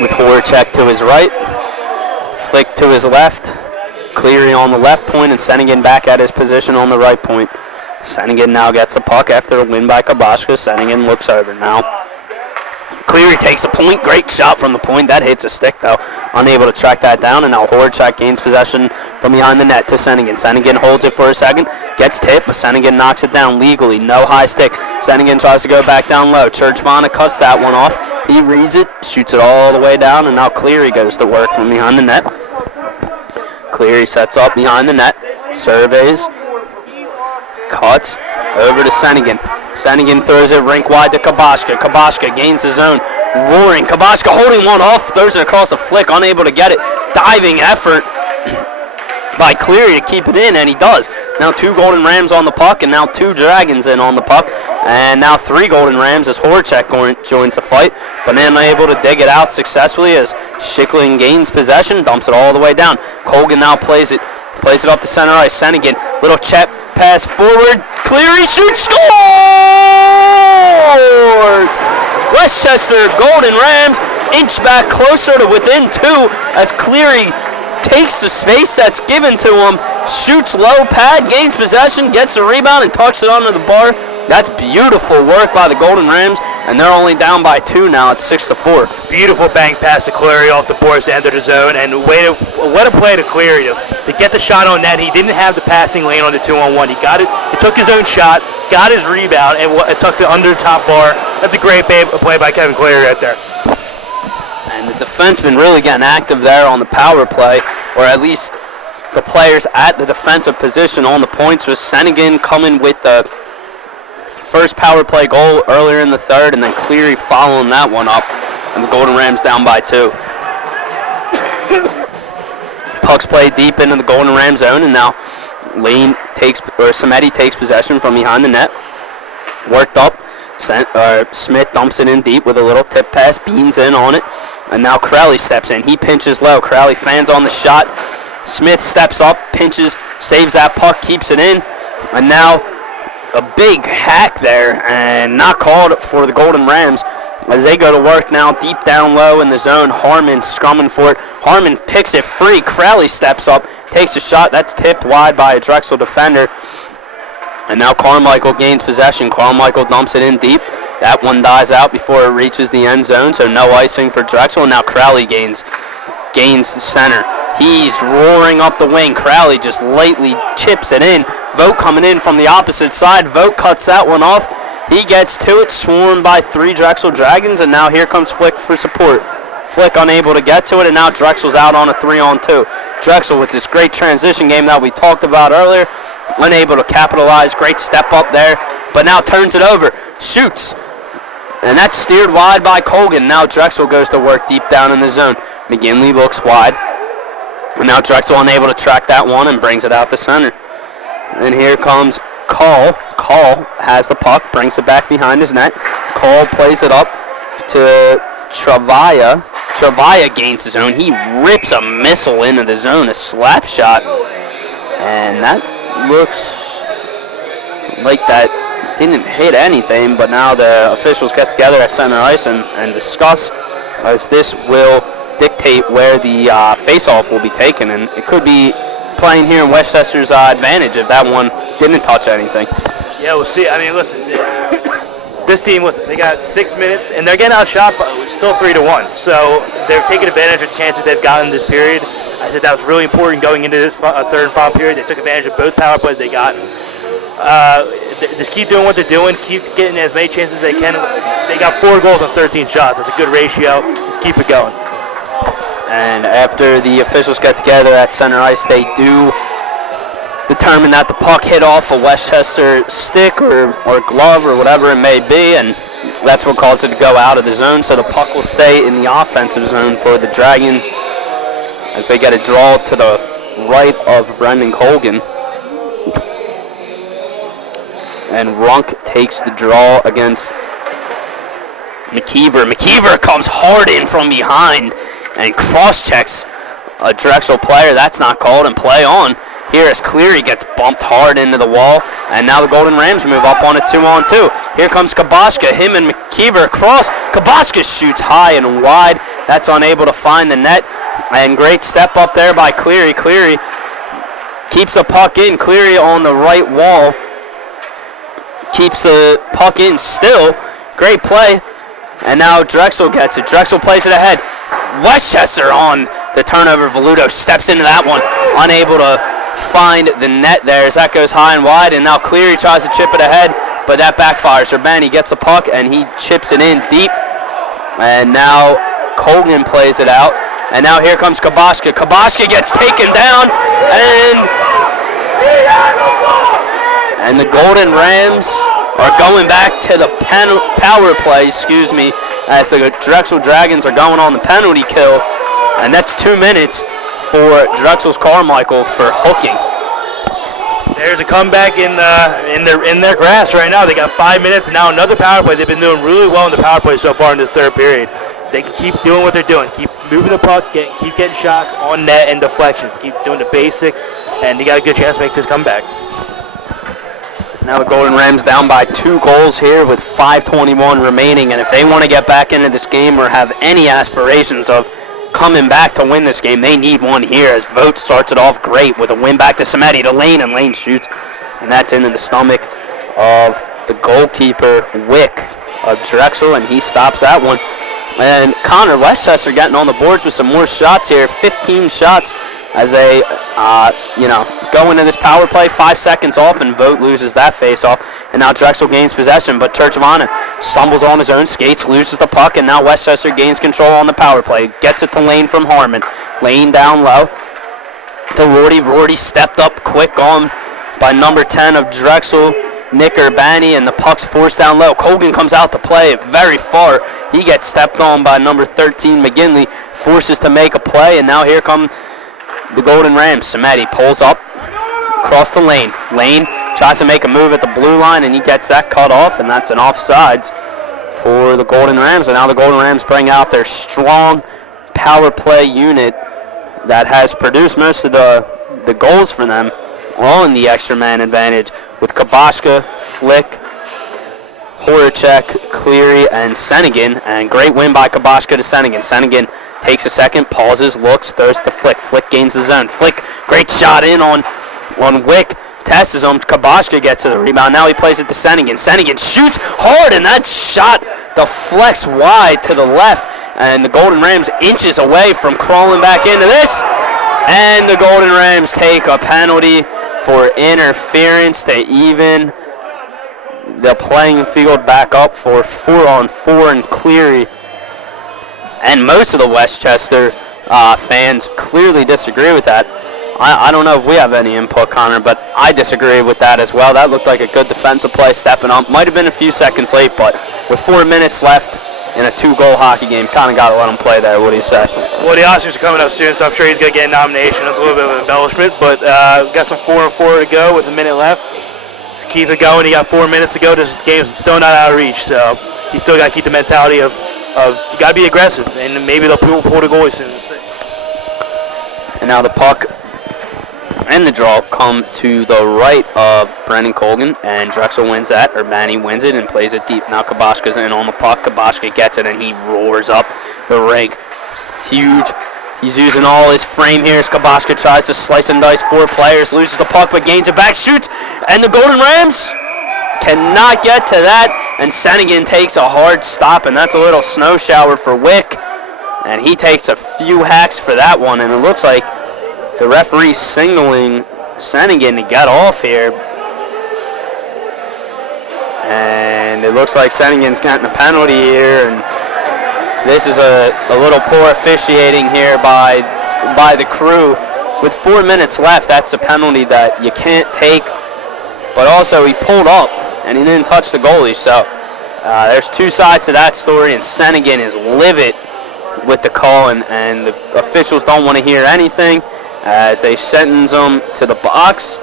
with Horacek to his right, Flick to his left, Cleary on the left point, and Senegan back at his position on the right point. Senegan now gets the puck after a win by Kabashka. Senegan looks over now. Cleary takes the point. Great shot from the point. That hits a stick, though. Unable to track that down, and now Horacek gains possession from behind the net to Senegan. Senegan holds it for a second, gets tipped, but Senegan knocks it down legally. No high stick. Senegan tries to go back down low. Churchvana cuts that one off. He reads it, shoots it all the way down, and now Cleary goes to work from behind the net. Cleary sets up behind the net, surveys, cuts over to Senegan. Senegan throws it rink wide to Kabashka. Kabashka gains the zone. Roaring. Kabashka holding one off. Throws it across a flick. Unable to get it. Diving effort by Cleary to keep it in, and he does. Now 2 Golden Rams on the puck, and now 2 Dragons in on the puck. And now 3 Golden Rams as Horacek joins the fight. But then able to dig it out successfully as Schickling gains possession. Dumps it all the way down. Colgan now plays it up to center ice. Senegan. Little check. Pass forward, Cleary shoots, scores! Westchester Golden Rams inch back closer to within 2 as Cleary takes the space that's given to him, shoots low pad, gains possession, gets the rebound, and tucks it under the bar. That's beautiful work by the Golden Rams, and they're only down by 2 now. It's 6-4. Beautiful bank pass to Cleary off the boards to enter the zone, and what a play to Cleary to get the shot on net. He didn't have the passing lane on the 2-on-1. He got it. He took his own shot, got his rebound, and tucked it under the top bar. That's a great play by Kevin Cleary right there. And And the defenseman really getting active there on the power play, or at least the players at the defensive position on the points, with Senegan coming with the first power play goal earlier in the third, and then Cleary following that one up, and the Golden Rams down by 2. Pucks played deep into the Golden Ram zone, and now Samedi takes possession from behind the net. Worked up, Smith dumps it in deep with a little tip pass, beans in on it, and now Crowley steps in. He pinches low. Crowley fans on the shot. Smith steps up, pinches, saves that puck, keeps it in, and now a big hack there, and not called for the Golden Rams as they go to work now deep down low in the zone. Harmon scrumming for it. Harmon picks it free. Crowley steps up, takes a shot. That's tipped wide by a Drexel defender. And now Carmichael gains possession. Carmichael dumps it in deep. That one dies out before it reaches the end zone, so no icing for Drexel. And now Crowley gains the center. He's roaring up the wing. Crowley just lightly chips it in. Vogt coming in from the opposite side. Vogt cuts that one off. He gets to it, swarmed by 3 Drexel Dragons, and now here comes Flick for support. Flick unable to get to it, and now Drexel's out on a 3-on-2. Drexel with this great transition game that we talked about earlier, unable to capitalize. Great step up there, but now turns it over, shoots, and that's steered wide by Colgan. Now Drexel goes to work deep down in the zone. McGinley looks wide, and now Drexel unable to track that one and brings it out the center. And here comes Call. Call has the puck, brings it back behind his net. Call plays it up to Travaia. Travaia gains the zone. He rips a missile into the zone, a slap shot. And that looks like that didn't hit anything, but now the officials get together at center ice and discuss, as this will dictate where the face-off will be taken. And it could be playing here in Westchester's advantage if that one didn't touch anything. Yeah, we'll see. I mean, listen, this team, they got 6 minutes, and they're getting outshot, but it's still 3-1. So they're taking advantage of the chances they've gotten this period. I said that was really important going into this third and final period. They took advantage of both power plays they got. Just keep doing what they're doing. Keep getting as many chances as they can. They got 4 goals on 13 shots. That's a good ratio. Just keep it going. And after the officials get together at center ice, they do determine that the puck hit off a Westchester stick or glove or whatever it may be, and that's what caused it to go out of the zone. So the puck will stay in the offensive zone for the Dragons as they get a draw to the right of Brendan Colgan. And Runk takes the draw against McKeever. McKeever comes hard in from behind and cross-checks a Drexel player. That's not called, and play on. Here as Cleary gets bumped hard into the wall, and now the Golden Rams move up on a 2-on-2. Here comes Kabaska, him and McKeever across. Kabaska shoots high and wide. That's unable to find the net, and great step up there by Cleary. Cleary keeps the puck in. Cleary on the right wall keeps the puck in still. Great play, and now Drexel gets it. Drexel plays it ahead. Westchester on the turnover. Voluto steps into that one, unable to find the net there as that goes high and wide, and now Cleary tries to chip it ahead, but that backfires. Urbani gets the puck and he chips it in deep, and now Colgan plays it out, and now here comes Kabaska. Kabaska gets taken down, and the Golden Rams are going back to the power play, as the Drexel Dragons are going on the penalty kill, and that's 2 minutes for Drexel's Carmichael for hooking. There's a comeback in their grasp right now. They got 5 minutes, and now another power play. They've been doing really well in the power play so far in this third period. They can keep doing what they're doing. Keep moving the puck, keep getting shots on net and deflections. Keep doing the basics, and you got a good chance to make this comeback. Now the Golden Rams down by 2 goals here with 5:21 remaining, and if they want to get back into this game or have any aspirations of coming back to win this game, they need one here as Vogt starts it off great with a win back to Samedi to Lane, and Lane shoots, and that's into the stomach of the goalkeeper, Wick of Drexel, and he stops that one. And Connor, Westchester getting on the boards with some more shots here. 15 shots as they, go into this power play. 5 seconds off, and Vogt loses that face-off. And now Drexel gains possession, but Turchavana stumbles on his own skates, loses the puck, and now Westchester gains control on the power play. Gets it to Lane from Harmon. Lane down low to Rorty. Rorty stepped up quick on by number 10 of Drexel, Nick Urbani, and the puck's forced down low. Colgan comes out to play it very far. He gets stepped on by number 13, McGinley, forces to make a play, and now here come the Golden Rams. Samedi pulls up across the lane. Lane tries to make a move at the blue line, and he gets that cut off, and that's an offsides for the Golden Rams. And now the Golden Rams bring out their strong power play unit that has produced most of the goals for them, all in the extra man advantage, with Kabashka, Flick, Horacek, Cleary, and Senegan. And great win by Kabashka to Senegan. Senegan takes a second, pauses, looks, throws to Flick. Flick gains the zone. Flick, great shot in on Wick. Tests him. Kabashka gets to the rebound. Now he plays it to Senegan. Senegan shoots hard, and that shot deflects wide to the left. And the Golden Rams inches away from crawling back into this. And the Golden Rams take a penalty for interference to even the playing field back up for 4-on-4, and Cleary and most of the Westchester fans clearly disagree with that. I don't know if we have any input, Connor, but I disagree with that as well. That looked like a good defensive play, stepping up. Might have been a few seconds late, but with 4 minutes left in a 2-goal hockey game, kind of got to let him play there. What do you say? Well, the Oscars are coming up soon, so I'm sure he's going to get a nomination. That's a little bit of an embellishment, but we've got some 4-on-4 to go with a minute left. Just keep it going. You got 4 minutes to go. This game's still not out of reach, so you still got to keep the mentality of you got to be aggressive, and maybe they'll pull the goalie soon. And now the puck and the draw come to the right of Brendan Colgan, and Drexel wins that. Urbani wins it and plays it deep. Now Kabashka's in on the puck. Kabashka gets it, and he roars up the rink. Huge. He's using all his frame here as Kabashka tries to slice and dice 4 players, loses the puck but gains it back, shoots, and the Golden Rams cannot get to that, and Senegan takes a hard stop, and that's a little snow shower for Wick, and he takes a few hacks for that one, and it looks like the referee signaling Senegan to get off here. And it looks like Senegan's getting a penalty here, and this is a little poor officiating here by the crew. With 4 minutes left, that's a penalty that you can't take. But also, he pulled up, and he didn't touch the goalie. So there's 2 sides to that story, and Senegan is livid with the call, and the officials don't want to hear anything as they sentence him to the box.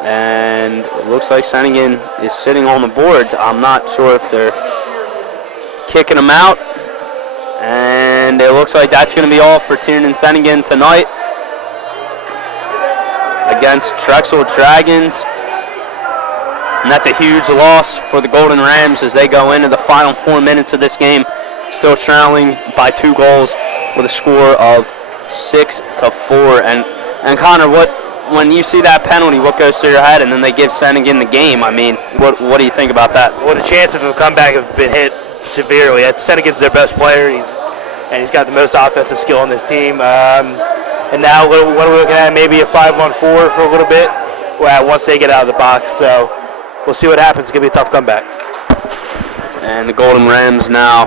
And it looks like Senegan is sitting on the boards. I'm not sure if they're kicking him out. And it looks like that's going to be all for Tiernan Senegan tonight against Drexel Dragons. And that's a huge loss for the Golden Rams as they go into the final 4 minutes of this game, still trailing by 2 goals with a score of 6-4. And Connor, when you see that penalty, what goes through your head? And then they give Senegan the game. I mean, what do you think about that? Well, the chance of a comeback have been hit severely. Senegan's their best player. He's got the most offensive skill on this team. And now what are we looking at? Maybe a 5-on-4 for a little bit once they get out of the box. So we'll see what happens. It's going to be a tough comeback. And the Golden Rams now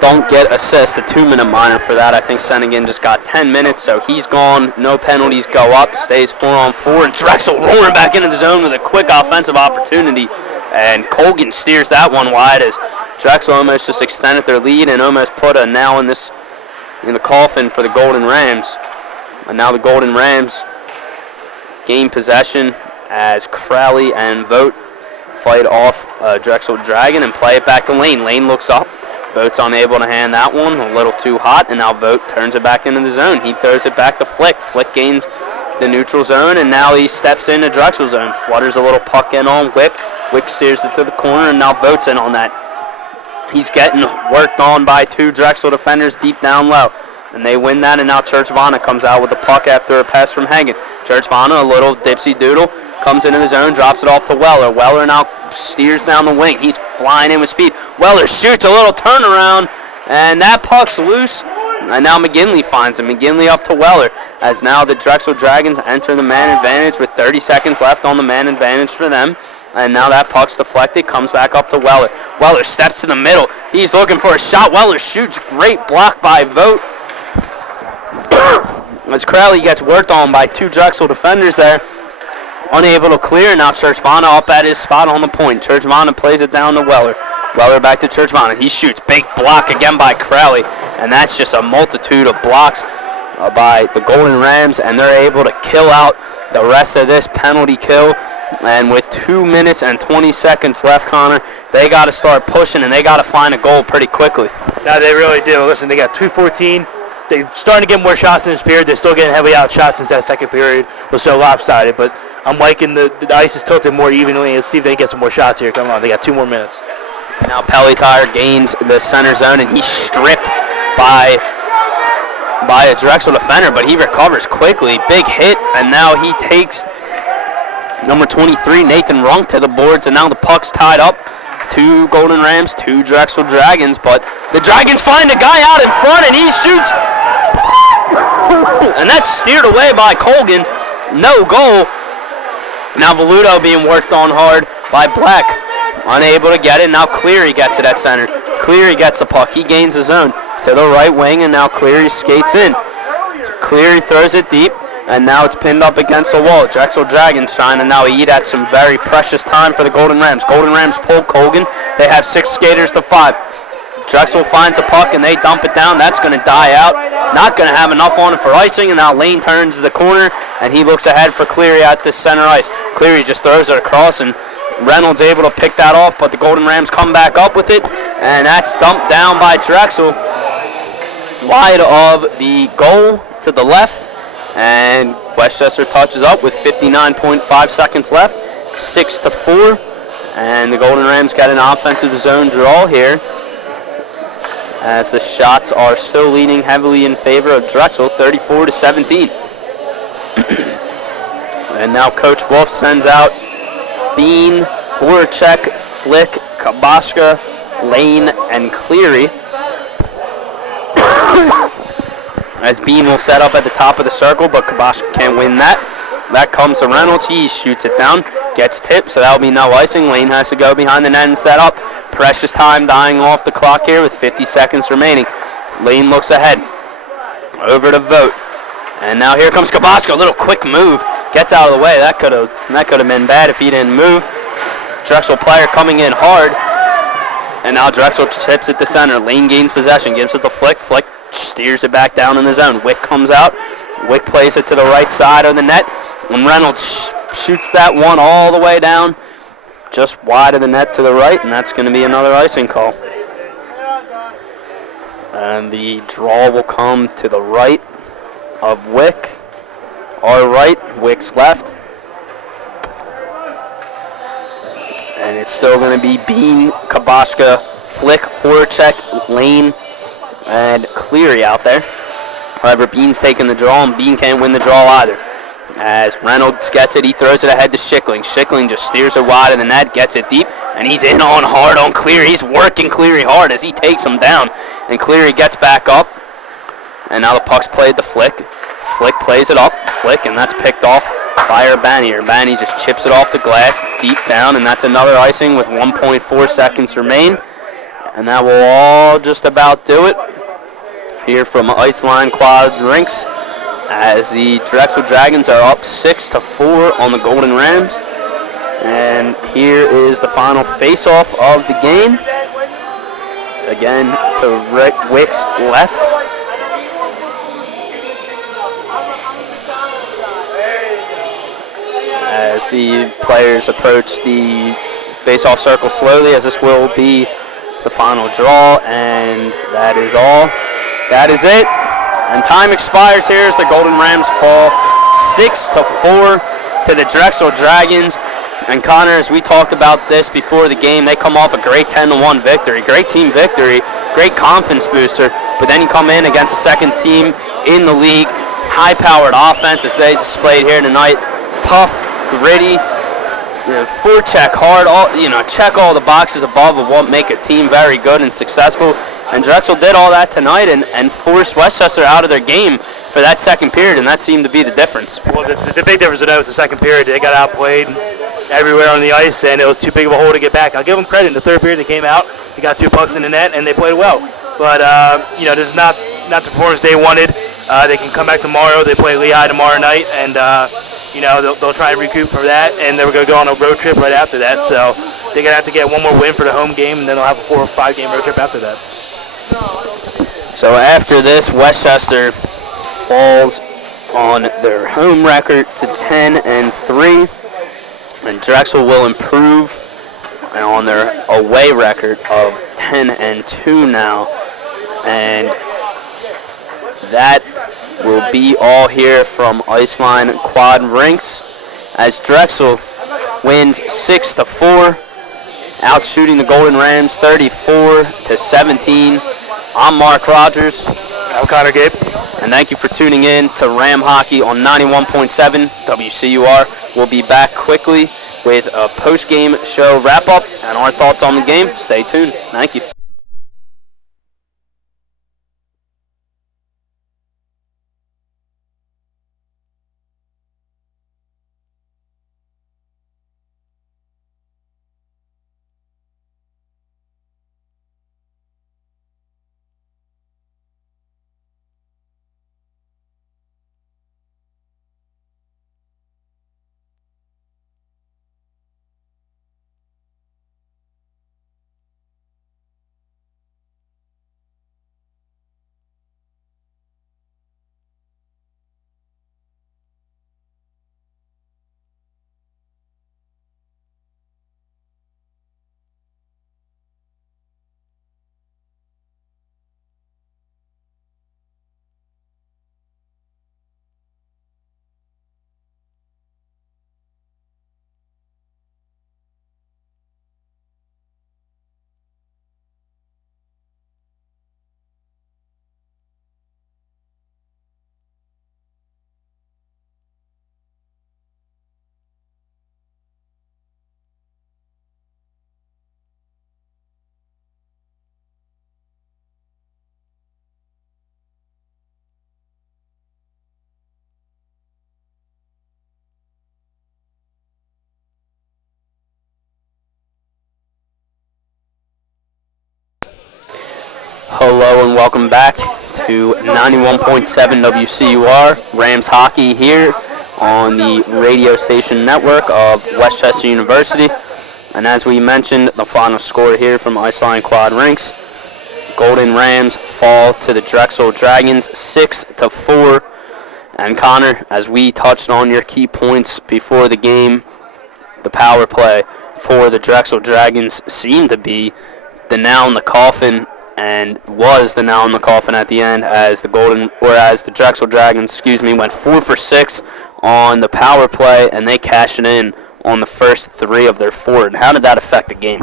don't get assessed a 2-minute minor for that. I think Senegan just got 10 minutes, so he's gone. No penalties go up. Stays 4-on-4. And Drexel roaring back into the zone with a quick offensive opportunity. And Colgan steers that one wide as Drexel almost just extended their lead and almost put a nail in the coffin for the Golden Rams. And now the Golden Rams gain possession as Crowley and Vogt fight off Drexel Dragon and play it back to Lane. Lane looks up. Vogt's unable to hand that one, a little too hot, and now Vogt turns it back into the zone. He throws it back to Flick. Flick gains the neutral zone, and now he steps into Drexel zone. Flutters a little puck in on Wick. Wick steers it to the corner, and now Vogt's in on that. He's getting worked on by 2 Drexel defenders deep down low. And they win that, and now Churchvana comes out with the puck after a pass from Hagen. Churchvana, a little dipsy doodle, comes into the zone, drops it off to Weller. Weller now steers down the wing. He's flying in with speed. Weller shoots a little turnaround, and that puck's loose. And now McGinley finds him. McGinley up to Weller, as now the Drexel Dragons enter the man advantage with 30 seconds left on the man advantage for them. And now that puck's deflected, comes back up to Weller. Weller steps to the middle. He's looking for a shot. Weller shoots. Great block by Vogt. As Crowley gets worked on by two Drexel defenders there. Unable to clear. Now Churchvana up at his spot on the point. Churchvana plays it down to Weller. Weller back to Churchvana. He shoots. Big block again by Crowley. And that's just a multitude of blocks by the Golden Rams. And they're able to kill out the rest of this penalty kill. And with 2 minutes and 20 seconds left, Connor, they got to start pushing and they got to find a goal pretty quickly. No, they really do. Listen, they got 2:14. They're starting to get more shots in this period. They're still getting heavily outshot since that second period was so lopsided. But I'm liking the ice is tilted more evenly. Let's see if they can get some more shots here. Come on, they got 2 more minutes. Now Pelletire gains the center zone, and he's stripped by a Drexel defender, but he recovers quickly. Big hit, and now he takes number 23, Nathan Runk, to the boards, and now the puck's tied up. 2 Golden Rams, 2 Drexel Dragons, but the Dragons find a guy out in front, and he shoots. And that's steered away by Colgan. No goal. Now Voluto being worked on hard by Black. Unable to get it. Now Cleary gets it at center. Cleary gets the puck. He gains the zone to the right wing, and now Cleary skates in. Cleary throws it deep, and now it's pinned up against the wall. Drexel Dragons trying to now eat at some very precious time for the Golden Rams. Golden Rams pull Colgan. They have 6 skaters to 5. Drexel finds the puck, and they dump it down. That's going to die out. Not going to have enough on it for icing, and now Lane turns the corner, and he looks ahead for Cleary at the center ice. Cleary just throws it across, and Reynolds able to pick that off, but the Golden Rams come back up with it, and that's dumped down by Drexel. Wide of the goal to the left, and Westchester touches up with 59.5 seconds left, 6-4, and the Golden Rams got an offensive zone draw here, as the shots are still leaning heavily in favor of Drexel, 34-17. And now Coach Wolf sends out Bean, Horacek, Flick, Kabaska, Lane, and Cleary. As Bean will set up at the top of the circle, but Kabaska can't win that. That comes to Reynolds. He shoots it down, gets tipped, so that'll be no icing. Lane has to go behind the net and set up. Precious time dying off the clock here with 50 seconds remaining. Lane looks ahead. Over to Vogt. And now here comes Kabaska. A little quick move. Gets out of the way. That could have been bad if he didn't move. Drexel player coming in hard. And now Drexel tips it to center. Lane gains possession. Gives it to Flick. Flick steers it back down in the zone. Wick comes out. Wick plays it to the right side of the net. When Reynolds shoots that one all the way down, just wide of the net to the right, and that's going to be another icing call. And the draw will come to the right of Wick. Our right, Wick's left. And it's still going to be Bean, Kabaska, Flick, Horacek, Lane, and Cleary out there. However, Bean's taking the draw, and Bean can't win the draw either. As Reynolds gets it, he throws it ahead to Schickling. Schickling just steers it wide of the net, gets it deep, and he's in on hard on Cleary. He's working Cleary hard as he takes him down. And Cleary gets back up, and now the puck's played to Flick. Flick plays it up, Flick, and that's picked off by Urbani. Urbani just chips it off the glass deep down, and that's another icing with 1.4 seconds remain. And that will all just about do it here from Iceline Quad Rinks, as the Drexel Dragons are up 6-4 on the Golden Rams. And here is the final face-off of the game. Again, to Wick's left. As the players approach the face-off circle slowly, as this will be the final draw, and that is all. That is it. And time expires here as the Golden Rams fall 6-4 to the Drexel Dragons. And Connor, as we talked about this before the game, they come off a great 10-1 victory. Great team victory, great confidence booster. But then you come in against the second team in the league. High-powered offense as they displayed here tonight. Tough, gritty, forecheck hard, check all the boxes above of what make a team very good and successful. And Drexel did all that tonight and forced Westchester out of their game for that second period, and that seemed to be the difference. Well, the big difference tonight was the second period. They got outplayed everywhere on the ice, and it was too big of a hole to get back. I'll give them credit. In the third period, they came out, they got 2 pucks in the net, and they played well. But, this is not the performance they wanted. They can come back tomorrow. They play Lehigh tomorrow night, and, they'll try and recoup for that, and they're going to go on a road trip right after that. So they're going to have to get one more win for the home game, and then they'll have a 4 or 5 game road trip after that. So after this, Westchester falls on their home record to 10-3, and Drexel will improve on their away record of 10-2 now, and that will be all here from Iceline Quad Rinks as Drexel wins 6-4, out shooting the Golden Rams 34-17. I'm Mark Rogers. I'm Connor Gabe. And thank you for tuning in to Ram Hockey on 91.7 WCUR. We'll be back quickly with a post-game show wrap-up and our thoughts on the game. Stay tuned. Thank you. Hello and welcome back to 91.7 WCUR, Rams Hockey here on the radio station network of Westchester University. And as we mentioned, the final score here from Iceline Quad Rinks, Golden Rams fall to the Drexel Dragons 6-4. And Connor, as we touched on your key points before the game, the power play for the Drexel Dragons seemed to be the nail in the coffin, and was the nail in the coffin at the end as the Drexel Dragons, went 4 for 6 on the power play, and they cashed it in on the first 3 of their 4. And how did that affect the game?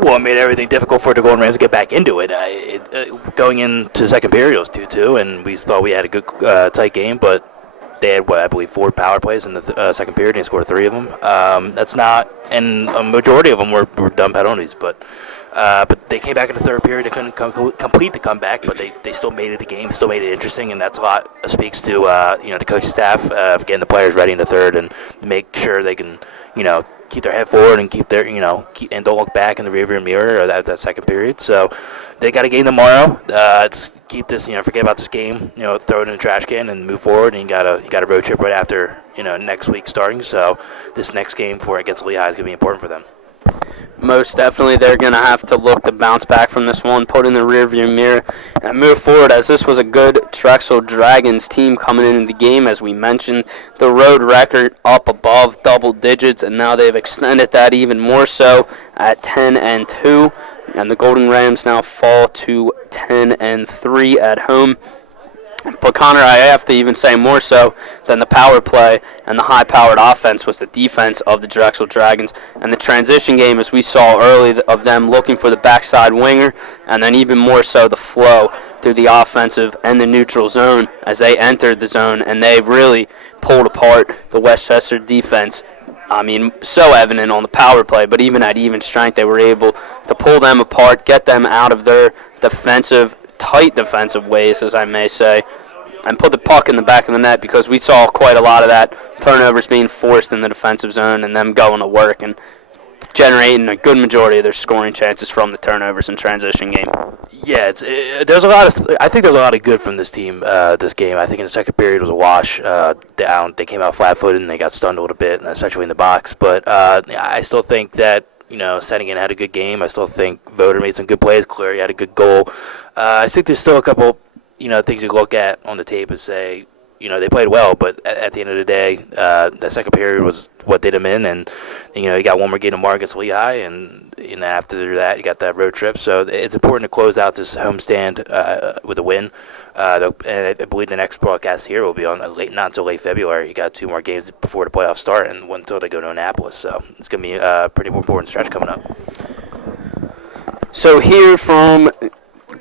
Well, it made everything difficult for the Golden Rams to get back into it. Going into the second period, it was 2-2, and we thought we had a good, tight game, but they had, I believe, 4 power plays in the second period, and they scored 3 of them. That's not, and a majority of them were dumb penalties, but they came back in the third period. They couldn't complete the comeback, but they still made it a game, still made it interesting, and that's a lot speaks to the coaching staff getting the players ready in the third and make sure they can keep their head forward and keep their and don't look back in the rearview mirror or that second period. So they got a game tomorrow. Keep this, forget about this game, throw it in the trash can and move forward. And you got a road trip right after next week starting. So this next game against Lehigh is gonna be important for them. Most definitely, they're going to have to look to bounce back from this one, put in the rearview mirror, and move forward, as this was a good Drexel Dragons team coming into the game. As we mentioned, the road record up above double digits, and now they've extended that even more so at 10-2, and the Golden Rams now fall to 10-3 at home. But Connor, I have to even say more so than the power play and the high-powered offense was the defense of the Drexel Dragons. And the transition game, as we saw early, of them looking for the backside winger, and then even more so the flow through the offensive and the neutral zone as they entered the zone. And they really pulled apart the Westchester defense I mean, so evident on the power play, but even at even strength, they were able to pull them apart, get them out of their tight defensive ways, as I may say, and put the puck in the back of the net, because we saw quite a lot of that turnovers being forced in the defensive zone and them going to work and generating a good majority of their scoring chances from the turnovers and transition game. Yeah, there's a lot of. I think there's a lot of good from this team. This game, I think in the second period was a wash. They came out flat-footed and they got stunned a little bit, especially in the box. But I still think that Settigan had a good game. I still think Voder made some good plays. Clary had a good goal. I think there's still a couple things you look at on the tape and say they played well, but at the end of the day, that second period was what did them in, and you got one more game tomorrow against Lehigh, and after that you got that road trip. So it's important to close out this homestand with a win. And I believe the next broadcast here will be on not until late February. You got 2 more games before the playoffs start, and one until they go to Annapolis. So it's going to be a pretty important stretch coming up. So here from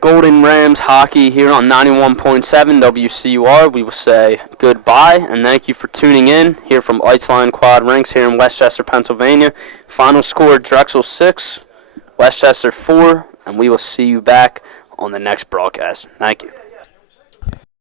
Golden Rams hockey here on 91.7 WCUR, we will say goodbye and thank you for tuning in here from Iceline Quad Rinks here in Westchester, Pennsylvania. Final score, Drexel 6, Westchester 4, and we will see you back on the next broadcast. Thank you.